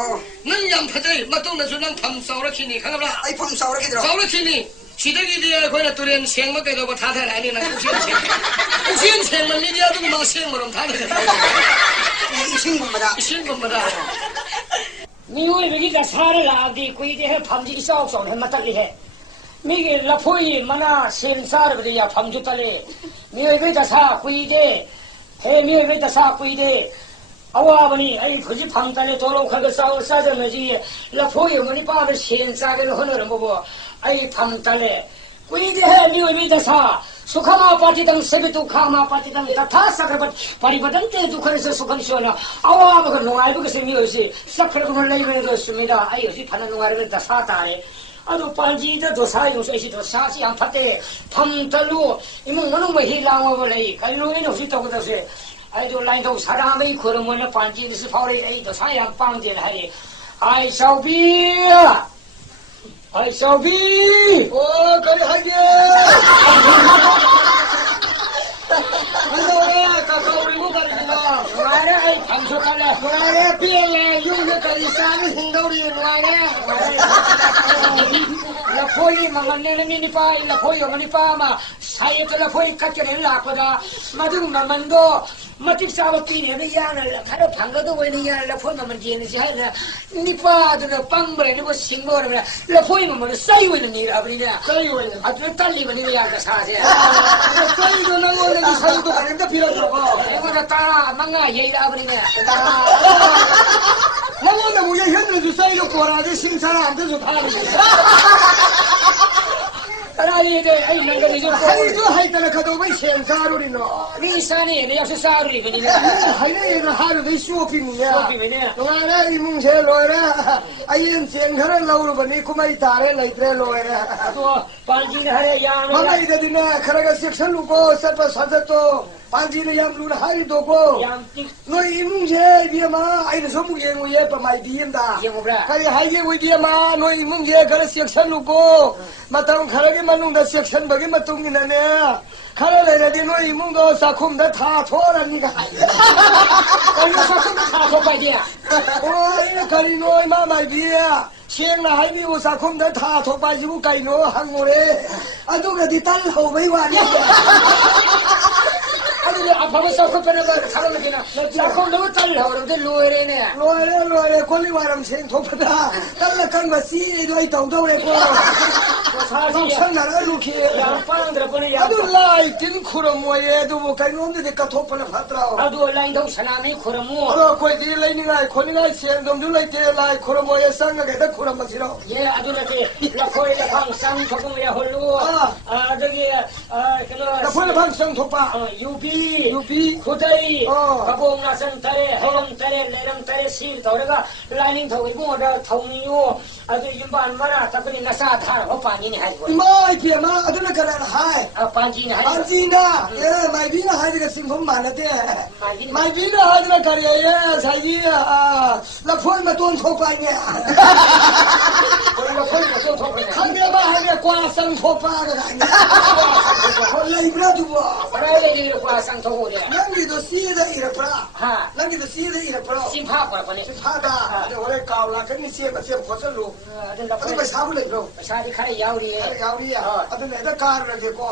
능 양파자이 맞동다서 난 밤싸우라키니 강라. 아이 폼 싸우게 들어 싸우라키니. 시댁이 돼야 거기다 뚜렌 생먹게 되고 다들 아니는 우시엔 생만 미디어도 막 생모름 다들 이 친구마다 이 신분마다 มีเว้ยเมื่อกี้จะซาร์ลาดีคุยได้ให้พัมจีสาวสองให้มาตักเลยให้มีกี่ละพูยมันน่ะเซนซาร์ไปเลยพัมจุตเลยมีเว้ยจะซาคุยได้เฮ้มีเว้ยจะซาคุยได้เอาว่าวันนี้ไอ้ผู้ที่พัมตเลยตัวเราเขาก็สาวซาจะไม่จีละพูยมันนี่ป้าเป็นเซนซาร์เลยหัวหน้าเราบอกไอ้พัมตเลยคุยได้ให้มีเว้ยจะซาสุขมาปฏิทังเสบิตุขามาปฏิทังตถาสักระปริบัติเตตุขันสุขันชนะเอาว่ามันก็นุ่งไอ้บุกเสมีอยู่สิสักระก็เลยไม่ได้สุมิดาไอ้อยู่สิพันนุ่งไอ้เป็นตถาตาเลยอะดูปัญจีเตตัวสายอยู่สิตัวสาสิอันพัดเตพัมตลูอิมุงมันนุ่งไม่หิลางว่าเลยใครรู้ไอ้หนูสิตัวก็สิไอ้ดูไลน์ตัวสาราไม่ควรมันปัญจีสิพอเลยไอ้ตัวสายอันปังเจนให้ไอ้ชาวบีไอ้ชาวบี โอ้ก็ได้ให้เด้ฮัลโหลก็เขาเรียกกันนะมาเลยไอ้พัมสุกันเลยมาเลยเปลี่ยนเลยยุ่งกับการสร้างหินดาวดีมาเลยละพอยมันเนี่ยมีนิพายละพอยมันนิพามาใช้ตัวละพอยกัดกันหลักก็ได้มาถึงมันก็มาติดสาวปีเนี่ยไม่ยากนะถ้าเราพังก็ต้องไว้นี่ยากละพอยมันเย็นใช่ไหมนิพาตัวปังไปเลยนี่ก็สิงห์เลยละพอยมันใส่ไว้นี่อะไรเนี่ยใส่ไว้อันนั้นตั้งลีมันนี่ยากจะใช่ใส่ตัวนั้นก็เลยใส่ตัวนั้นจะพิจารณาไอ้คนจะตามังง่ายยัยอะไรเนี่ยแล้วมันไม่ยังเห็นเลยใส่ตัวก่อนอะไรสิงห์สารอันนั้นสุดท้ายอะไรเนี่ยไอ้นั่นก็นี่จะให้ตัวให้แต่ละคดีไม่เชื่อซารุดิโน่นี่สานี่เนี่ยสุสารุดิเป็นเนี่ยให้เนี่ยนะฮารุดิชัวร์พิมพ์เนี่ยชัวร์พิมพ์เนี่ยตัวอะไรมึงเชื่อลอยนะไอ้ยังเสียงเท่าเราลูกวันนี้กูไม่ตายเลยไตรลอยนะตัวปัญจีนหายยังไม่ได้ดินะขณะเสียงลูกก็สัตว์สัตว์ตัวปัญจีนยังรู้นะหายตัวก็น้อยมึงเชื่อเบียมาไอ้เนี่ยสมมุติยังวิ่งไปไม่ดีมตาใครหายยังวิ่งเบียมาน้อยมึงเชื่อขณะเสียงลูกก็มาทำขณะที่มันนุ่งแต่เสียงบางทีมาตุ้งนี่นะเนี่ยขณะเลยนะที่น้อยมึงก็สักคมแต่ท่าทั่วนั่นนี่ได้ก็ยังสักคมแต่ท่าทั่วไปเนี่ยโอ้ยขณะน้อยมาไม่ดีเชียงรายมีอุตสาหกรรมแต่ท่าทั่วไปอยู่ไกลโน่หังโมเรอันนู้นก็ที่ตั้งเขาไม่ว่าเนี่ยอันนี้อาภาพสักคนเป็นอะไรทำอะไรกินนะสักคนต้องตั้งเขาเราได้รวยเลยเนี่ยรวยเลยคนที่ว่าเราเชียงทบพระตั้งละกันมาซีด้วยเต่าเลยก็ต้องช่างนั้นลูกเขียอันนู้นไล่กินขุรมวยดูไกลโน่นที่กระทบพระพัตราอันนู้นไล่ต้องชนะไม่ขุรมวยเราคุยดีไล่นี่ไงคนนี้ไล่เสียงดมดูไล่เตะไล่ขุรมวยสังกัดขุรมสิเราเย่อันนู้นที่ละคุยละพังสังทบมวยฮัลโหลเดี๋ยวละคุยละพังสังทบปะยูพีขุดไอกระโปรงน่ะสันเตะให้ลำเตะเลยลำเตะซีตัวเด็กไล่นิ่งถอยมั่วเดินทงอยู่อันนี้ยิมบ้านมาละแต่คนนี้น่าซาทานเขาปานนี้ให้คนไม่เกี่ยมาอันนั้นก็ได้ให้ปานจีนให้ปานจีนนะไม่บีนะให้เด็กสิงห์ผมมาแล้วเด้ไม่บีนะให้เด็กกระเรียใช่ยี่แล้วพูดมาต้นทบไปเนี่ยข้างเดียวมาให้เนี่ยกว่าสังทบไปกันเนี่ยคนเลยไม่รู้ตัวอะไรเลยกว่าสังทบเนี่ยนั่งอยู่ตัวซีได้อีกแล้วนั่งอยู่ตัวซีได้อีกแล้วสิบห้ากว่าคนนี้สิบห้าได้เดี๋ยวอะไรเก่าละแค่นี้เสียมาเสียขอสรุปอันนี้ไปเช้าเลยเราไปเช้าที่ใครยาวดีอันนี้ได้การอะไรก็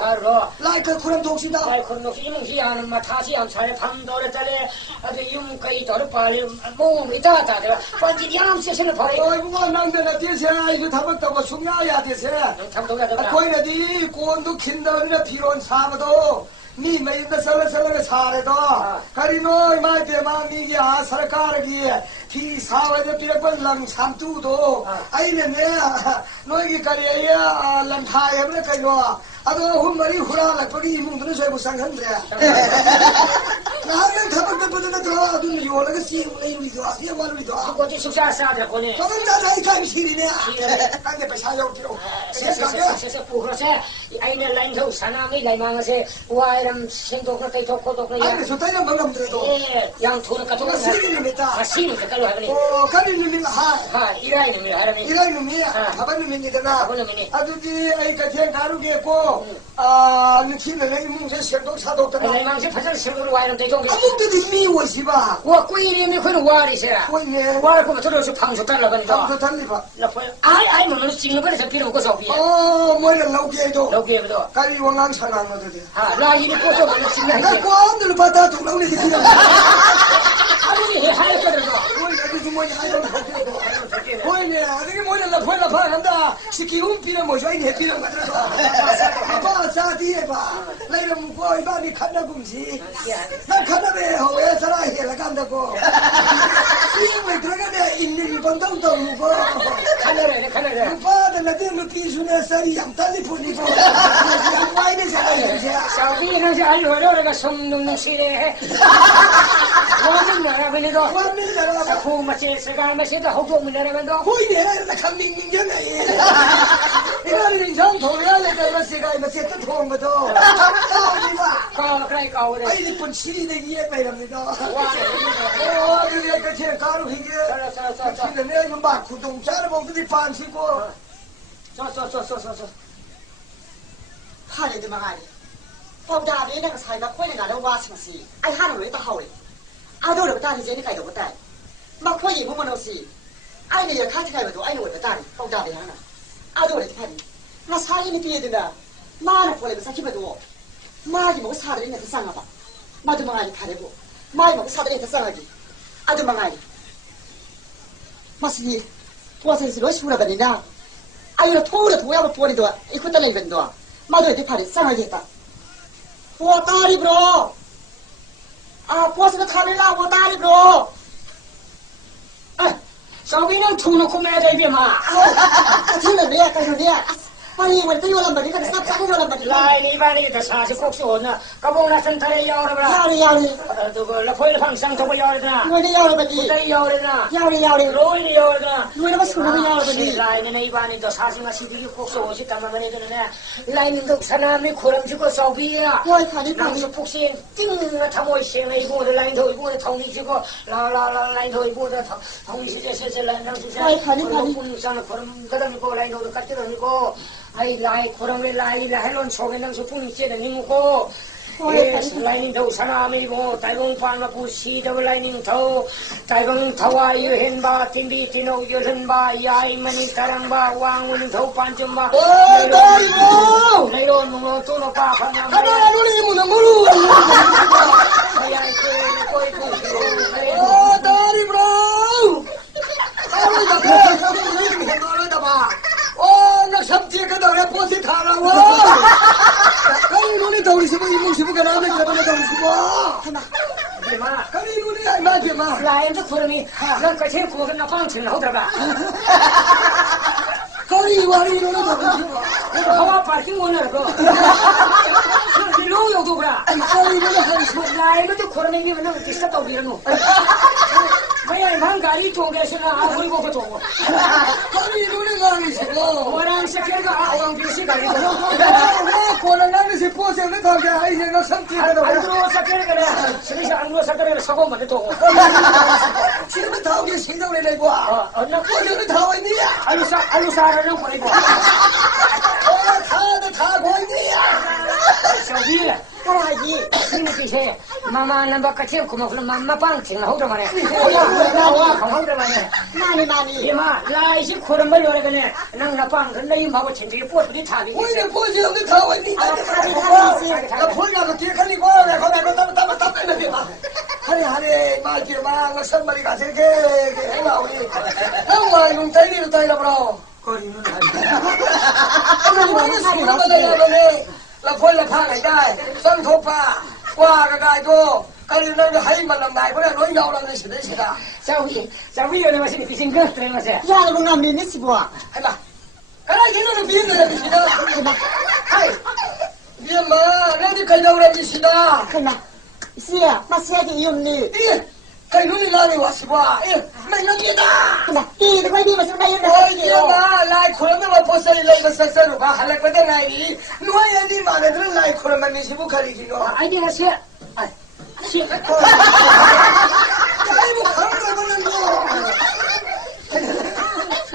ไล่คือคนทุกสิ่งไล่คนทุกสิ่งที่อันมาท้าที่อันใช้พันตัวแต่เลยอันนี้ยุ่งไกลตัวไปเลยมุ่งไม่ได้แต่ละปัจจุบันเสียเสนอพอเลยโอ้ยพวกนั่งเดินที่เสียไอ้ที่ทำตัวสุ่มยาที่เสียทำตัวกันตัวคนดีคนทุกขินเดินเนี่ยพิรอนชามาตัวนี่ไม่ได้เสลก็ชาเลยตัวคดีน้อยไม่เกี่ยมามียาสารการกี่ที่ 피 사와에 피라고 랑 삼투도 아이네네 너에게 가리야 란타에 그래 가요 아도 홈머리 후라라 거기 이문들은 저희 무상한데 나는 가방도 보다 들어 눈이 요라가 씨우네 이리도 아시아 말이도 거기 숙사 싸들 거네. 저는 나이 감시리네 근데 배사요 기로 세세 부그러세 아이네 라인도 사나미 라이망아세 와이람 생도그 때 좋고도 그래. 아니 좋다는 방금들도 예, 양 토는 같은 거. 시리님이다 시는 색깔로 하더니. 가리님이 이라이님이 하라니. 이라이님이 가방님이잖아 아버님이. 아두지 아이 같은 가루겠고 느끼는 내 문제 생도 사도잖아 라이망세 파절 생도로 와이람 때 좋게. 아무것도 미워시바 와 꾸이리니 그는 와리세라. 뭐네 와를 보면 들어서 방송 달라가니까. 아무도 달리바 라포야. 아이 뭐 찍는 거에서 필요 없고 소비야. 뭐를 나오게도 여기에도. 가리 왕왕 사나노들 라인이 꼬서 보는 찍는 나 꼬안들 받아 동나오네 기티나 아니 할 거라도. 뭐지 뭐지 하려고 뭐네 어떻게 뭐냐 나 벌라 파한다 시키운 피나 뭐죠 이게 피나 만들어서 아빠 사디에 봐 내가 뭐 이바니 칸나금지 나 칸나베 왜 살아 해라 간다고 이왜 들어가네 있는 번동도 무고 카메라. 오빠들 나한테 피수네 살이 양탈리 보니고 와이네 살아 사우디는 아주 어려워가 성능능 시대. 와는 나라면도. 와는 나라 고마치 세가마시도 호고 나라면도. 보이네 나 감민민전에 이거는 인상 도래야 내가 세가 이거 세트 도운 것도 그래 가오래. 아이 분 시리네 이해 빼랍니다 그래 그치 가루 희게 근데 내가 이거 막 구동자를 먹더니 반시고 하래 드마가리 ပေါဒါလေးနဲ့ဆိုင်ကခွဲနေတာတော့ဝါစမစီအိုင်ဟာလို့တဟောက်လေအာတော့တော့တာနေစင်းနေကြတော့တိုင်မခွဲရင်မမလို့စီအိုင်နေရခါချခိုင်မတော့အိုင်လို့တာနေပေါဒါလေးဟာနာအာတော့လေဖတ်ငါစားရင်ပြည့်တဲ့မာနဲ့ခွဲလေစချိမတော့မာကြီးမစားတယ်နဲ့တဆန်ပါမာဒမငါကြီးခါတယ်ပေါ့မာကြီးမစားတယ်နဲ့တဆန်ကြီးအာဒမငါကြီးမစီသွားစေလို့ရှိရတဲ့နာအိုင်ရထိုးရထိုးရပေါ်နေတော့အခုတလည်းပြန်တော့မာတော့ဒီဖတ်စမ်းရတာ我大的 bro 我是个他的啦我大的 bro 小兵能冲了空来这边嘛？听了没呀？干什么呀？把你我都有了没？你看啥啥都有了没？来，你把那个啥是国手呢？搞不那身材要了不啦？要的。这个那回来放上头要了的。我的要了没？不得要了的。要的。罗的要了的。我那么粗的要了没？来，你那一般的到啥时候是这个国手去干嘛那个呢？来，你都看那没可能这个烧饼啊？我看你看你是不行，顶了他们先了一步的来头一步的同你这个，来头一步的同你是来让是。我看你。不上了可能个那个来头的干这那个。哎，来，可能来还乱说的，那是不能接的，你们个。来年头啥那没个，大风翻了不西的来年头，大风头啊有很吧，天地天后有很吧，呀一门你大人吧，往我们头搬着吧。来了弄了做了八盘呀。他那路里木能不路？哎呀，过一步。大的 bro， 那上天看到人破碎他了我，看你努力到底是不一梦是不跟他们怎么的东西我？对吗？看你努力还慢点嘛？来，这可能你那个钱过跟那放成好点吧？看你往里努力到底是吧？好啊，把听我那个，你路有多不啦？看你努力还是来，那就可能你们那个啥道理了喏。没有忙干一种的是啊，我不做过。看你努力干的是不？我让是这个啊，我必须干的。我过来干的是破钱的他家，还是那上天的。安罗是这个的，是不是安罗是这个啥个没得做过？是你们讨厌行动的那个啊？那我就是讨厌你呀！安罗啥人过来过？他过你呀！小弟。阿姨，你们这些妈妈那把个钱苦么？妈妈帮挺好着嘛呢？我好着嘛呢？哪里？你妈来些苦的没有那个呢？让他帮着那一毛我亲自拨出的他的。我也不知道你讨厌你，那婆家个爹看你过来，他们那边嘛。哈哩，妈姐妈，我什么的干些个老的，那我用带你都带了不咯？过年了，我那什么都来了没？เราพ้นละผ้าไหนได้สังทบผ้ากว่าก็ได้ตัว 까리는 하이만 나이보다 너 야오라는 시대시다. 자위 열에 마시니 비신 거 들어가세. 야, 너 남미니 시보아. 해봐. 까라 이거는 비인들 비시다. 하이. 비엄마, 나도 갈다오라 비시다. 그나. 시야, 마시야게 이용니. 예. 가이 눈이 나리 왔시봐. 예. 맨날이다. 그나. 이거 거기 무슨 나이 비엄마, 라이 코로나만 벌써 일러서 싹싹으로 할래 거다 나이. 누가 니 마네들은 라이 코로나만 미시고 가리기노. 아이디가 시. 아이고 강가는 거.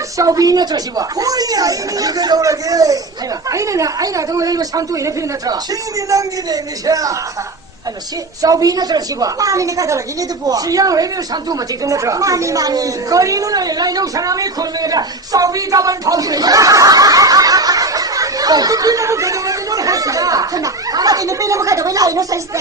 사오비나 저시고. 보이냐 이거 저러게. 아이나 정말 이거 상도 이래 피는 저. 신이 남기네 미샤. 아이나 사오비나 저시고. 마니 가더라. 이래도 보아. 시양 레벨 상도 뭐 찍는 저. 마니. 거리는 라이노 사람이 콜메다 사오비가만 더기네. 그나. 아이는 빼려고 가도 왜 라이노 사이스다.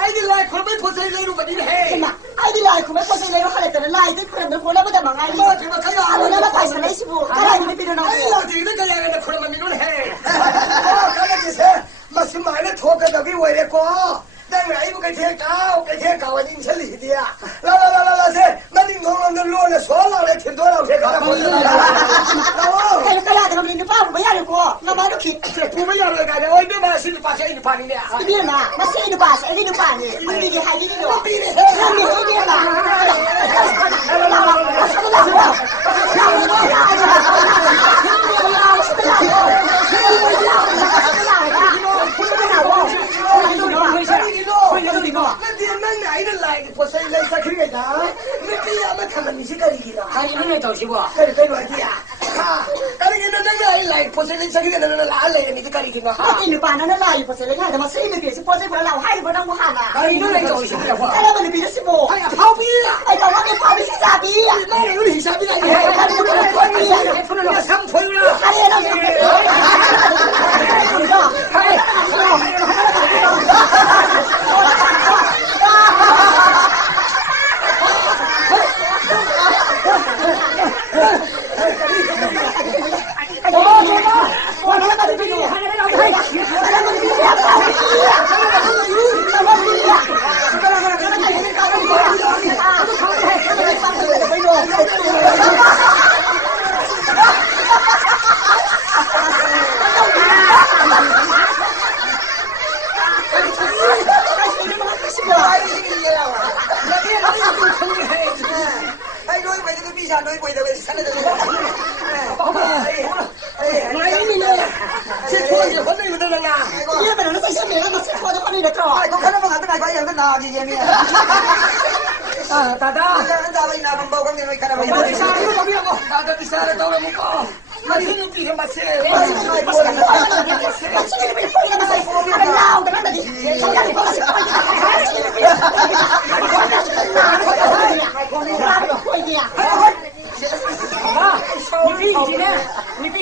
아이들 라이 콜메 포세이 레루 바디네 해. 그나. 아이들 라이 그만 포세 내로 하랬더니 라이들 그런데 골라보다 망하니. 정말 가야 아무나 파이서 내시고. 가라니 빼려나. 아이고 지금 가야는 콜메 미는 해. 가야지세. 마스 마네 토카다기 왜랬고. 내가 이거 cái 완전 살리디야. 라라라라세. 나니 농원들 로네 소라래 텐도라 제가 보자. Kaya kaya ka naman pa, bayari ko. Namano kit. 부모야를 가야 어디 마시는 빠져 있는 판이네. Hindi na, masino pa, hindi pa ni. Hindi ni hali ni no. Hindi na. 아이들 라이기 벌써 일날 시작하겠다. 내 아마 가만히 시간이기라. 아니 눈에 더시고. 그래 어디야? 까리기는 내가 아이 라이기 벌써 일날 시작하겠다. 나는 알레 미드 까리기가. Hindi pa na layo pa sila nga, masino pi si Pose pa lao, hay ba nang muhana. 아니 눈에 더시고. Kaya ba ni si mo? 아야 파비야. Ay tawag ni Pose si Sabi. 나는 우리 히사비가 Ay kaya ko 나 삼포유라. Kaya na si.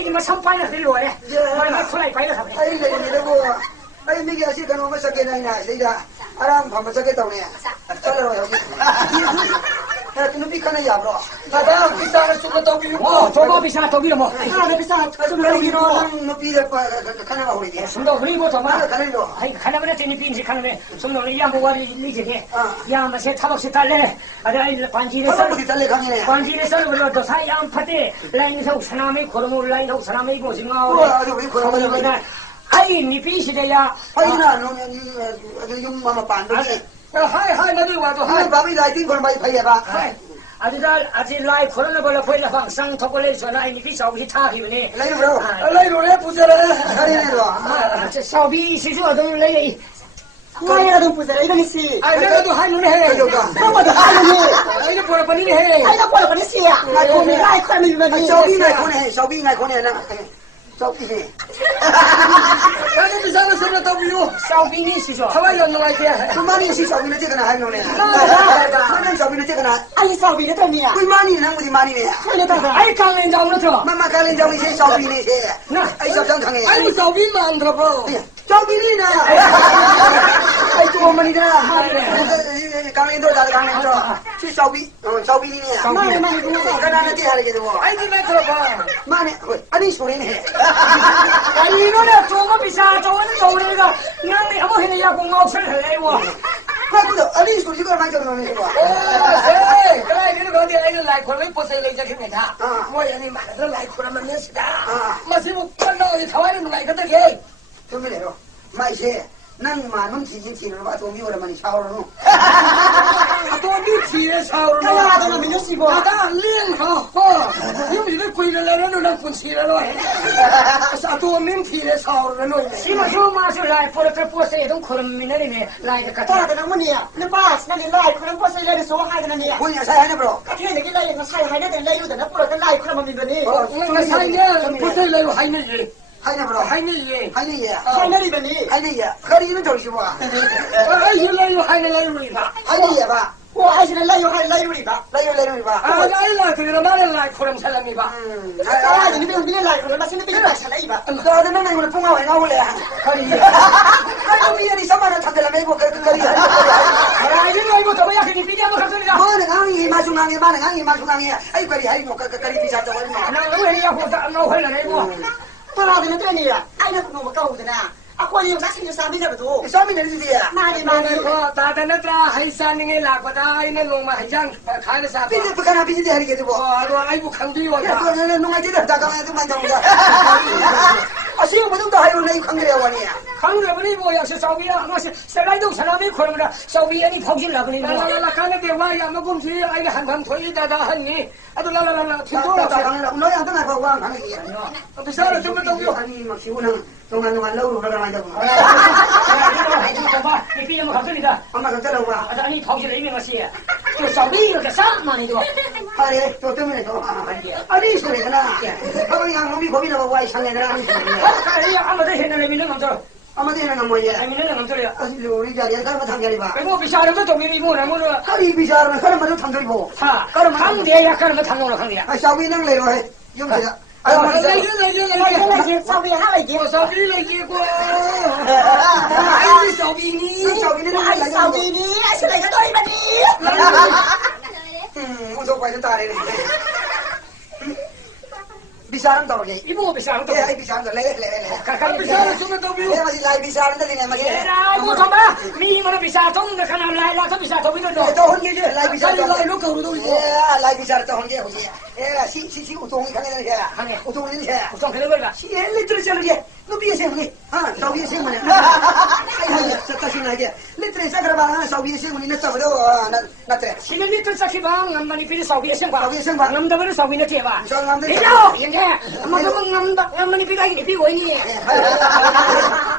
你们上班了得落嘞，我出来快了他们。 Ay, may kasi kanong masakit na ina. Arang pamasakit daw niya. Chala ro yun. Tinupi ka na ya, bro. Tata, bisa na suka daw biyo. 저거 비싸 더 빌어 뭐. Ano bisa? Pero gino lang nupi da ka na huli dia. 숨도 흐리고 더 많아. Kanino. 아이 가나면 되니 빈지 가나면 숨도 이 양보가리 리지게. 야마 세 타박시 달래. 아들 반지를 Ano 썰. mo ditali kanya? 반지를 썰 불러 또 사이 안 파대. 라인에서 사람이 걸어올 라인에서 사람이 보지마. 아이 니 빈시래야. Ay na, no yung mama pando. 하이 나도 와도 Ay, 하이. babi lighting ko may paya ba? 아들 아직 라이 걸어를 걸어 보이라 방상 턱걸레 전화 니 빈사오시 타기면에. Layo bro. 알라이로네 부자라. Kanino. 저 사오비 시주어도 레이. Kaya na dong Pose, iba ni si. 아이 내가도 하이 눈에 해. Ano ba ano ni? 아이 보라 버리네 해. Ay na pala pa ni siya. Ay ko mi ay ko mi ba ni. Shopping ngay ko na. Shopping ni. 나도 비싸는 소리 더 비요. 사오비니 시주. 하와이 연노 라이트. Kumani si shopping na tika na hayo ne. Kumani shopping na tika na. Ay sabi na to niya. Kumani nang mudi mani ne. Ano ta sa? 아이 강len 자오는 저. Mama kalin jaw ni si shopping ni si. Ay shopping kang eh. 아이고 서비만 안 들어봐. Shopping ni na. Ay tu mani na. Kalin do dal kalin do. Si shopping ni ne. Mani mani ko. Kana na ti hare ke do. 아이고 나 들어봐. Mani ani sore ne. 아니 이거는 저거 비싸 저거는 저거가 나는 아무 해야 공업 설레고 그래도 아니 소리가 많이 들어오는 거. 에 그래 이거 어디 아이는 라이 콜을 보세요 이제 그니다 뭐 아니 말을 라이 콜하면 몇이다 마시고 끝나고 가와는 누가 이거들 좀 그래요. 마이세 난 많은 지진치는 봐. 도미 오랜만에 샤워를 또 미치에 사오를 가와도 나 민요시고. 나가 링하 이거 꾸이려는 난 군시라로 또 민치에 사오를 놓네 시마쇼 마쇼 라이 포르트 포스에 동 코르미네리네 라이 카 가와도 나 뭐냐? 내 바스 나니 라이 그런 버스 이래 소 하이나 니야. 본인 사야네 브로. 같이 내게 라이 나 사이 하이나 된 라이도 나 포르트 라이 그런 민더니. 나 사이냐 보세요 하이네 하이네 브로. 하이네 하이네. 하이나리더니. 하이네. 거리는 저기 봐. 아이고 하이네 봐 하이네 봐. 와 아시는 라이오 하이 라이오리 봐. 라이오 봐. 아이라 그래 말을 라이 코름 살람이 봐 아 이니 배운 비네 라이 그런 마시는 비네 살라이 봐. 너는 나 이거 뽕아 왜 나올래? 거리. 아이고 미연이 서만한 찾들라 매고 거리. 아이고 이거 더 뭐야 그게 비디오도 감소리다 뭐는 강이 마중강이 많은 강이 마중강이 아이 거리 아이고 거리 비자도 얼마. 나 왜야 보다 나 회를 해고 빨아드는 되니야. 아이나 그거 까오드나. 아코니 용 사신 사미자도. 싸움이 내리지야. 많이 많이. 다다나다 하이산닝에 나고다 이는 농마 한장 가는 사 비즈 북한 비즈대 하게 되고. 아이고 강두이 야, 왔다 그거는 농아지를 다 가만히 좀 만져보자. 아, 시험 무등도 하이로 내이 관계래 원이야. 강르버니 뭐 역시 사비야 마시 살라이동 사람이 코르미라 사비야니 폭질라버니 라라라 가는데 와야 먹음지 아이가 한방 토이다다 하니 아도 라라라라 다 튕도라다 강을 너희 한번 나가 와 가는 게. 비싸라 좀 더요 아니 막 시원한 동안 러로 그러가 만져보. 봐 이피야 뭐 감소리다 엄마 그 따라 와. 아니 폭질 이미 마시 저 사비 이렇게 싸만이 도 아래 또 때문에 또 아니 소리구나. 아버지 양놈이 고민하고 와 이상해라. 아니 아무도 해내는 미는 감소 아무데는 뭐야? 미는 감소리야 아니 우리 자리에 가면 당겨리 봐. 그리고 비싸는 또 미리 뭐나 뭐나 하리 비자는 사람마다 당겨리 보고. 하 강대 약간은 당노라 강대야 아 샤위는 내려 해. 용기다. 아, 사비 하라이지. 사비래기고 아이 사비니 샤위는 아이 사비니 아시라이가 너희만이. 무슨 과연 다르네. 비싸는 더게. 이거 비싸는 또 예, 비싸는 레레. 가까이 비싸는 좀 더요 예, 맞지 라이 비싸는 데네 맞지. 에라 뭐 정말 미모는 비싸 동네 가나 라이라도 비싸 더 비싸도 또 혼게 라이 비싸는 라이 놓고 우리도 이거 예, 라이 비싸는 또 혼게 오지. 예, 시 우동이 강해는 해. 우동이 해. 우선 그런 걸가 시 엘리트를 쓰는 게 누비에 세우니. 아, 저기에 세우니. 아이, 저까지 나게. 리트를 사그라봐. 저기에 세우니 냈다고도 나 때. 시는 리틀 사키방 남만이 비리 사우비에 생과 저기에 생각. 남다버를 사우비에 제바 저 남들 이거 이게 아마도 남만이 비가기 비고 있니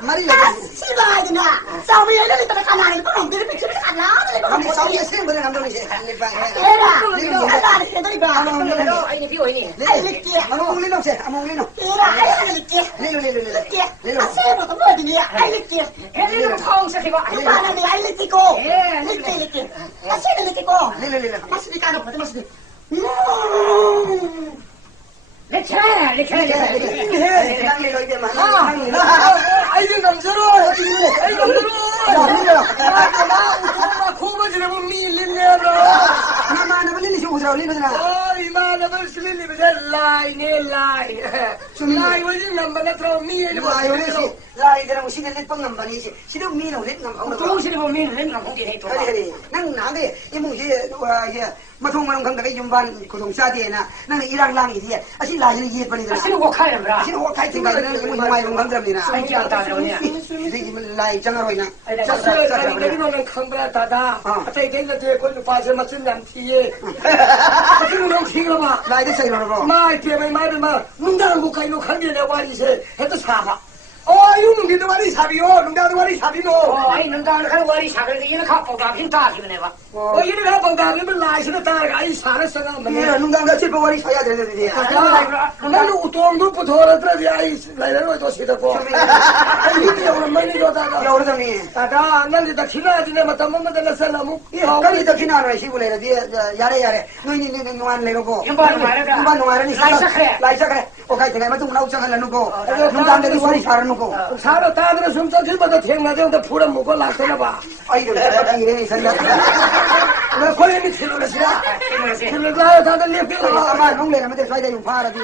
말이야. 시바이나 사비 이래 있다 가나니 그럼 내가 비치를 가나. 아니 저기에 세우는 남들이 세. 에라 가나니 kendari ba. 아니 비고 있니 Ai likia. 아몽리노 세. 아몽리노. Era ai haga likia. 레로. Likia. Asebo to mo dinia. Ai likia. 해리는 통 사키고 Mana ni ai litiko. Likia. Asebo litiko. 레로. Masih kana pati masih. 레케 당기로 이제 막. 아이고 남자로 아이고 남자로 나 고마지라고 밀린내라 나만 벌리니 좀 오자 올리느라. 이마나 벌스밀리 비자 라이네 라이 라이 원진 남바나 트로 미에 라이오레시. 라이들하고 시대를 뻥 남반이지. 시대 미는 렛 남방. 동시에 보면 렌가 공기 해도 그래. 난 나한테 이모지 와게 마통만 강다가 윤반 고동사디에나 나는 이랑랑이지. 아시 라이는 이해 버리더라. 아시는 거 카이라 아시 호 카이팅 가는 이모 영화 이런 감점이나. 아이지 않다 그러냐 이제 라이 장하로 있나. 자스는 칸브라 다다 아тай 델라데 콜 파세 맞춘 남티에 아시는 놈 키가 라이드 사이로로. 마이 피에 마이마 문당 국가이노 칸비에 와리세 해도 사바 이거 문기도 와리 사비요 농다도 와리 사비노 아이 능가는 간 와리 사글 이는 카포다 빈타 기분에 봐 이리 가 방다면 라이스는 따라가 이 사르서가 예, 농담가 칠보 와리 사야 되는데. 나는 우통도 부터라더라 아이 라이라로 도시다고 이게 오랜만에 저다가 여러분이 다다 난리다 기나지네 맞다 뭐만 살라무 거기다 기나는 시골에 야래 너희니 농안 내고 연반 말해라 농안 농안이 라이사크래 오카이 내가 맞좀 나우자갈 놓고 농담들이 와리 사러 놓고 사러 다들 숨자 길마다 태어나자마자 풀어 먹고 낙서나 봐 아이들 이래 생각 나 고래미 틀어라 시라 틀어라 다들 내 아마 농내가 맞대 사이다 용 파라디